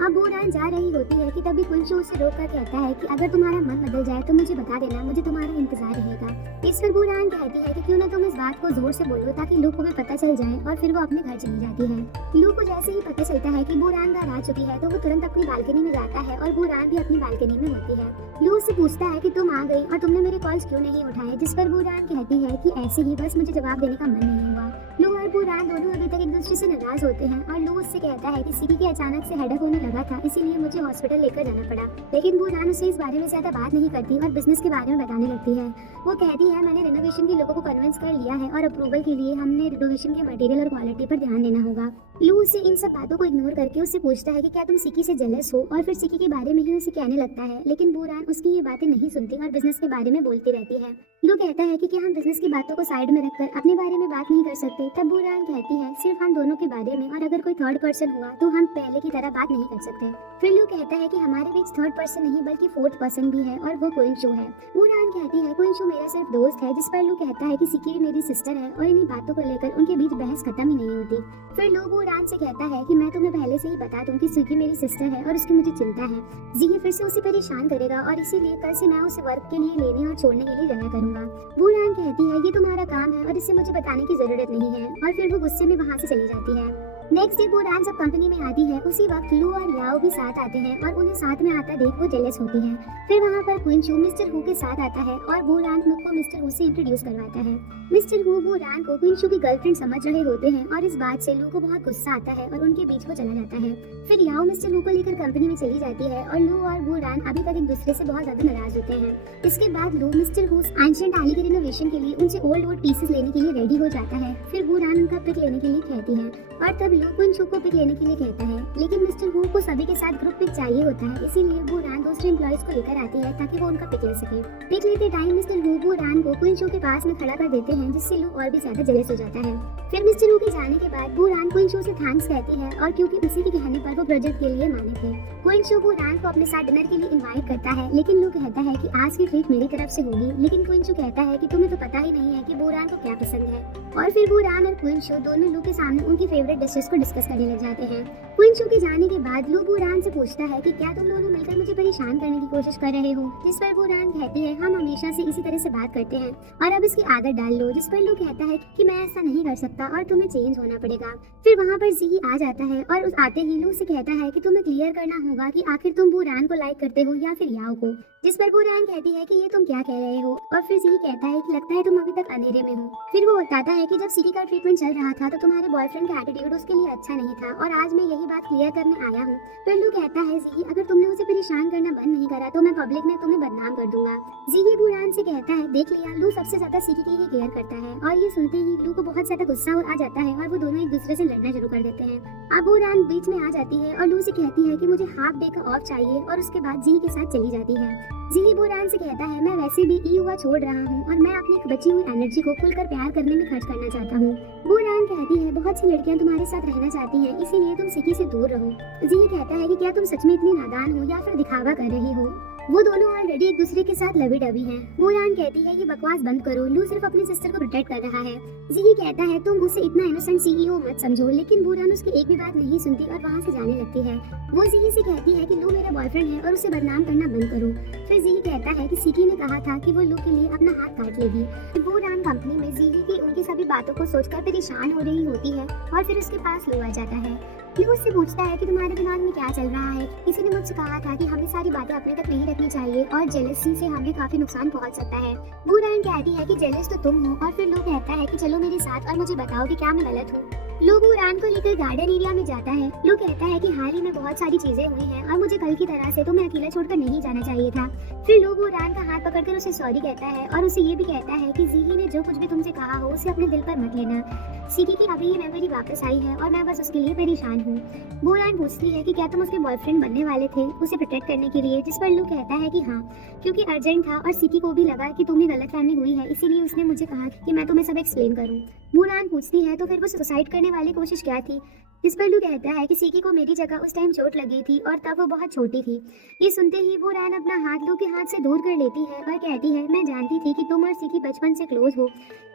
अब बुरान जा रही होती है कि तभी कुंशु उसे रोककर कहता है कि अगर तुम्हारा मन बदल जाए तो मुझे बता देना, मुझे तुम्हारा इंतजार रहेगा। इस पर बुरान कहती है कि क्यों ना तुम इस बात को जोर से बोलो ताकि लू को भी पता चल जाए, और फिर वो अपने घर चली जाती है। लू को जैसे ही पता चलता है कि बुरान घर आ चुकी है तो वो तुरंत अपनी बालकनी में जाता है और बुरान भी अपनी बालकनी में होती है। लू उससे पूछता है कि तुम आ गई और तुमने मेरे कॉल्स क्यों नहीं उठाए, जिस पर बुरान कहती है कि ऐसे ही बस मुझे जवाब देने का मन नहीं हुआ। लू और बुरान दोनों अभी तक एक दूसरे से नाराज होते हैं और लू उससे कहता है कि सिकी के अचानक से हेडेक होने लगा था, इसीलिए मुझे हॉस्पिटल लेकर जाना पड़ा। लेकिन बुरान उससे इस बारे में ज्यादा बात नहीं करती और बिजनेस के बारे में बताने लगती है। वो कहती है मैंने रेनोवेशन के लोगों को कन्विंस कर लिया है और अप्रूवल के लिए हमने रेनोवेशन के मटेरियल और क्वालिटी पर ध्यान देना होगा। लू उससे इन सब बातों को इग्नोर करके उससे पूछता है कि क्या तुम सिकी से जेलस हो, और फिर सिकी के बारे में ही उसे कहने लगता है, लेकिन बुरान उसकी ये बातें नहीं सुनती और बिजनेस के बारे में बोलती रहती है। लू कहता है कि क्या हम बिजनेस की बातों को साइड में रखकर अपने बारे में बात नहीं कर सकते। तब बुरान कहती है सिर्फ हम दोनों के बारे में, और अगर कोई थर्ड पर्सन हुआ तो हम पहले की तरह बात नहीं कर सकते। फिर लू कहता है कि हमारे बीच थर्ड पर्सन नहीं बल्कि फोर्थ पर्सन भी है और वो कुंशु है। बुरान कहती है कुंशु मेरा सिर्फ दोस्त है, जिस पर लू कहता है कि सिकी मेरी सिस्टर है और इन्हीं बातों को लेकर उनके बीच बहस खत्म ही नहीं होती। फिर लू बुरान से कहता है कि मैं तुम्हें पहले से ही बता दूं कि सिकी मेरी सिस्टर है और उसकी मुझे चिंता है। जी फिर से उसे परेशान करेगा और इसीलिए कल से मैं उसे वर्क के लिए लेने और छोड़ने के लिए जाया करूंगा। बुरान कहती है ये तुम्हारा काम है और इसे मुझे बताने की जरूरत नहीं है, और फिर वो गुस्से में वहाँ से चली जाती है। नेक्स्ट डे बुरान जब कंपनी में आती है उसी वक्त लू और याओ भी साथ आते हैं और उन्हें साथ में आता देख वो जेलस होती है। फिर वहाँ पर कुंशु मिस्टर हु के साथ आता है और बुरान को मिस्टर हु से इंट्रोड्यूस करवाता है। मिस्टर हु बुरान को कुंशु की गर्लफ्रेंड समझ रहे होते हैं और इस बात से लू को बहुत गुस्सा आता है और उनके बीच वो चला जाता है। फिर याओ मिस्टर हु को लेकर कंपनी में चली जाती है और लू और बुरान अभी तक एक दूसरे से बहुत ज्यादा नाराज होते हैं। इसके बाद लू मिस्टर हु एंशिएंट आली के रिनोवेशन के लिए उनसे ओल्ड पीसेस लेने के लिए रेडी हो जाता है। फिर बुरान उनका पिक लेने के लिए कहती है और तब लू कुंशु को पिक लेने के लिए कहता है, लेकिन मिस्टर हु को सभी के साथ ग्रुप पिक चाहिए होता है, इसीलिए बुरान दूसरे एम्प्लॉइज को लेकर आती है ताकि वो उनका पिक ले सके। पिक लेते टाइम मिस्टर हु बुरान को कुंशु के पास में खड़ा कर देते हैं, जिससे लू और भी ज्यादा जेलस हो जाता है। फिर मिस्टर हु के जाने के बाद बुरान कुंशु से थैंक्स कहती है और क्योंकि उसी के कहने पर वो प्रोजेक्ट के लिए माने थे। कुंशु बुरान को अपने साथ डिनर के लिए इनवाइट करता है, लेकिन लू कहता है कि आज की ट्रीट मेरी तरफ से होगी, लेकिन कुंशु कहता है कि तुम्हें तो पता ही नहीं है कि बुरान को क्या पसंद है। और फिर बुरान और कुंशु दोनों लू के सामने उनकी फेवरेट डिशेस को डिस्कस करने लग जाते हैं। कुंशु के जाने के बाद लू बुरान से पूछता है कि क्या तुम दोनों मिलकर मुझे परेशान करने की कोशिश कर रहे हो, जिस पर बुरान कहती है हम हमेशा से इसी तरह से बात करते हैं और अब इसकी आदत डाल लो, जिस पर लू कहता है कि मैं ऐसा नहीं कर सकता और तुम्हें चेंज होना पड़ेगा। फिर वहाँ पर जी आ जाता है और उस आते ही लू से कहता है कि तुम्हें क्लियर करना होगा कि आखिर तुम बुरान को लाइक करते हो या फिर याओ को, जिस पर बुरान कहती है कि ये तुम क्या कह रहे हो, और फिर जी कहता है कि लगता है तुम अभी तक अंधेरे में हो। फिर वो बताता है कि जब सिकी का ट्रीटमेंट चल रहा था तो तुम्हारे बॉयफ्रेंड का एटीट्यूड उसके लिए अच्छा नहीं था और आज मैं यही बात क्लियर करने आया हूँ। फिर लू कहता है जी अगर तुमने उसे परेशान करना बंद नहीं करा तो मैं पब्लिक में तुम्हें बदनाम कर दूंगा। जी बुरान से कहता है देख लिया, लू सबसे ज्यादा सिकी की ही केयर करता है, और ये सुनते ही लू को बहुत ज्यादा गुस्सा आ जाता है और वो दोनों एक दूसरे से लड़ना शुरू कर देते हैं। अब बुरान बीच में आ जाती है और लू से कहती है कि मुझे हाफ डे का ऑफ चाहिए और उसके बाद जी के साथ चली जाती है। जी बुरान से कहता है मैं वैसे भी ई हुआ छोड़ रहा हूँ और मैं अपनी बची हुई एनर्जी को खुलकर प्यार करने में खर्च करना चाहता हूँ। बुरान बुरान कहती है बहुत सी लड़कियां तुम्हारे साथ रहना चाहती हैं, इसीलिए तुम सिकी से दूर रहो। जी कहता है कि क्या तुम सच में इतनी नादान हो या फिर दिखावा कर रही हो। वो दोनों ऑलरेडी एक दूसरे के साथ लवी डबी हैं। बुरान कहती है ये बकवास बंद करो, लू सिर्फ अपनी सिस्टर को प्रोटेक्ट कर रहा है। जी कहता है तुम उसे इतना इनोसेंट सीईओ मत समझो, लेकिन बुरान उसकी एक भी बात नहीं सुनती और वहाँ से जाने लगती है। वो जी से कहती है कि लू मेरा बॉयफ्रेंड है और उसे बदनाम करना बंद करो। फिर जी कहता है कि सिकी ने कहा था कि वो लू के लिए अपना हाथ काट लेगी। बुरान कंपनी में जी की उनकी सभी बातों को सोचकर परेशान हो रही होती है और फिर उसके पास लू आ जाता है। लू उससे पूछता है कि तुम्हारे दिमाग में क्या चल रहा है। किसी ने मुझसे कहा था कि हमें सारी बातें अपने तक नहीं रखनी चाहिए और जेलसी से हमें काफी नुकसान पहुंच सकता है। बुरान कहती है कि जेलस तो तुम हो और फिर लू कहता है कि चलो मेरे साथ और मुझे बताओ कि क्या मैं गलत हूँ। लू बुरान को लेकर गार्डन एरिया में जाता है। लू कहता है कि हाल ही में बहुत सारी चीजें हुई हैं और मुझे कल की तरह से तुम्हें अकेला छोड़कर नहीं जाना चाहिए था। फिर लू बुरान का हाथ पकड़कर उसे सॉरी कहता है और उसे ये भी कहता है कि जीही ने जो कुछ भी तुमसे कहा हो उसे अपने दिल पर मत लेना। सिकी की अभी ये मेमोरी वापस आई है और मैं बस उसके लिए परेशान हूँ। बुरान पूछती है कि क्या तुम उसके बॉयफ्रेंड बनने वाले थे उसे प्रोटेक्ट करने के लिए, जिस पर लू कहता है कि हाँ, क्योंकि अर्जेंट था और सिकी को भी लगा कि तुम्हें गलतफहमी हुई है, इसीलिए उसने मुझे कहा कि मैं तुम्हें सब एक्सप्लेन करूँ। बुरान पूछती है तो फिर वो सुसाइड करने वाली कोशिश क्या थी, जिस पर लू कहता है कि सिकी को मेरी जगह उस टाइम चोट लगी थी और तब वो बहुत छोटी थी। ये सुनते ही बुरान अपना हाथ लू के हाथ से दूर कर लेती है और कहती है मैं जानती थी कि तुम और सिकी बचपन से क्लोज हो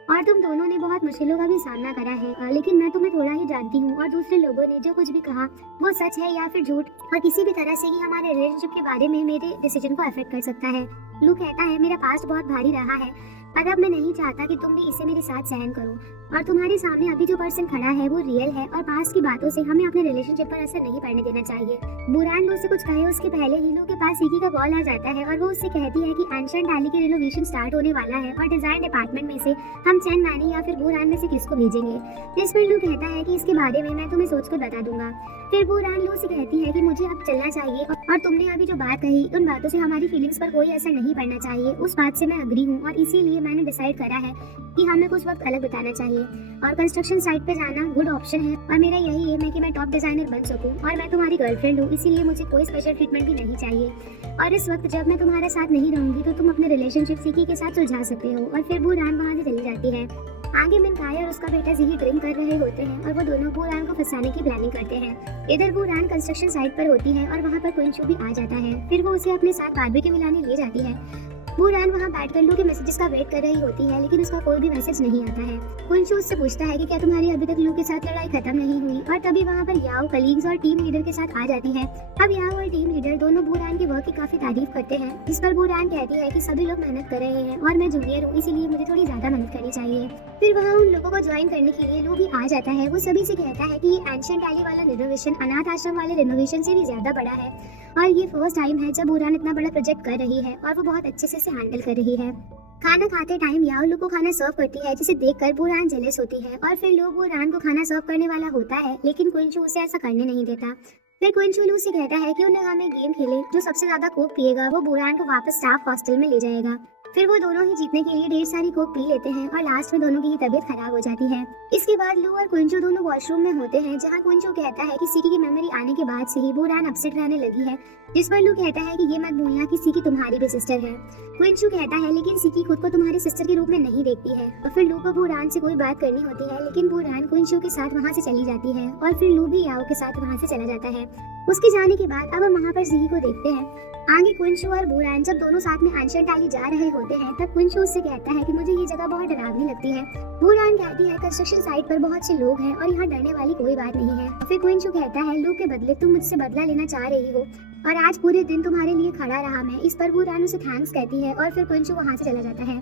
और तुम दोनों ने बहुत मुश्किलों का भी सामना करा है, लेकिन मैं तुम्हें थोड़ा ही जानती हूँ और दूसरे लोगों ने जो कुछ भी कहा वो सच है या फिर झूठ और किसी भी तरह से ही हमारे रिलेशनशिप के बारे में मेरे डिसीजन को अफेक्ट कर सकता है। लू कहता है मेरा पास्ट बहुत भारी रहा है पर अब मैं नहीं चाहता कि तुम भी इसे मेरे साथ सहन करो और तुम्हारे सामने अभी जो पर्सन खड़ा है वो रियल है और पास्ट की बातों से हमें अपने रिलेशनशिप पर असर नहीं पड़ने देना चाहिए। बुरान लू से कुछ कहे उसके पहले ही लू के पास सिकी का कॉल आ जाता है और वो उससे कहती है कि एंशिएंट वैली की रिनोवेशन स्टार्ट होने वाला है और डिजाइन डिपार्टमेंट में से हम चैन मैनी या फिर बुरान में से किसको भेजेंगे। जिस पर लू कहता है कि इसके बारे में मैं तुम्हें सोचकर बता दूंगा। फिर बुरान लू से कहती है कि मुझे अब चलना चाहिए और तुमने अभी जो बात कही उन बातों से हमारी फीलिंग्स पर कोई असर नहीं पड़ना चाहिए, उस बात से मैं अग्री हूँ और इसीलिए मैंने डिसाइड करा है कि हमें कुछ वक्त अलग बिताना चाहिए और कंस्ट्रक्शन साइट पे जाना गुड ऑप्शन है और मेरा यही एम है कि मैं टॉप डिजाइनर बन सकूं और मैं तुम्हारी गर्लफ्रेंड हूँ, इसीलिए मुझे कोई स्पेशल ट्रीटमेंट भी नहीं चाहिए और इस वक्त जब मैं तुम्हारे साथ नहीं रहूंगी तो तुम अपने रिलेशनशिप सिकी के साथ सुलझा सकते हो। और फिर बुरान वहाँ से चली जाती है। आगे मिनकाय और उसका बेटा जिही ड्रिंक कर रहे होते हैं और वो दोनों बुरान को फंसाने की प्लानिंग करते हैं। इधर बुरान कंस्ट्रक्शन साइट पर होती है और वहाँ पर कुंशु भी आ जाता है। फिर वो उसे अपने साथ बारबेक्यू मिलाने ले जाती है। बुरान वहाँ बैठकर लू के मैसेजेस का वेट कर रही होती है लेकिन उसका कोई भी मैसेज नहीं आता है। कुंशु उससे पूछता है कि क्या तुम्हारी अभी तक लू के साथ लड़ाई खत्म नहीं हुई और तभी वहाँ पर याओ कलीग्स और टीम लीडर के साथ आ जाती है। अब याओ और टीम लीडर दोनों बुरान के वर्क की काफी तारीफ करते हैं, जिस पर बुरान कहती है कि सभी लोग मेहनत कर रहे हैं और मैं जूनियर हूँ इसीलिए मुझे थोड़ी ज्यादा मेहनत करनी चाहिए। फिर वहाँ उन लोगों को ज्वाइन करने के लिए लू भी आ जाता है। वो सभी से कहता है कि ये एंशिएंट वैली वाला रिनोवेशन अनाथ आश्रम वाले रिनोवेशन से भी ज्यादा बड़ा है और ये फर्स्ट टाइम है जब बुरान इतना बड़ा प्रोजेक्ट कर रही है और वो बहुत अच्छे से इसे हैंडल कर रही है। खाना खाते टाइम याओ लू को खाना सर्व करती है, जिसे देखकर बुरान जेलस होती है और फिर लू बुरान को खाना सर्व करने वाला होता है लेकिन कुंशु उसे ऐसा करने नहीं देता। फिर कुंशु लू से कहता है कि उन्हें हमें गेम खेले, जो सबसे ज्यादा कोक पिएगा वो बुरान को वापस स्टाफ हॉस्टल में ले जाएगा। फिर वो दोनों ही जीतने के लिए ढेर सारी कोक पी लेते हैं और लास्ट में दोनों की ही तबीयत खराब हो जाती है। इसके बाद लू और कुंशु दोनों वॉशरूम में होते हैं जहाँ कुंशु कहता है कि सिकी की मेमोरी आने के बाद से ही बुरान अपसेट रहने लगी है, जिस पर लू कहता है कि ये मत भूलना कि सिकी तुम्हारी भी सिस्टर है। कुंशु कहता है लेकिन सिकी खुद को तुम्हारी सिस्टर के रूप में नहीं देखती है और फिर लू को बुरान से कोई बात करनी होती है लेकिन बुरान कुंशु के साथ वहाँ से चली जाती है और फिर लू भी याओ के साथ वहाँ से चला जाता है। उसके जाने के बाद अब हम वहाँ पर जिही को देखते हैं। आगे कुंशु और बुरान जब दोनों साथ में एंशिएंट वैली जा रहे होते हैं तब कुंशु उससे कहता है कि मुझे ये जगह बहुत डरावनी लगती है। बुरान कहती है कंस्ट्रक्शन साइट पर बहुत से लोग हैं और यहाँ डरने वाली कोई बात नहीं है। फिर कुंशु कहता है लू के बदले तुम मुझसे बदला लेना चाह रही हो और आज पूरे दिन तुम्हारे लिए खड़ा रहा मैं। इस पर बुरान उसे थैंक्स कहती है और फिर कुंशु वहाँ से चला जाता है।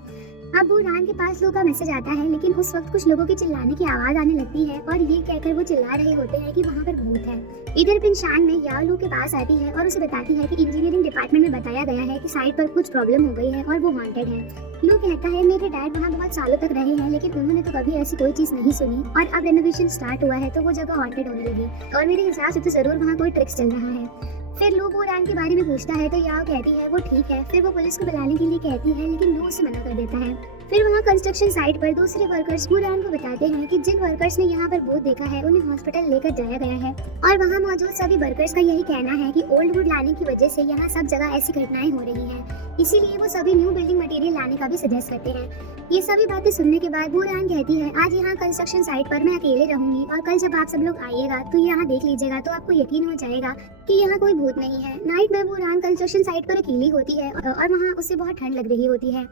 अब बुरान के पास लू का मैसेज आता है लेकिन उस वक्त कुछ लोगों की चिल्लाने की आवाज आने लगती है और ये कहकर वो चिल्ला रहे होते हैं कि वहाँ पर भूत है। इधर पिंशान में याओ लू के पास आती है और उसे बताती है कि इंजीनियरिंग डिपार्टमेंट में बताया गया है कि साइट पर कुछ प्रॉब्लम हो गई है और वो वांटेड है। लू कहता है मेरे डैड वहाँ बहुत सालों तक रहे हैं लेकिन उन्होंने तो कभी ऐसी कोई चीज नहीं सुनी और अब रेनोवेशन स्टार्ट हुआ है तो वो जगह हॉन्टेड होने लगी और मेरे हिसाब से तो जरूर वहाँ कोई ट्रिक्स चल रहा है। फिर लू बुरान के बारे में पूछता है तो याओ कहती है वो ठीक है। फिर वो पुलिस को बुलाने के लिए कहती है लेकिन लू उसे मना कर देता है। फिर वहाँ कंस्ट्रक्शन साइट पर दूसरे वर्कर्स बुरान को बताते हैं कि जिन वर्कर्स ने यहाँ पर भूत देखा है उन्हें हॉस्पिटल लेकर जाया गया है और वहाँ मौजूद सभी वर्कर्स का यही कहना है कि ओल्ड वुड लाने की वजह से यहाँ सब जगह ऐसी घटनाएं हो रही हैं, इसीलिए वो सभी न्यू बिल्डिंग मटेरियल लाने का भी सजेस्ट करते हैं। ये सभी बातें सुनने के बाद बूरान कहती है, आज यहाँ कंस्ट्रक्शन साइट पर मैं अकेले रहूंगी और कल जब आप सब लोग आइएगा तो यहाँ देख लीजिएगा तो आपको यकीन हो जाएगा कि यहाँ कोई भूत नहीं है। नाइट में बूरान कंस्ट्रक्शन साइट पर अकेली होती है और वहाँ उसे बहुत ठंड लग रही होती है।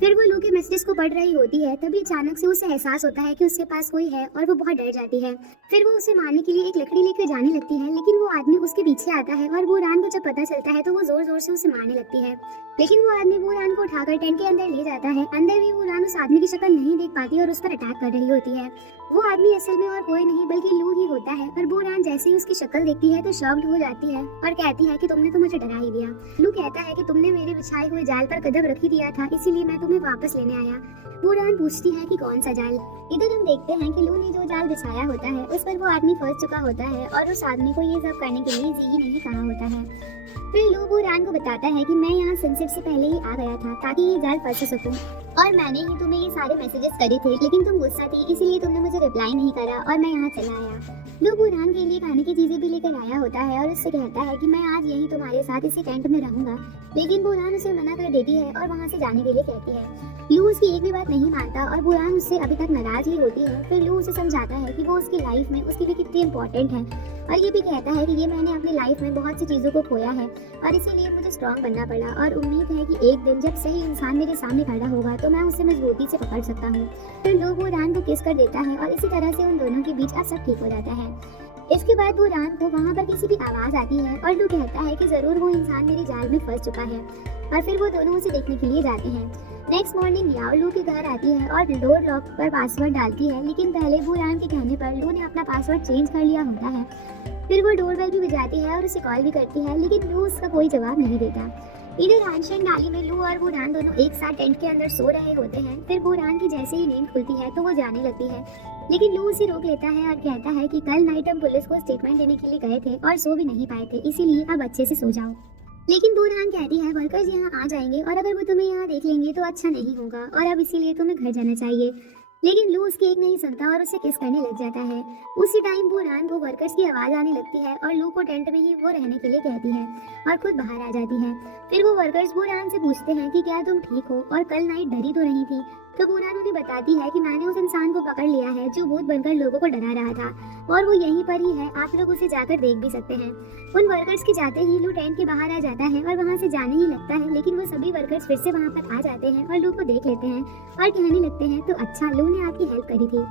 फिर वो लू के मैसेजेस को पढ़ रही होती है, तभी अचानक से उसे एहसास होता है कि उसके पास कोई है और वो बहुत डर जाती है। फिर वो उसे मारने के लिए एक लकड़ी लेकर जाने लगती है, लेकिन वो आदमी उसके पीछे आता है और बूरान को जब पता चलता है तो वो जोर जोर से उसे मारने लगती है। लेकिन वो आदमी बूरान को उठाकर टेंट के अंदर ले जाता है। अंदर भी बूरान उस आदमी की शक्ल नहीं देख पाती और उस पर अटैक कर रही होती है। वो आदमी असल में और कोई नहीं बल्कि लू ही होता है, पर बूरान जैसे ही उसकी शक्ल देखती है तो शॉक्ड हो जाती है और कहती है कि तुमने तो मुझे डरा ही दिया। लू कहता है कि तुमने मेरे बिछाए हुए जाल पर कदम रख ही दिया था, इसीलिए मैं तुम्हें वापस लेने आया। बूरान पूछती है कि कौन सा जाल। इधर हम देखते हैं कि लू ने जो जाल बिछाया होता है उस पर वो आदमी फंस चुका होता है और उस आदमी को ये सब करने के लिए जी नहीं कहा होता है। फिर लू बूरान को बताता है कि मैं यहाँ सनसेट से पहले ही आ गया था ताकि ये जाल फंस सकूं और मैंने ही तुम्हें ये सारे मैसेजेस करे थे, लेकिन तुम गुस्सा थी इसीलिए तुमने मुझे रिप्लाई नहीं करा और मैं यहाँ चला आया। लू बूरान के लिए खाने की चीजें भी लेकर आया होता है और उससे कहता है कि मैं आज यहीं तुम्हारे साथ इसी टेंट में रहूंगा, लेकिन बूरान उसे मना कर देती है और वहाँ से जाने के लिए कहती है। लू उसकी एक भी बात नहीं मानता और बूरान उससे अभी तक नाराज ही होती है। फिर लू उसे समझाता है कि वो उसकी लाइफ में उसके लिए कितनी इंपॉर्टेंट है और ये भी कहता है कि ये मैंने अपनी लाइफ में बहुत सी चीज़ों को खोया है और इसीलिए मुझे स्ट्रांग बनना पड़ा और उम्मीद है कि एक दिन जब सही इंसान मेरे सामने खड़ा होगा तो मैं उसे मजबूती से पकड़ सकता हूँ। फिर लू बूरान को किस कर देता है और इसी तरह से उन दोनों के बीच अब सब ठीक हो जाता है। इसके बाद बूरान को वहाँ पर किसी की आवाज़ आती है और लू कहता है कि ज़रूर वो इंसान मेरे जाल में फंस चुका है और फिर वो दोनों उसे देखने के लिए जाते हैं। नेक्स्ट मॉर्निंग याओ लू के घर आती है और डोर लॉक पर पासवर्ड डालती है, लेकिन पहले बूरान के कहने पर लू ने अपना पासवर्ड चेंज कर लिया होता है। फिर वो डोरबेल भी बजाती है और उसे कॉल भी करती है, लेकिन लू उसका कोई जवाब नहीं देता। इधर एंशिएंट डाली में लू और बूरान दोनों एक साथ टेंट के अंदर सो रहे होते हैं। फिर बूरान की जैसे ही नींद खुलती है तो वो जाने लगती है, लेकिन लू उसे रोक लेता है और कहता है कि कल नाइट हम पुलिस को स्टेटमेंट देने के लिए गए थे और सो भी नहीं पाए थे, इसीलिए अब अच्छे से सो जाओ। लेकिन बूरान कहती है वर्कर्स यहाँ आ जाएंगे और अगर वो तुम्हें यहाँ देख लेंगे तो अच्छा नहीं होगा और अब इसीलिए तुम्हें घर जाना चाहिए। लेकिन लू उसकी एक नहीं सुनता और उसे किस करने लग जाता है। उसी टाइम बूरान को वर्कर्स की आवाज आने लगती है और लू को टेंट में ही वो रहने के लिए कहती है और खुद बाहर आ जाती है। फिर वो वर्कर्स बूरान से पूछते हैं कि क्या तुम ठीक हो और कल नाइट डरी तो नहीं थी। तो बूरान उन्हें बताती है कि मैंने उस इंसान को पकड़ लिया है जो भूत बनकर लोगों को डरा रहा था और वो यहीं पर ही है, आप लोग उसे जाकर देख भी सकते हैं। उन वर्कर्स के जाते ही लू टेंट के बाहर आ जाता है और वहाँ से जाने ही लगता है, लेकिन वो सभी वर्कर्स फिर से वहाँ पर आ जाते हैं और लू को देख लेते हैं और कहने लगते हैं तो अच्छा लू ने आपकी हेल्प करी थी।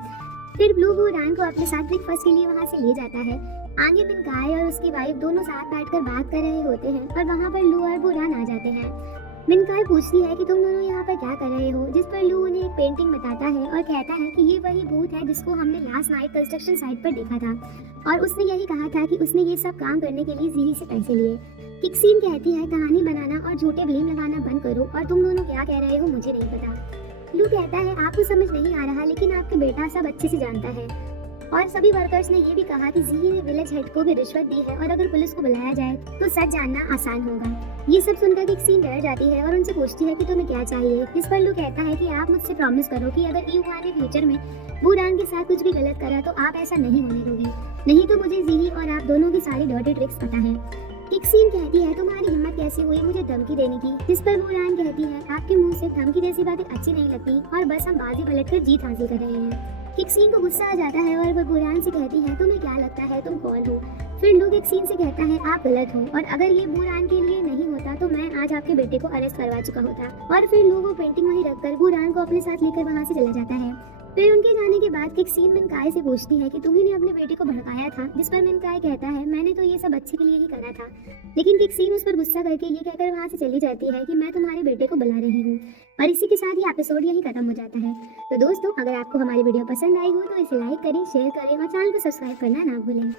फिर लू बूरान को अपने साथ ब्रेकफास्ट के लिए वहाँ से ले जाता है। आगे मिनकाय और उसकी वाइफ दोनों साथ बैठकर बात कर रहे होते हैं और वहाँ पर लू और बूरान आ जाते हैं। मिनकाय पूछती है कि तुम दोनों यहाँ पर क्या कर रहे हो, जिस पर लू उन्हें एक पेंटिंग बताता है और कहता है कि ये वही भूत है जिसको हमने लास्ट नाइट कंस्ट्रक्शन साइट पर देखा था और उसने यही कहा था कि उसने ये सब काम करने के लिए जीही से पैसे लिए। किक्सीन कहती है कहानी बनाना और झूठे ब्लेम लगाना बंद करो और तुम दोनों क्या कह रहे हो मुझे नहीं पता। लू कहता है आपको समझ नहीं आ रहा, लेकिन आपके बेटा सब अच्छे से जानता है। और सभी वर्कर्स ने ये भी कहा कि जीही ने विलेज हेड को भी रिश्वत दी है और अगर पुलिस को बुलाया जाए तो सच जानना आसान होगा। ये सब सुनकर किक्सीन डर जाती है और उनसे पूछती है कि तुम्हें क्या चाहिए। इस पर लू कहता है कि आप मुझसे प्रॉमिस करो कि अगर यूहा ने फ्यूचर में बूरान के साथ कुछ भी गलत करा तो आप ऐसा नहीं होने दोगे, नहीं तो मुझे जीही और आप दोनों की सारी डर्टी ट्रिक्स पता है। किक्सीन कहती है तुम्हारी हिम्मत कैसे हुई मुझे धमकी देने की, जिस पर बूरान कहती है आपके मुंह से धमकी जैसी बातें अच्छी नहीं लगती और बस हम बाजी पलटकर जीत हासिल कर रहे हैं। किक्सीन को गुस्सा आ जाता है और वह बूरान से कहती है तुम्हें क्या लगता है तुम कौन हो। फिर लू किक्सीन से कहता है आप गलत हो और अगर ये बूरान के लिए नहीं होता तो मैं आज आपके बेटे को अरेस्ट करवा चुका होता। और फिर लू वो पेंटिंग वहीं रखकर बूरान को अपने साथ लेकर वहाँ से चला जाता है। फिर उनके जाने के बाद किक्सीन मिनकाय से पूछती है कि तुम्ही ने अपने बेटे को भड़काया था, जिस पर मिनकाय कहता है मैंने तो ये सब अच्छे के लिए ही करा था। लेकिन किक्सीन उस पर गुस्सा करके ये कहकर वहाँ से चली जाती है कि मैं तुम्हारे बेटे को बुला रही हूँ। और इसी के साथ ये एपिसोड यही खत्म हो जाता है। तो दोस्तों अगर आपको हमारी वीडियो पसंद आई हो तो इसे लाइक करें, शेयर करें और चैनल को सब्सक्राइब करना ना भूलें।